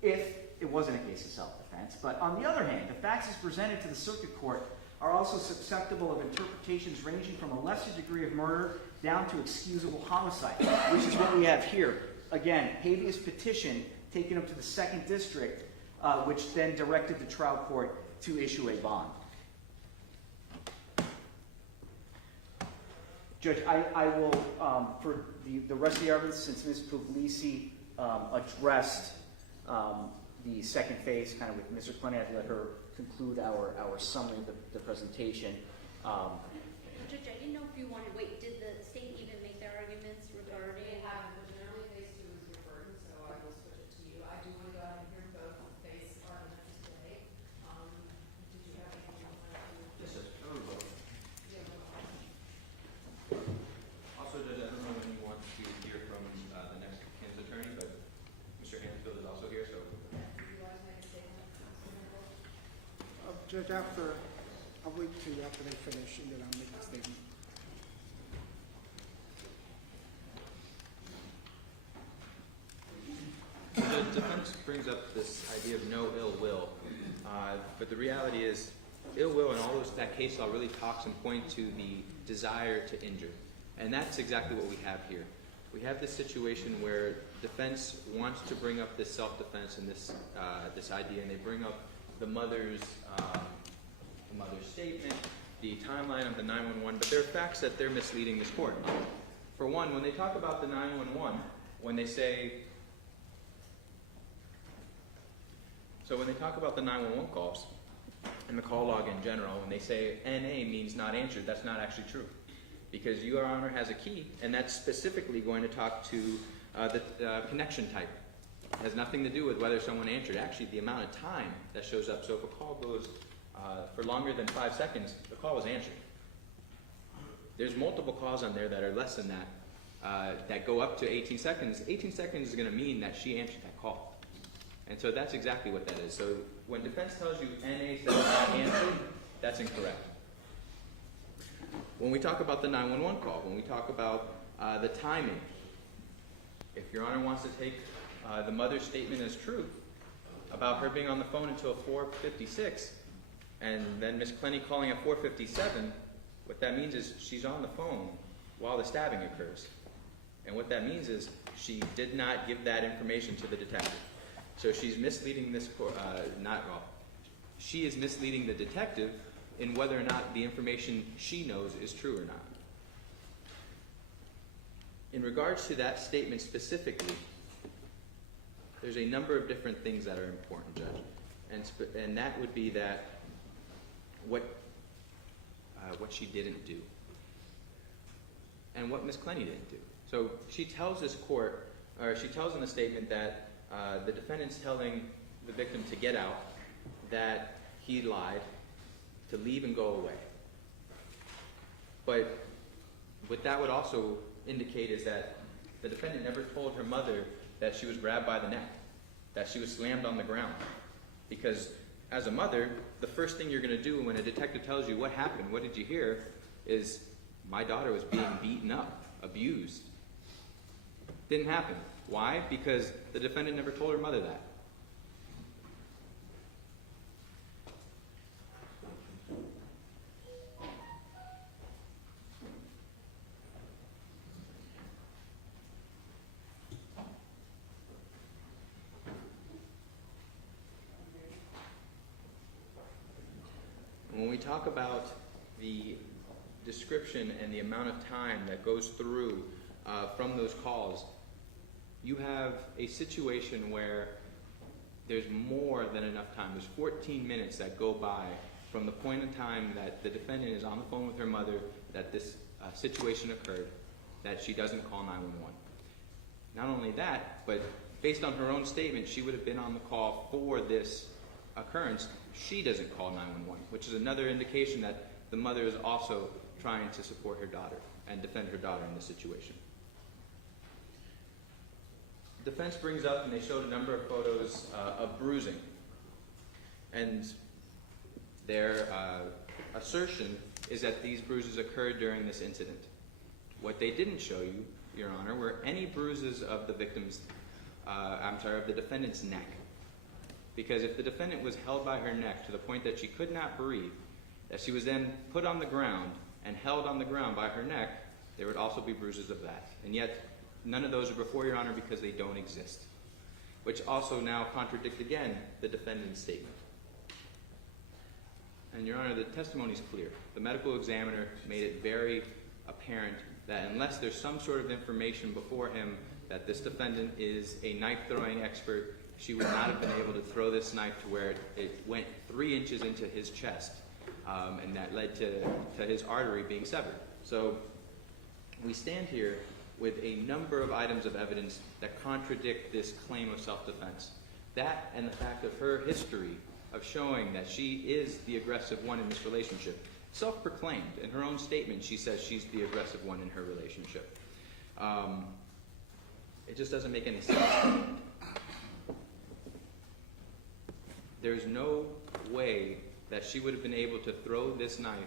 if it wasn't a case of self-defense. But on the other hand, the facts as presented to the circuit court are also susceptible of interpretations ranging from a lesser degree of murder down to excusable homicide, which is what we have here. Again, habeas petition taken up to the 2nd District, which then directed the trial court to issue a bond. Judge, I will, for the rest of the arguments, since Ms. Puglisi addressed the second phase, kind of with Mr. Clenney, I'd let her conclude our summary of the presentation. Judge, I didn't know if you wanted, did the state even make their arguments regarding? They haven't, but generally phase 2 is your burden, so I will switch it to you. I do want to go ahead and hear both phase arguments today. Did you have anything you wanted to? Yes, sir. Yeah. Also, Judge, I don't know when you want to hear from the next Kim's attorney, but Mr. Hansfield is also here, so. Did you guys make a statement? Judge, I'll wait till after they finish and then I'll make a statement. defense brings up this idea of no ill will, but the reality is ill will and all that case law really talks and points to the desire to injure. And that's exactly what we have here. We have this situation where defense wants to bring up this self-defense and this idea, and they bring up the mother's statement, the timeline of the 911, but there are facts that they're misleading this court. For one, when they talk about the 911, when they talk about the 911 calls and the call log in general, when they say NA means not answered, that's not actually true. Because Your Honor has a key, and that's specifically going to talk to the connection type. It has nothing to do with whether someone answered. Actually, the amount of time that shows up. So if a call goes for longer than 5 seconds, the call was answered. There's multiple calls on there that are less than that, that go up to 18 seconds. 18 seconds is going to mean that she answered that call. And so that's exactly what that is. So when defense tells you NA says not answered, that's incorrect. When we talk about the 911 call, when we talk about the timing, if Your Honor wants to take the mother's statement as true about her being on the phone until 4:56, and then Miss Clenney calling at 4:57, what that means is she's on the phone while the stabbing occurs. And what that means is she did not give that information to the detective. So she's misleading this court, she is misleading the detective in whether or not the information she knows is true or not. In regards to that statement specifically, there's a number of different things that are important, Judge. And that would be that what she didn't do and what Miss Clenney didn't do. So she tells this court, or she tells in the statement that the defendant's telling the victim to get out, that he lied, to leave and go away. But what that would also indicate is that the defendant never told her mother that she was grabbed by the neck, that she was slammed on the ground. Because as a mother, the first thing you're going to do when a detective tells you what happened, what did you hear, is my daughter was being beaten up, abused. Didn't happen. Why? Because the defendant never told her mother that. When we talk about the description and the amount of time that goes through from those calls, you have a situation where there's more than enough time. There's 14 minutes that go by from the point in time that the defendant is on the phone with her mother, that this situation occurred, that she doesn't call 911. Not only that, but based on her own statement, she would have been on the call for this occurrence. She doesn't call 911, which is another indication that the mother is also trying to support her daughter and defend her daughter in this situation. Defense brings up, and they showed a number of photos of bruising. And their assertion is that these bruises occurred during this incident. What they didn't show you, Your Honor, were any bruises of the victim's, of the defendant's neck. Because if the defendant was held by her neck to the point that she could not breathe, that she was then put on the ground and held on the ground by her neck, there would also be bruises of that. And yet, none of those are before Your Honor because they don't exist. Which also now contradict again the defendant's statement. And Your Honor, the testimony is clear. The medical examiner made it very apparent that unless there's some sort of information before him that this defendant is a knife-throwing expert, she would not have been able to throw this knife to where it went 3 inches into his chest, and that led to his artery being severed. So we stand here with a number of items of evidence that contradict this claim of self-defense. That and the fact of her history of showing that she is the aggressive one in this relationship. Self-proclaimed. In her own statement, she says she's the aggressive one in her relationship. It just doesn't make any sense. There's no way that she would have been able to throw this knife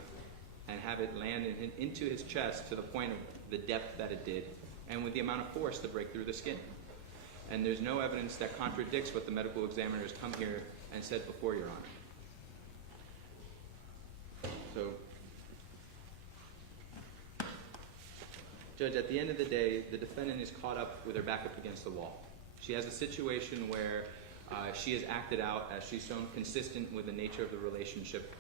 and have it land into his chest to the point of the depth that it did, and with the amount of force to break through the skin. And there's no evidence that contradicts what the medical examiner has come here and said before, Your Honor. So, Judge, at the end of the day, the defendant is caught up with her back up against the wall. She has a situation where she has acted out as she's shown consistent with the nature of the relationship.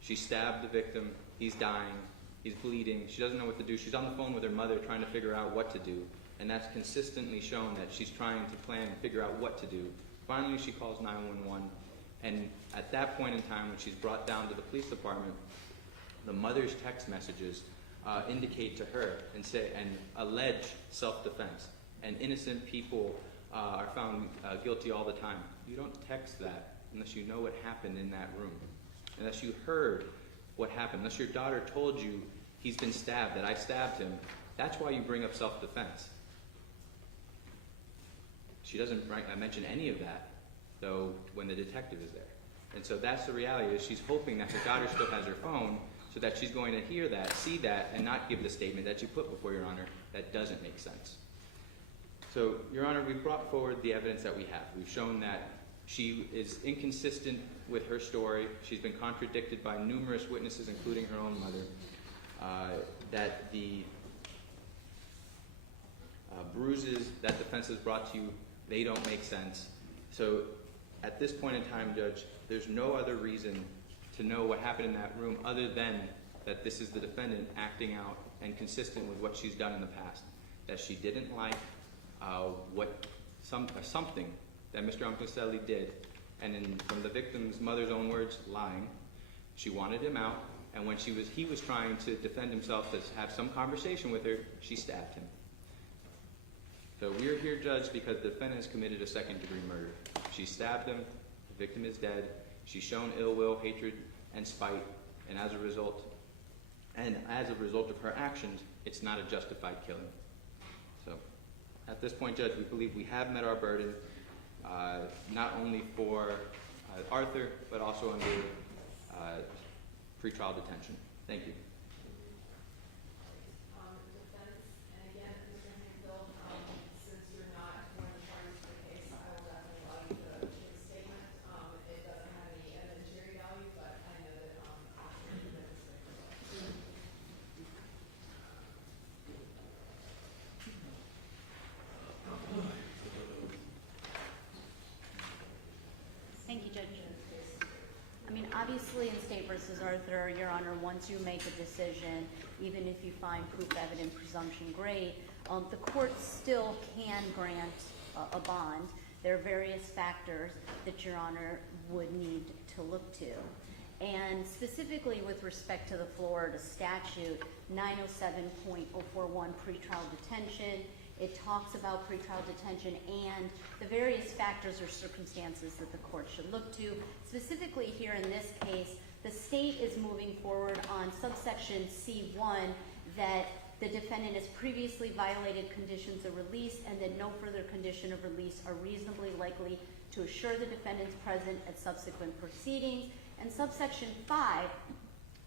She stabbed the victim. He's dying. He's bleeding. She doesn't know what to do. She's on the phone with her mother trying to figure out what to do. And that's consistently shown that she's trying to plan and figure out what to do. Finally, she calls 911. And at that point in time, when she's brought down to the police department, the mother's text messages indicate to her and allege self-defense. And innocent people are found guilty all the time. You don't text that unless you know what happened in that room, unless you heard what happened, unless your daughter told you he's been stabbed, that I stabbed him. That's why you bring up self-defense. She doesn't mention any of that, though, when the detective is there. And so that's the reality, is she's hoping that her daughter still has her phone so that she's going to hear that, see that, and not give the statement that you put before Your Honor that doesn't make sense. So, Your Honor, we've brought forward the evidence that we have. We've shown that she is inconsistent with her story. She's been contradicted by numerous witnesses, including her own mother. That the bruises that defense has brought to you, they don't make sense. So, at this point in time, Judge, there's no other reason to know what happened in that room other than that this is the defendant acting out and consistent with what she's done in the past. That she didn't like something that Mr. Obumseli did, and from the victim's mother's own words, lying. She wanted him out, and when he was trying to defend himself, to have some conversation with her, she stabbed him. So we're here, Judge, because the defendant has committed a second-degree murder. She stabbed him. The victim is dead. She's shown ill will, hatred, and spite, and as a result of her actions, it's not a justified killing. So, at this point, Judge, we believe we have met our burden, not only for Arthur, but also under pretrial detention. Thank you. Defense, and again, Mr. Hanfield, since you're not one of the parties to the case, I will definitely allow you to give a statement. It doesn't have any evidentiary value, but I know that Thank you, Judge. I mean, obviously in State versus Arthur, Your Honor, once you make a decision, even if you find proof evident presumption great, the court still can grant a bond. There are various factors that Your Honor would need to look to. And specifically with respect to the Florida statute, 907.041 pretrial detention, it talks about pretrial detention and the various factors or circumstances that the court should look to. Specifically here in this case, the state is moving forward on subsection C1 that the defendant has previously violated conditions of release and that no further condition of release are reasonably likely to assure the defendant's present at subsequent proceedings. And subsection 5,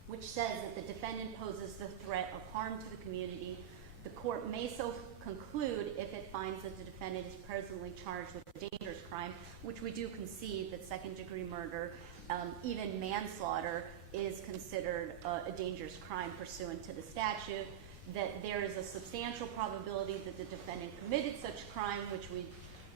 which says that the defendant poses the threat of harm to the community, the court may so conclude if it finds that the defendant is presently charged with a dangerous crime, which we do concede that second-degree murder, even manslaughter, is considered a dangerous crime pursuant to the statute, that there is a substantial probability that the defendant committed such crime, which we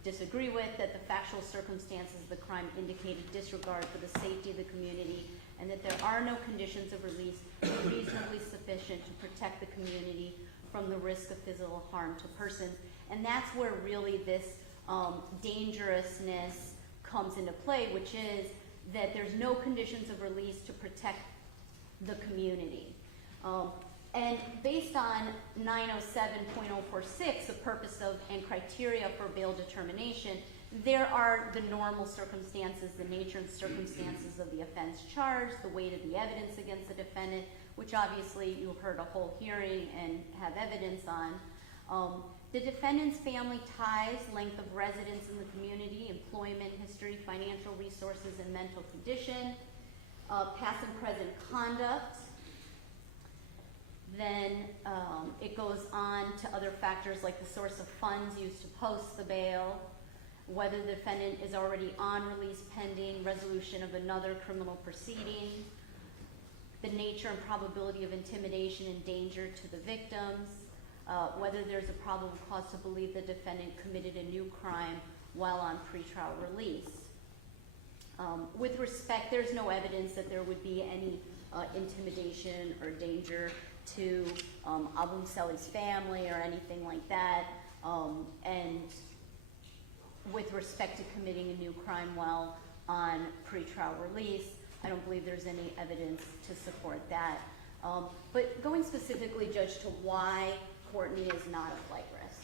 disagree with, that the factual circumstances of the crime indicated disregard for the safety of the community, and that there are no conditions of release reasonably sufficient to protect the community from the risk of physical harm to persons. And that's where really this dangerousness comes into play, which is that there's no conditions of release to protect the community. And based on 907.046, the purpose of and criteria for bail determination, there are the normal circumstances, the nature and circumstances of the offense charged, the weight of the evidence against the defendant, which obviously you heard a whole hearing and have evidence on. The defendant's family ties, length of residence in the community, employment history, financial resources, and mental condition, past and present conduct, Then it goes on to other factors like the source of funds used to post the bail, whether the defendant is already on release pending resolution of another criminal proceeding, the nature and probability of intimidation and danger to the victims, whether there's a probable cause to believe the defendant committed a new crime while on pretrial release. With respect, there's no evidence that there would be any intimidation or danger to Obumseli's family or anything like that. And with respect to committing a new crime while on pretrial release, I don't believe there's any evidence to support that. But going specifically, Judge, to why Courtney is not a flight risk.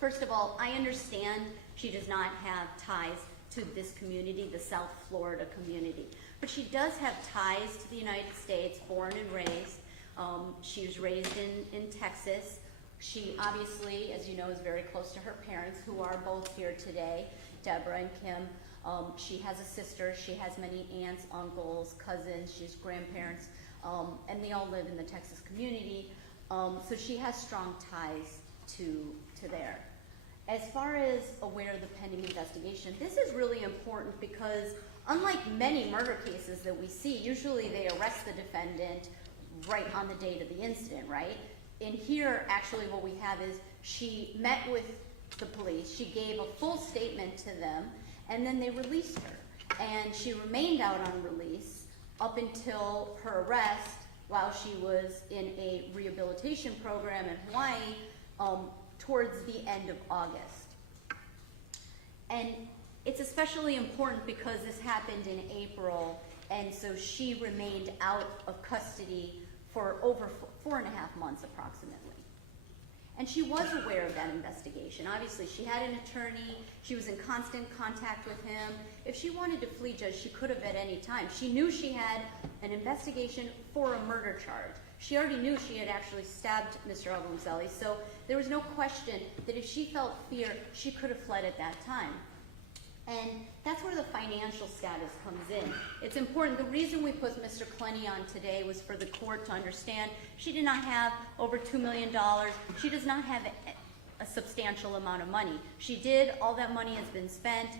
First of all, I understand she does not have ties to this community, the South Florida community. But she does have ties to the United States, born and raised. She was raised in Texas. She obviously, as you know, is very close to her parents, who are both here today, Deborah and Kim. She has a sister. She has many aunts, uncles, cousins. She has grandparents, and they all live in the Texas community. So she has strong ties to there. As far as aware of the pending investigation, this is really important because unlike many murder cases that we see, usually they arrest the defendant right on the date of the incident, right? In here, actually what we have is she met with the police, she gave a full statement to them, and then they released her. And she remained out on release up until her arrest while she was in a rehabilitation program in Hawaii towards the end of August. And it's especially important because this happened in April, and so she remained out of custody for over 4.5 months approximately. And she was aware of that investigation. Obviously, she had an attorney. She was in constant contact with him. If she wanted to flee, Judge, she could have at any time. She knew she had an investigation for a murder charge. She already knew she had actually stabbed Mr. Obumseli, so there was no question that if she felt fear, she could have fled at that time. And that's where the financial status comes in. It's important. The reason we put Mr. Clenney on today was for the court to understand she did not have over $2 million. She does not have a substantial amount of money. She did. All that money has been spent.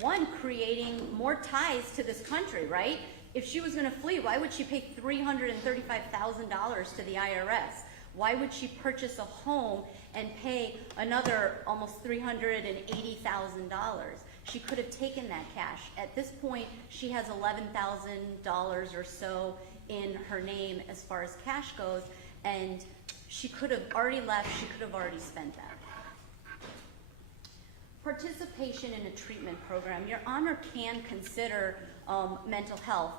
One, creating more ties to this country, right? If she was going to flee, why would she pay $335,000 to the IRS? Why would she purchase a home and pay another almost $380,000? She could have taken that cash. At this point, she has $11,000 or so in her name as far as cash goes, and she could have already left. She could have already spent that. Participation in a treatment program. Your Honor can consider mental health,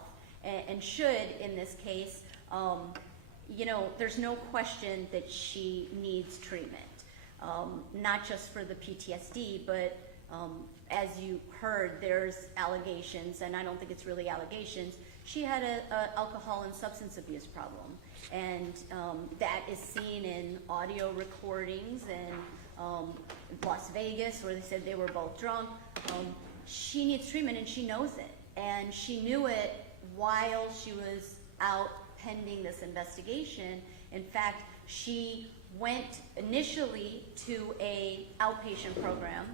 and should in this case. You know, there's no question that she needs treatment, not just for the PTSD, but as you heard, there's allegations, and I don't think it's really allegations. She had an alcohol and substance abuse problem, and that is seen in audio recordings and Las Vegas, where they said they were both drunk. She needs treatment, and she knows it, and she knew it while she was out pending this investigation. In fact, she went initially to an outpatient program.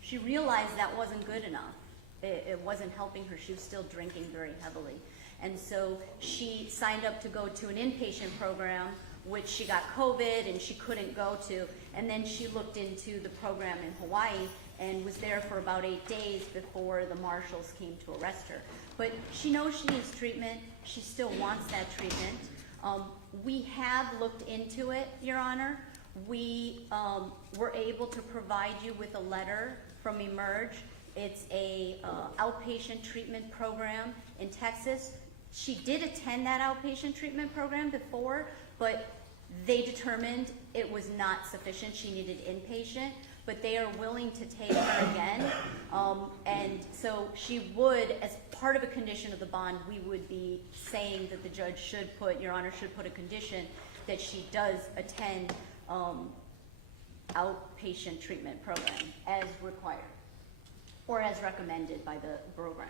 She realized that wasn't good enough. It wasn't helping her. She was still drinking very heavily. And so she signed up to go to an inpatient program, which she got COVID and she couldn't go to. And then she looked into the program in Hawaii and was there for about 8 days before the marshals came to arrest her. But she knows she needs treatment. She still wants that treatment. We have looked into it, Your Honor. We were able to provide you with a letter from Emerge. It's a outpatient treatment program in Texas. She did attend that outpatient treatment program before, but they determined it was not sufficient. She needed inpatient, but they are willing to take her again. And so she would, as part of a condition of the bond, we would be saying that the judge should put, Your Honor, should put a condition that she does attend outpatient treatment program as required or as recommended by the program.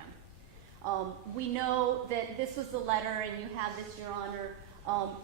We know that this was the letter, and you have this, Your Honor.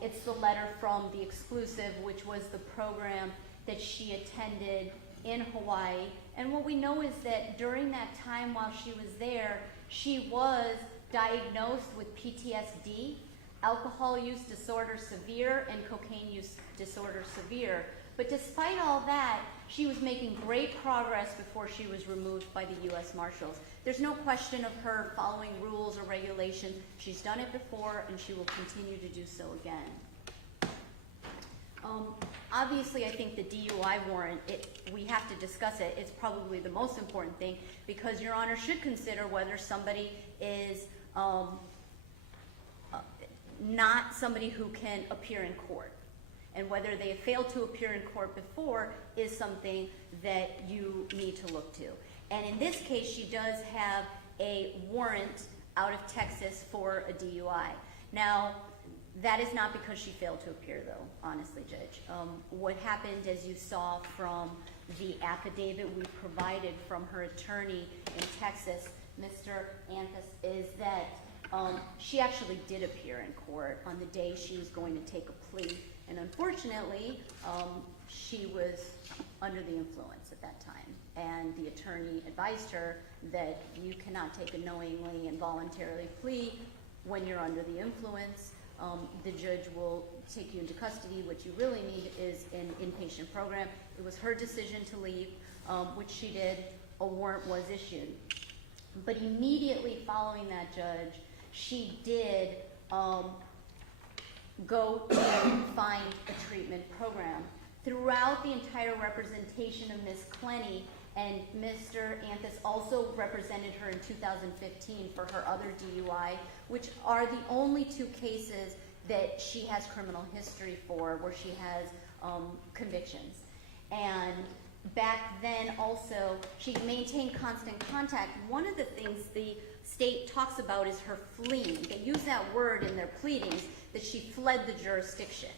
It's the letter from the exclusive, which was the program that she attended in Hawaii. And what we know is that during that time while she was there, she was diagnosed with PTSD, alcohol use disorder severe, and cocaine use disorder severe. But despite all that, she was making great progress before she was removed by the U.S. Marshals. There's no question of her following rules or regulations. She's done it before, and she will continue to do so again. Obviously, I think the DUI warrant, we have to discuss it. It's probably the most important thing, because Your Honor should consider whether somebody is not somebody who can appear in court. And whether they have failed to appear in court before is something that you need to look to. And in this case, she does have a warrant out of Texas for a DUI. Now, that is not because she failed to appear, though, honestly, Judge. What happened, as you saw from the affidavit we provided from her attorney in Texas, Mr. Anthus, is that she actually did appear in court on the day she was going to take a plea. And unfortunately, she was under the influence at that time. And the attorney advised her that you cannot take a knowingly and voluntarily plea when you're under the influence. The judge will take you into custody. What you really need is an inpatient program. It was her decision to leave, which she did. A warrant was issued. But immediately following that, Judge, she did go to find a treatment program. Throughout the entire representation of Ms. Clenney, and Mr. Anthus also represented her in 2015 for her other DUI, which are the only two cases that she has criminal history for, where she has convictions. And back then also, she maintained constant contact. One of the things the state talks about is her fleeing. They use that word in their pleadings, that she fled the jurisdiction.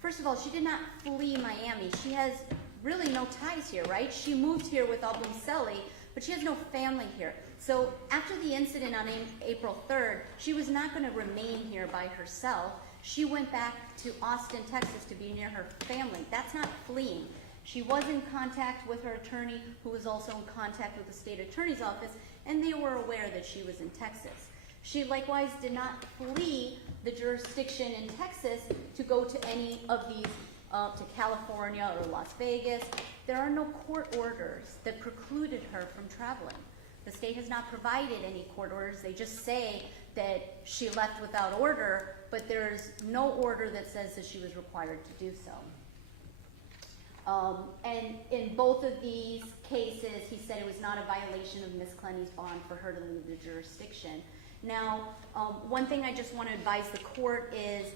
First of all, she did not flee Miami. She has really no ties here, right? She moved here with Obumseli, but she has no family here. So after the incident on April 3rd, she was not going to remain here by herself. She went back to Austin, Texas to be near her family. That's not fleeing. She was in contact with her attorney, who was also in contact with the state attorney's office, and they were aware that she was in Texas. She likewise did not flee the jurisdiction in Texas to go to any of these, to California or Las Vegas. There are no court orders that precluded her from traveling. The state has not provided any court orders. They just say that she left without order, but there's no order that says that she was required to do so. And in both of these cases, he said it was not a violation of Ms. Clenney's bond for her to leave the jurisdiction. Now, one thing I just want to advise the court is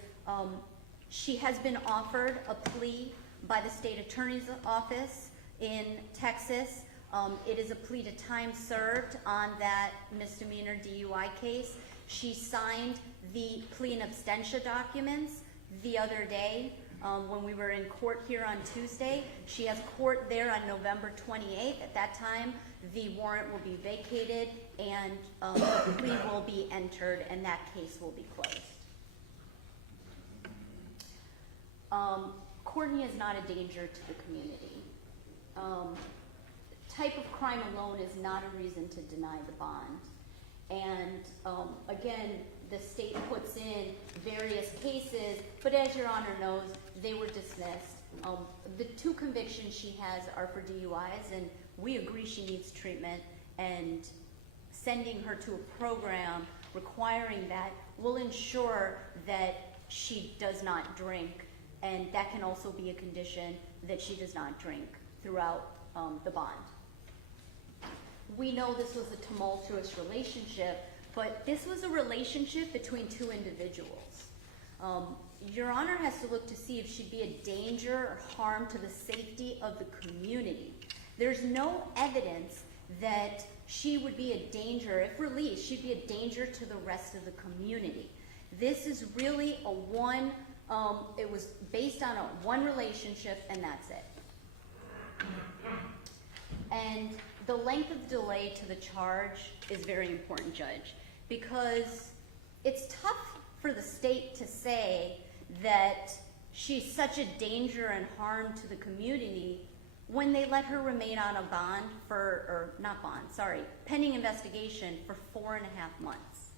she has been offered a plea by the state attorney's office in Texas. It is a plea to time served on that misdemeanor DUI case. She signed the plea and abstention documents the other day when we were in court here on Tuesday. She has court there on November 28th. At that time, the warrant will be vacated and the plea will be entered, and that case will be closed. Courtney is not a danger to the community. Type of crime alone is not a reason to deny the bond. And again, the state puts in various cases, but as Your Honor knows, they were dismissed. The two convictions she has are for DUIs, and we agree she needs treatment, and sending her to a program requiring that will ensure that she does not drink, and that can also be a condition that she does not drink throughout the bond. We know this was a tumultuous relationship, but this was a relationship between two individuals. Your Honor has to look to see if she'd be a danger or harm to the safety of the community. There's no evidence that she would be a danger. If released, she'd be a danger to the rest of the community. This is really a one, it was based on a one relationship, and that's it. And the length of delay to the charge is very important, Judge, because it's tough for the state to say that she's such a danger and harm to the community when they let her remain on a bond pending investigation for 4.5 months.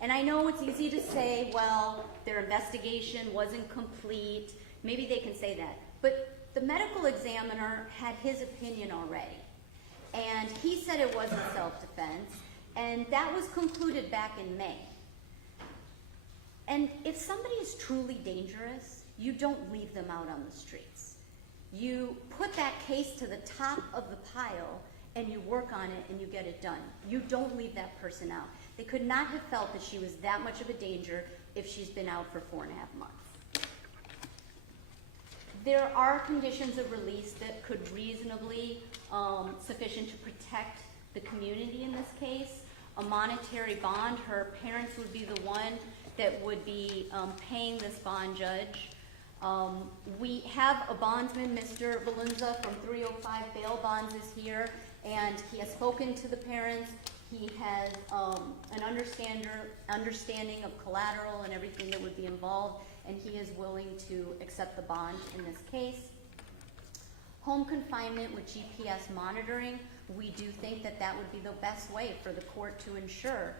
And I know it's easy to say, well, their investigation wasn't complete. Maybe they can say that. But the medical examiner had his opinion already. And he said it wasn't self-defense. And that was concluded back in May. And if somebody is truly dangerous, you don't leave them out on the streets. You put that case to the top of the pile and you work on it and you get it done. You don't leave that person out. They could not have felt that she was that much of a danger if she's been out for 4.5 months. There are conditions of release that could reasonably sufficient to protect the community in this case. A monetary bond, her parents would be the one that would be paying this bond judge. We have a bondsman, Mr. Valunza from 305 Bail Bonds is here, and he has spoken to the parents. He has an understanding of collateral and everything that would be involved, and he is willing to accept the bond in this case. Home confinement with GPS monitoring, we do think that that would be the best way for the court to ensure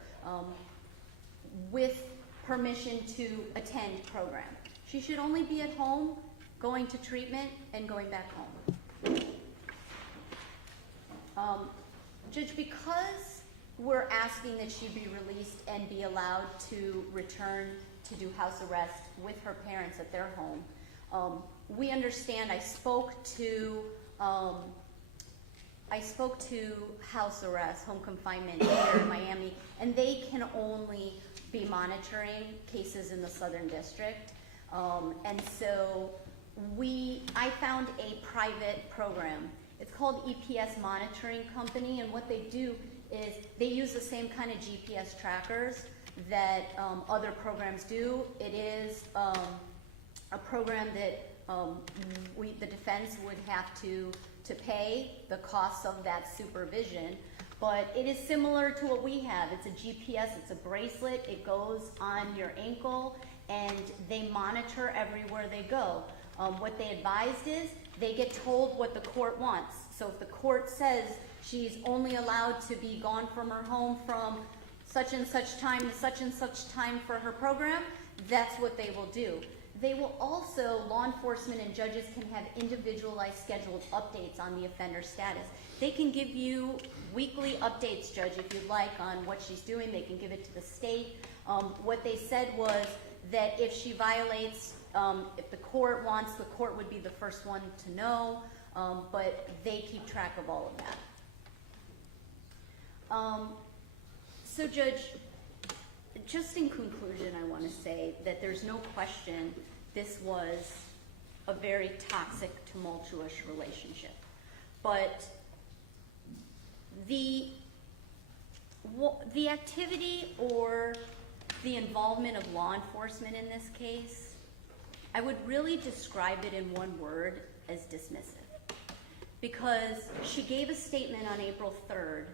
with permission to attend program. She should only be at home, going to treatment, and going back home. Judge, because we're asking that she be released and be allowed to return to do house arrest with her parents at their home, we understand. I spoke to house arrest, home confinement here in Miami, and they can only be monitoring cases in the Southern District. And so I found a private program. It's called EPS Monitoring Company, and what they do is they use the same kind of GPS trackers that other programs do. It is a program that the defense would have to pay the costs of that supervision, but it is similar to what we have. It's a GPS, it's a bracelet, it goes on your ankle, and they monitor everywhere they go. What they advised is they get told what the court wants. So if the court says she's only allowed to be gone from her home from such and such time to such and such time for her program, that's what they will do. They will also, law enforcement and judges can have individualized scheduled updates on the offender status. They can give you weekly updates, Judge, if you'd like, on what she's doing. They can give it to the state. What they said was that if she violates, if the court wants, the court would be the first one to know, but they keep track of all of that. So, Judge, just in conclusion, I want to say that there's no question this was a very toxic, tumultuous relationship. But the activity or the involvement of law enforcement in this case, I would really describe it in one word as dismissive. Because she gave a statement on April 3rd,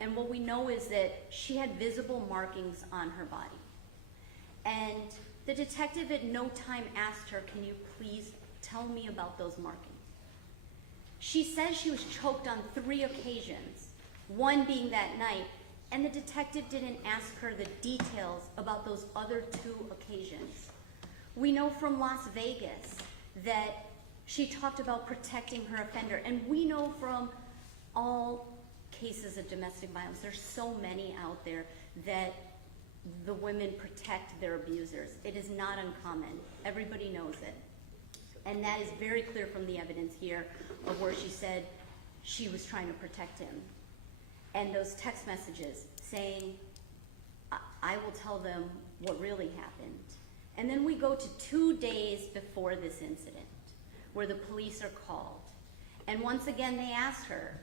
and what we know is that she had visible markings on her body. And the detective at no time asked her, can you please tell me about those markings? She says she was choked on 3 occasions, one being that night, and the detective didn't ask her the details about those other 2 occasions. We know from Las Vegas that she talked about protecting her offender, and we know from all cases of domestic violence, there's so many out there that the women protect their abusers. It is not uncommon. Everybody knows it. And that is very clear from the evidence here of where she said she was trying to protect him. And those text messages saying, I will tell them what really happened. And then we go to 2 days before this incident where the police are called. And once again, they ask her,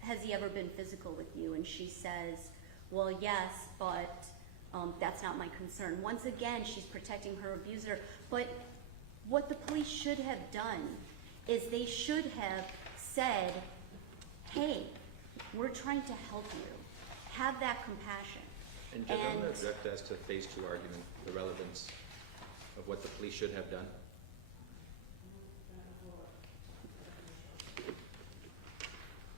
has he ever been physical with you? And she says, well, yes, but that's not my concern. Once again, she's protecting her abuser. But what the police should have done is they should have said, hey, we're trying to help you. Have that compassion. And Judge, I'm going to object as to phase 2 argument, the relevance of what the police should have done?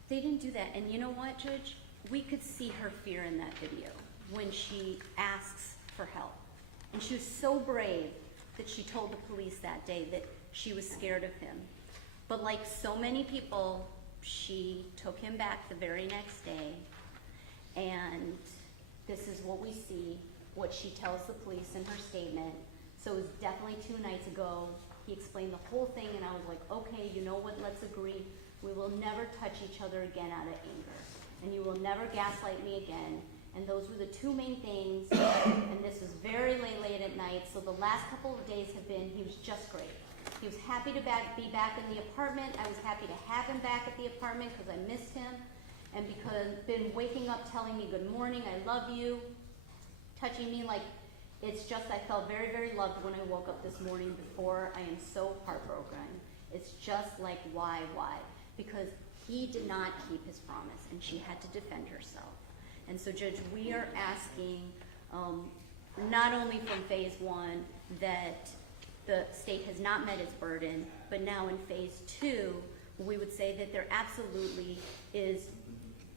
They didn't do that, and you know what, Judge? We could see her fear in that video when she asks for help. And she was so brave that she told the police that day that she was scared of him. But like so many people, she took him back the very next day, and this is what we see, what she tells the police in her statement. So it was definitely 2 nights ago. He explained the whole thing, and I was like, okay, you know what, let's agree. We will never touch each other again out of anger, and you will never gaslight me again. And those were the 2 main things, and this was very late at night, so the last couple of days have been, he was just great. He was happy to be back in the apartment. I was happy to have him back at the apartment because I missed him, and because been waking up telling me good morning, I love you, touching me like, it's just, I felt very, very loved when I woke up this morning before. I am so heartbroken. It's just like, why? Because he did not keep his promise, and she had to defend herself. And so, Judge, we are asking, not only from phase 1 that the state has not met its burden, but now in phase 2, we would say that there absolutely is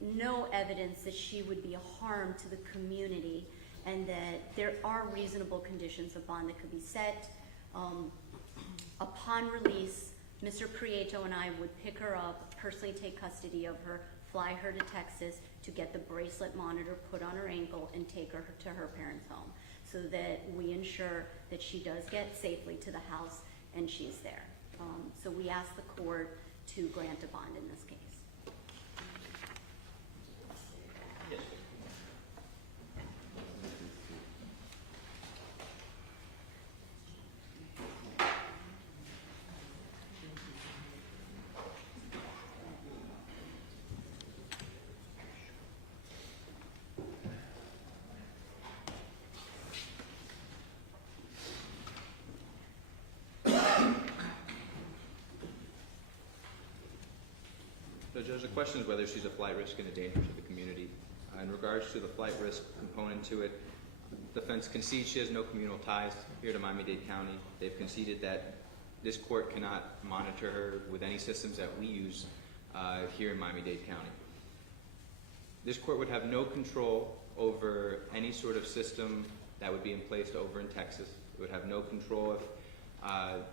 no evidence that she would be a harm to the community, and that there are reasonable conditions of bond that could be set. Upon release, Mr. Prieto and I would pick her up, personally take custody of her, fly her to Texas to get the bracelet monitor put on her ankle, and take her to her parents' home, so that we ensure that she does get safely to the house and she's there. So we ask the court to grant a bond in this case. So, Judge, the question is whether she's a flight risk and a danger to the community. In regards to the flight risk component to it, defense concedes she has no communal ties here to Miami-Dade County. They've conceded that this court cannot monitor her with any systems that we use here in Miami-Dade County. This court would have no control over any sort of system that would be in place over in Texas. It would have no control if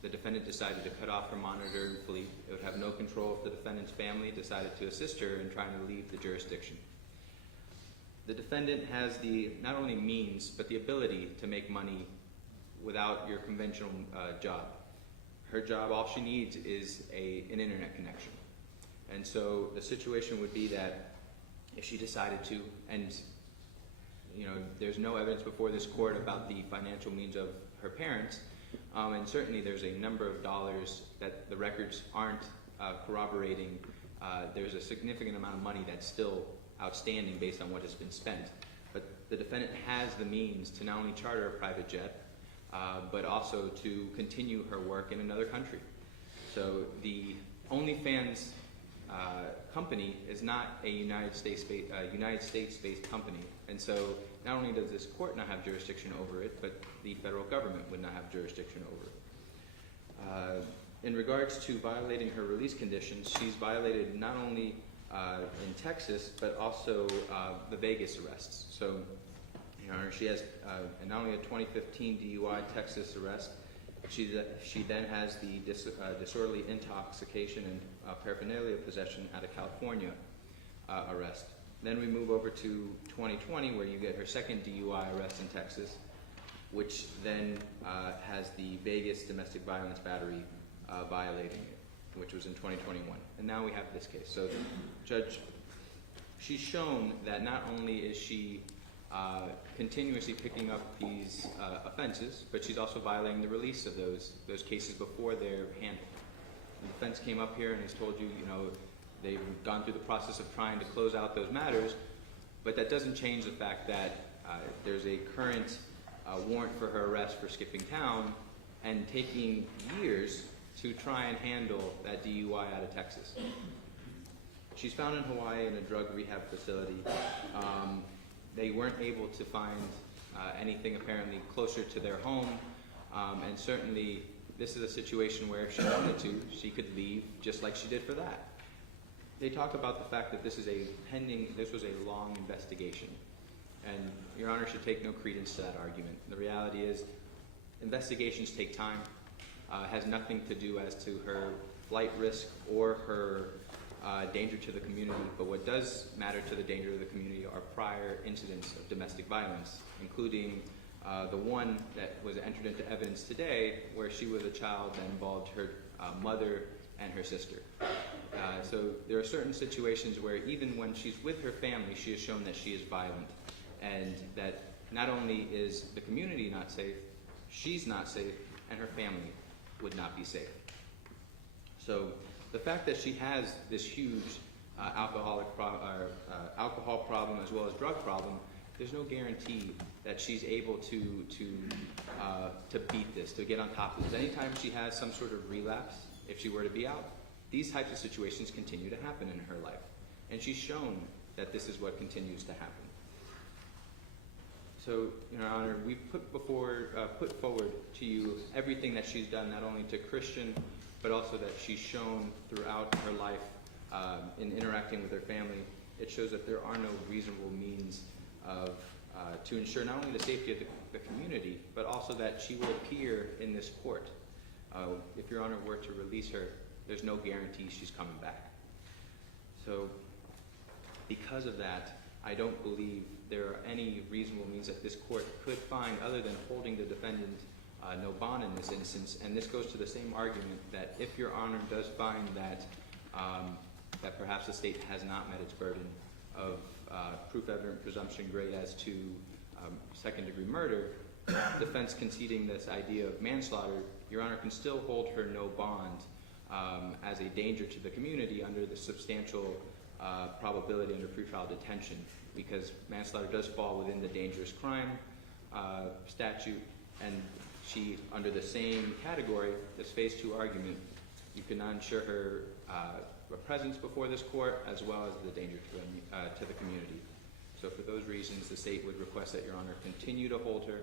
the defendant decided to cut off her monitor and flee. It would have no control if the defendant's family decided to assist her in trying to leave the jurisdiction. The defendant has the not only means, but the ability to make money without your conventional job. Her job, all she needs is an internet connection. And so the situation would be that if she decided to, and there's no evidence before this court about the financial means of her parents, and certainly there's a number of dollars that the records aren't corroborating. There's a significant amount of money that's still outstanding based on what has been spent. But the defendant has the means to not only charter a private jet, but also to continue her work in another country. So the OnlyFans company is not a United States-based company. And so not only does this court not have jurisdiction over it, but the federal government would not have jurisdiction over it. In regards to violating her release conditions, she's violated not only in Texas, but also the Vegas arrests. So she has not only a 2015 DUI Texas arrest, she then has the disorderly intoxication and paraphernalia possession at a California arrest. Then we move over to 2020, where you get her second DUI arrest in Texas, which then has the Vegas domestic violence battery violating it, which was in 2021. And now we have this case. So, Judge, she's shown that not only is she continuously picking up these offenses, but she's also violating the release of those cases before they're handled. The defense came up here and has told you, they've gone through the process of trying to close out those matters, but that doesn't change the fact that there's a current warrant for her arrest for skipping town and taking years to try and handle that DUI out of Texas. She's found in Hawaii in a drug rehab facility. They weren't able to find anything apparently closer to their home. And certainly, this is a situation where if she wanted to, she could leave just like she did for that. They talk about the fact that this was a long investigation. And Your Honor should take no credence to that argument. The reality is, investigations take time. Has nothing to do as to her flight risk or her danger to the community, but what does matter to the danger of the community are prior incidents of domestic violence, including the one that was entered into evidence today, where she was a child that involved her mother and her sister. So there are certain situations where even when she's with her family, she has shown that she is violent, and that not only is the community not safe, she's not safe, and her family would not be safe. So the fact that she has this huge alcohol problem as well as drug problem, there's no guarantee that she's able to beat this, to get on top of this. Anytime she has some sort of relapse, if she were to be out, these types of situations continue to happen in her life. And she's shown that this is what continues to happen. So, Your Honor, we've put forward to you everything that she's done, not only to Christian, but also that she's shown throughout her life in interacting with her family. It shows that there are no reasonable means of to ensure not only the safety of the community, but also that she will appear in this court. If Your Honor were to release her, there's no guarantee she's coming back. So, because of that, I don't believe there are any reasonable means that this court could find other than holding the defendant no bond in this instance. And this goes to the same argument that if Your Honor does find that that perhaps the state has not met its burden of proof evident presumption great as to second-degree murder, defense conceding this idea of manslaughter, Your Honor can still hold her no bond as a danger to the community under the substantial probability under pretrial detention, because manslaughter does fall within the dangerous crime statute, and she, under the same category, this phase 2 argument, you cannot ensure her presence before this court as well as the danger to the community. So for those reasons, the state would request that Your Honor continue to hold her,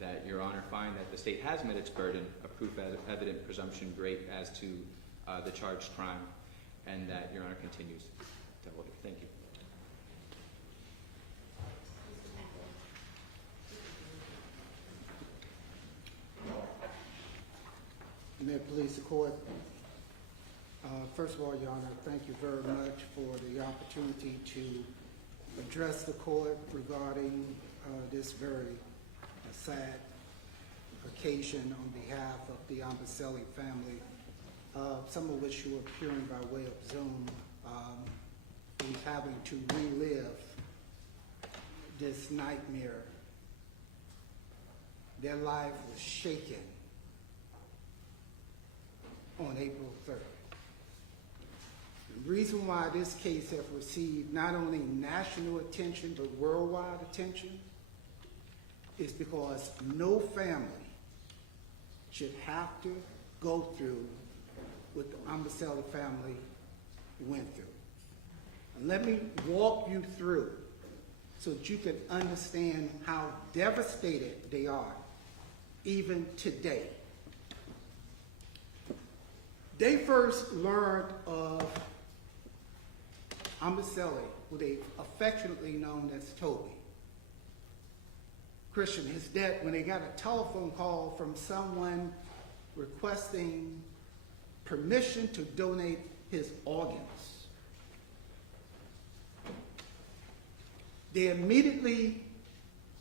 that Your Honor find that the state has met its burden of proof evident presumption great as to the charged crime, and that Your Honor continues to hold her. Thank you. May it please the court. First of all, Your Honor, thank you very much for the opportunity to address the court regarding this very sad occasion on behalf of the Obumseli family, some of which you are appearing by way of Zoom. We're having to relive this nightmare. Their life was shaken on April 3rd. The reason why this case has received not only national attention but worldwide attention is because no family should have to go through what the Obumseli family went through. And let me walk you through so that you can understand how devastated they are even today. They first learned of Obumseli, who they affectionately known as Toby. Christian, his death, when they got a telephone call from someone requesting permission to donate his organs. They immediately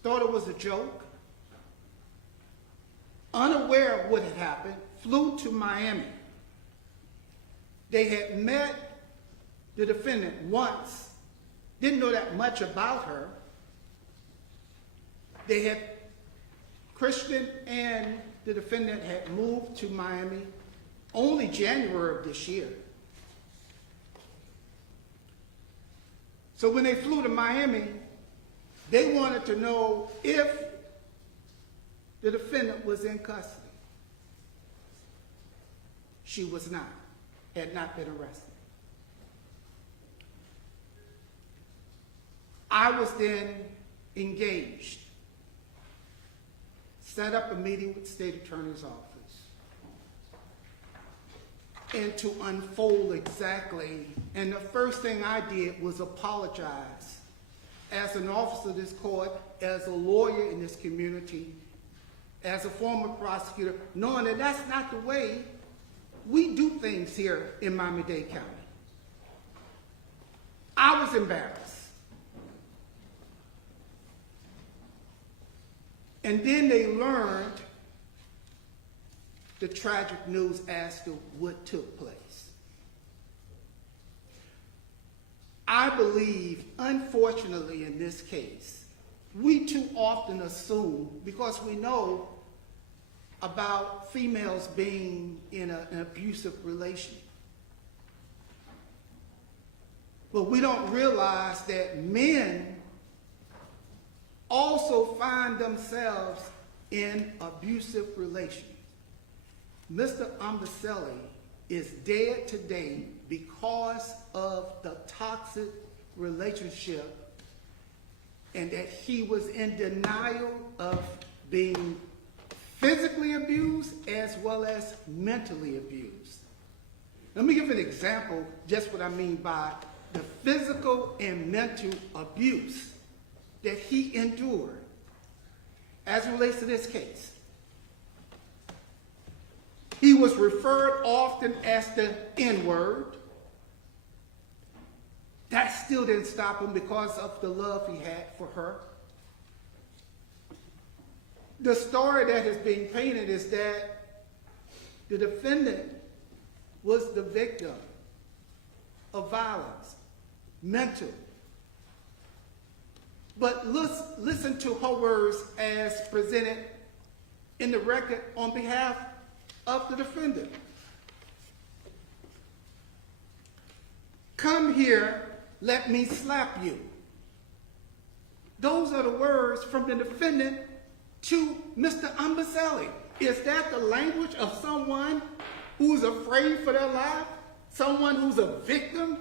thought it was a joke, unaware of what had happened, flew to Miami. They had met the defendant once, didn't know that much about her. Christian and the defendant had moved to Miami only January of this year. So when they flew to Miami, they wanted to know if the defendant was in custody. She was not, had not been arrested. I was then engaged. set up a meeting with the state attorney's office and to unfold exactly. And the first thing I did was apologize as an officer of this court, as a lawyer in this community, as a former prosecutor, knowing that that's not the way we do things here in Miami-Dade County. I was embarrassed. And then they learned the tragic news as to what took place. I believe, unfortunately in this case, we too often assume, because we know about females being in an abusive relation, but we don't realize that men also find themselves in abusive relations. Mr. Obumseli is dead today because of the toxic relationship and that he was in denial of being physically abused as well as mentally abused. Let me give an example, just what I mean by the physical and mental abuse that he endured as it relates to this case. He was referred often as the N-word. That still didn't stop him because of the love he had for her. The story that is being painted is that the defendant was the victim of violence, mental. But listen to her words as presented in the record on behalf of the defendant. Come here, let me slap you. Those are the words from the defendant to Mr. Obumseli. Is that the language of someone who's afraid for their life? Someone who's a victim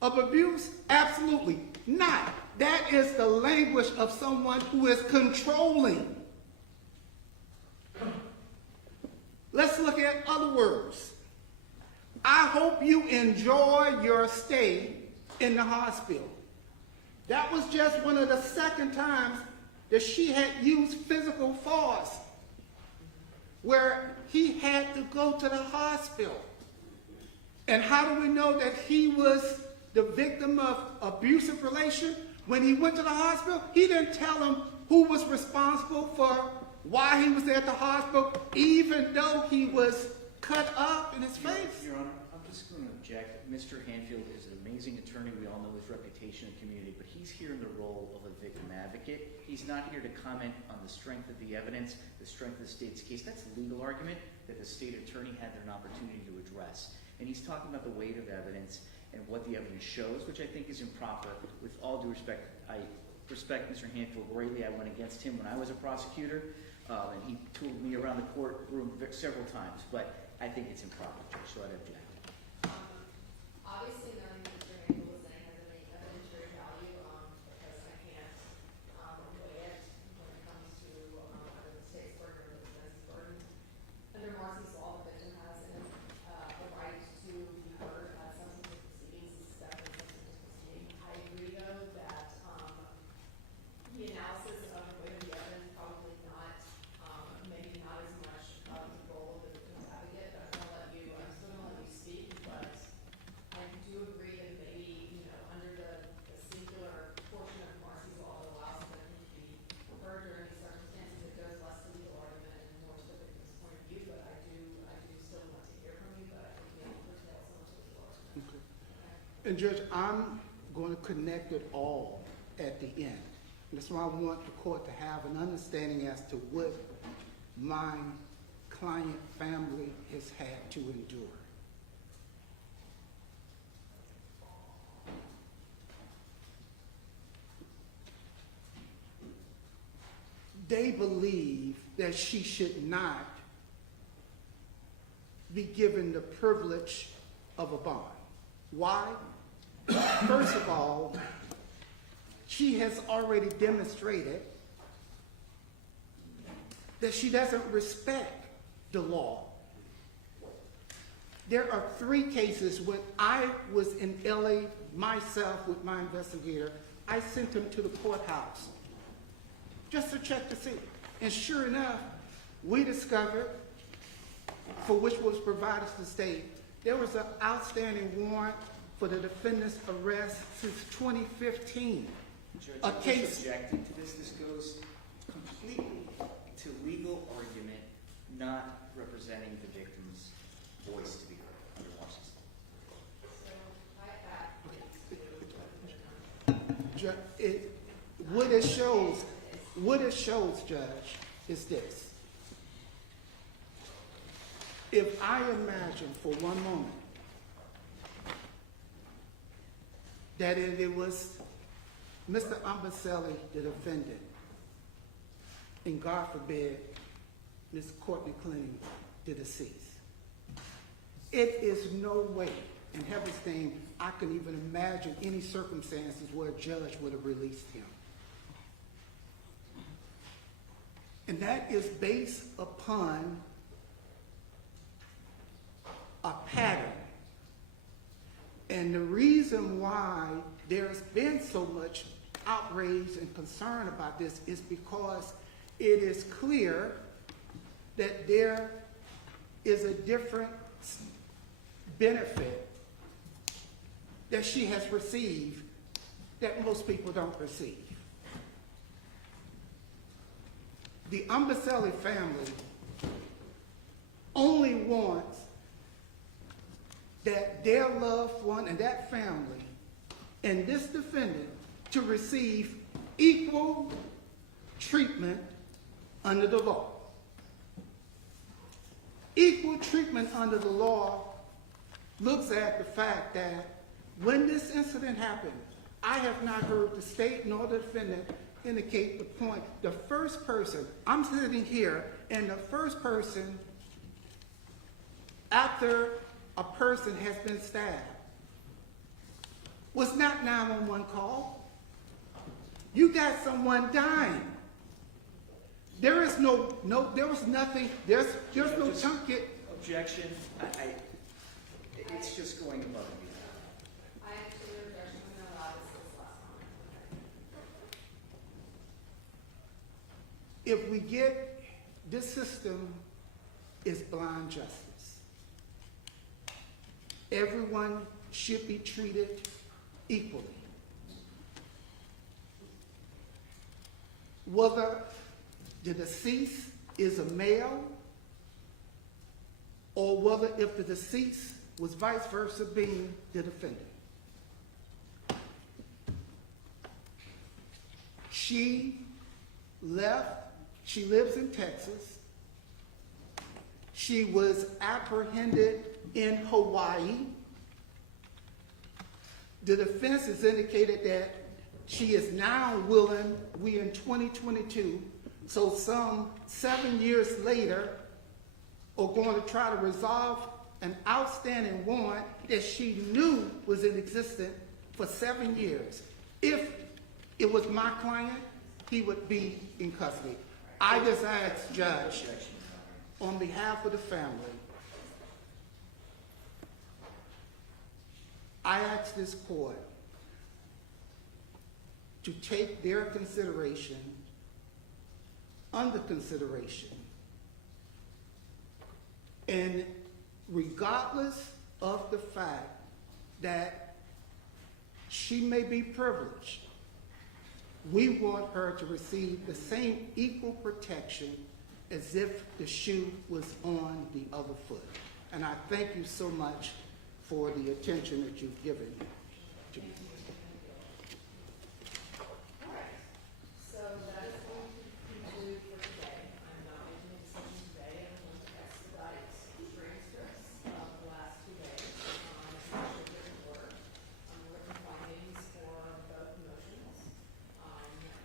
of abuse? Absolutely not. That is the language of someone who is controlling. Let's look at other words. I hope you enjoy your stay in the hospital. That was just one of the second times that she had used physical force, where he had to go to the hospital. And how do we know that he was the victim of abusive relation? When he went to the hospital, he didn't tell him who was responsible for why he was at the hospital, even though he was cut up in his face. Your Honor, I'm just going to object. Mr. Hanfield is an amazing attorney. We all know his reputation in the community, but he's here in the role of a victim advocate. He's not here to comment on the strength of the evidence, the strength of the state's case. That's a legal argument that the state attorney had an opportunity to address. And he's talking about the weight of evidence and what the evidence shows, which I think is improper. With all due respect, I respect Mr. Hanfield greatly. I went against him when I was a prosecutor, and he tooled me around the courtroom several times, but I think it's improper, Judge, so I'd object. Obviously, knowing that Mr. Hanfield was saying has any evidentiary value, because I can't weigh it when it comes to either the state's burden or the defense's burden. Under Marcy's law, the victim has the right to be heard at substantive proceedings, separate substantive proceedings. I agree, though, that the analysis of the weight of the evidence probably not, maybe not as much of the role of the victim's advocate, but I'm still gonna let you speak, but I do agree that maybe, under the singular portion of Marcy's law that allows the victim to be heard during these circumstances, it goes less to legal argument and more to the victim's point of view, but I do still want to hear from you, but I think we have to curtail some of the legal argument. Okay. And Judge, I'm going to connect it all at the end. That's why I want the court to have an understanding as to what my client family has had to endure. They believe that she should not be given the privilege of a bond. Why? First of all, she has already demonstrated that she doesn't respect the law. There are 3 cases when I was in LA myself with my investigator. I sent him to the courthouse just to check to see. And sure enough, we discovered, for which was provided to the state, there was an outstanding warrant for the defendant's arrest since 2015. Judge, A I'm case. just objecting to this. This goes completely to legal argument, not representing the victim's voice to be heard under Washington. What it shows, Judge, is this. If I imagine for one moment that it was Mr. Obumseli, the defendant, and God forbid, Ms. Courtney Clenney, the deceased, it is no way in heaven's name I can even imagine any circumstances where a judge would have released him. And that is based upon a pattern. And the reason why there's been so much outrage and concern about this is because it is clear that there is a different benefit that she has received that most people don't receive. The Obumseli family only wants that their loved one and that family and this defendant to receive equal treatment under the law. Equal treatment under the law looks at the fact that when this incident happened, I have not heard the state nor the defendant indicate the point. The first person, I'm sitting here, and the first person after a person has been stabbed was not 911 call. You got someone dying. There is there was nothing, there's no junket. Objection. It's just going above and beyond. I actually objection to allow this last comment. If we get, this system is blind justice. Everyone should be treated equally. Whether the deceased is a male or whether if the deceased was vice versa being the defendant. She lives in Texas. She was apprehended in Hawaii. The defense has indicated that she is now willing, we in 2022, so some 7 years later, are going to try to resolve an outstanding warrant that she knew was in existence for 7 years. If it was my client, he would be in custody. I just ask, Judge, on behalf of the family, I ask this court to take their consideration under consideration, and regardless of the fact that she may be privileged, we want her to receive the same equal protection as if the shoe was on the other foot. And I thank you so much for the attention that you've given to me. All right, so that is going to conclude for today. I'm not making a decision today. I'm going to expedite transcripts of the last 2 days on written order, on written findings for both motions.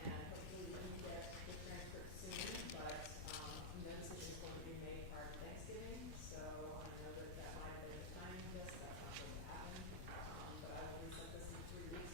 And hopefully we can get the transcripts soon, but no decision is going to be made prior to Thanksgiving. So I know that might have been a timing of this. That's not going to happen. But I will reset this in 3 weeks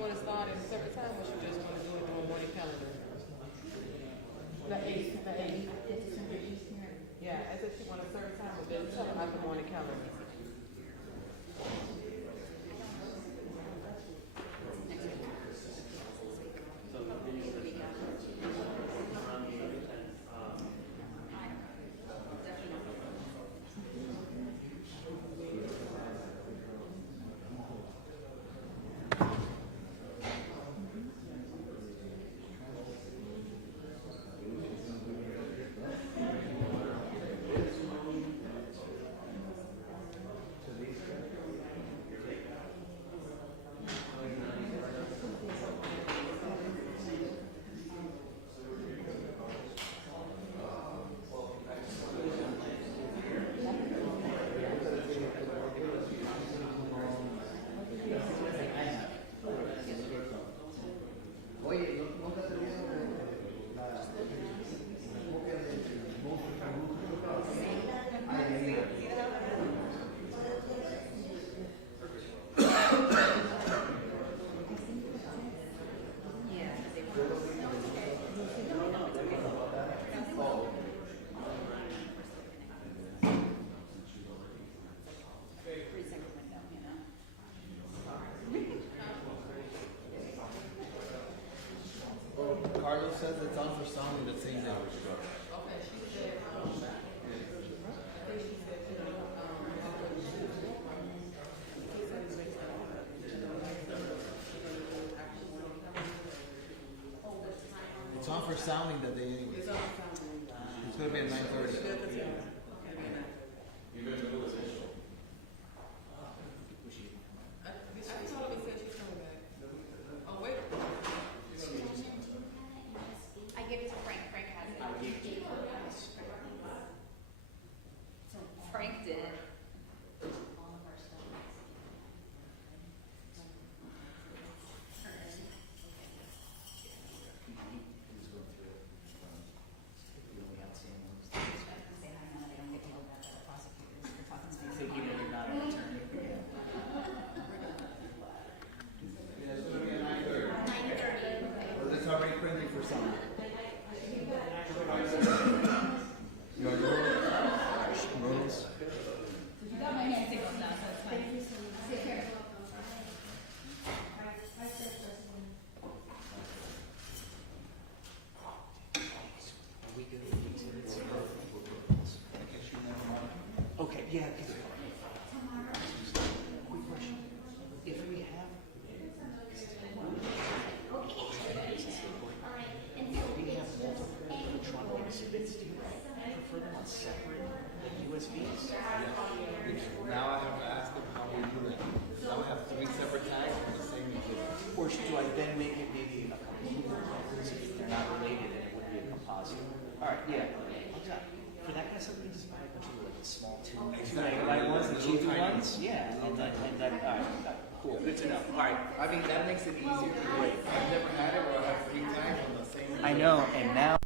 want to start at a separate time, or she just want to do it on a morning calendar? The 8th. Yeah, I said she want a certain time, but then tell her about the morning calendar. Carlos says it's on for sounding the same day. It's on for sounding that day anyway. It's gonna be at 9:30. I gave it to Frank. Frank has it. Frank did. Thinking that you're not an attorney. Yeah, it's gonna be at 9:30. Well, it's already printing for someone. You want to roll? Rolls? You got my hand signals now, so it's fine. Take care. Are we good with these minutes? Okay, yeah. Quick question. If we have. We have multiple electronic exhibits, do you prefer them on separate USBs? Now I have to ask them how we do it. Now we have 3 separate tags for the same exhibit. Or do I then make it maybe a composite? If they're not related, then it would be a composite. Alright, yeah. For that kind of stuff, we can just buy a bunch of like small tubes. Like ones, the cheapy ones? Yeah, and then, alright, cool, good to know. Alright. I mean, that makes it easier to wait. I've never had it where I have 3 tags on the same. I know, and now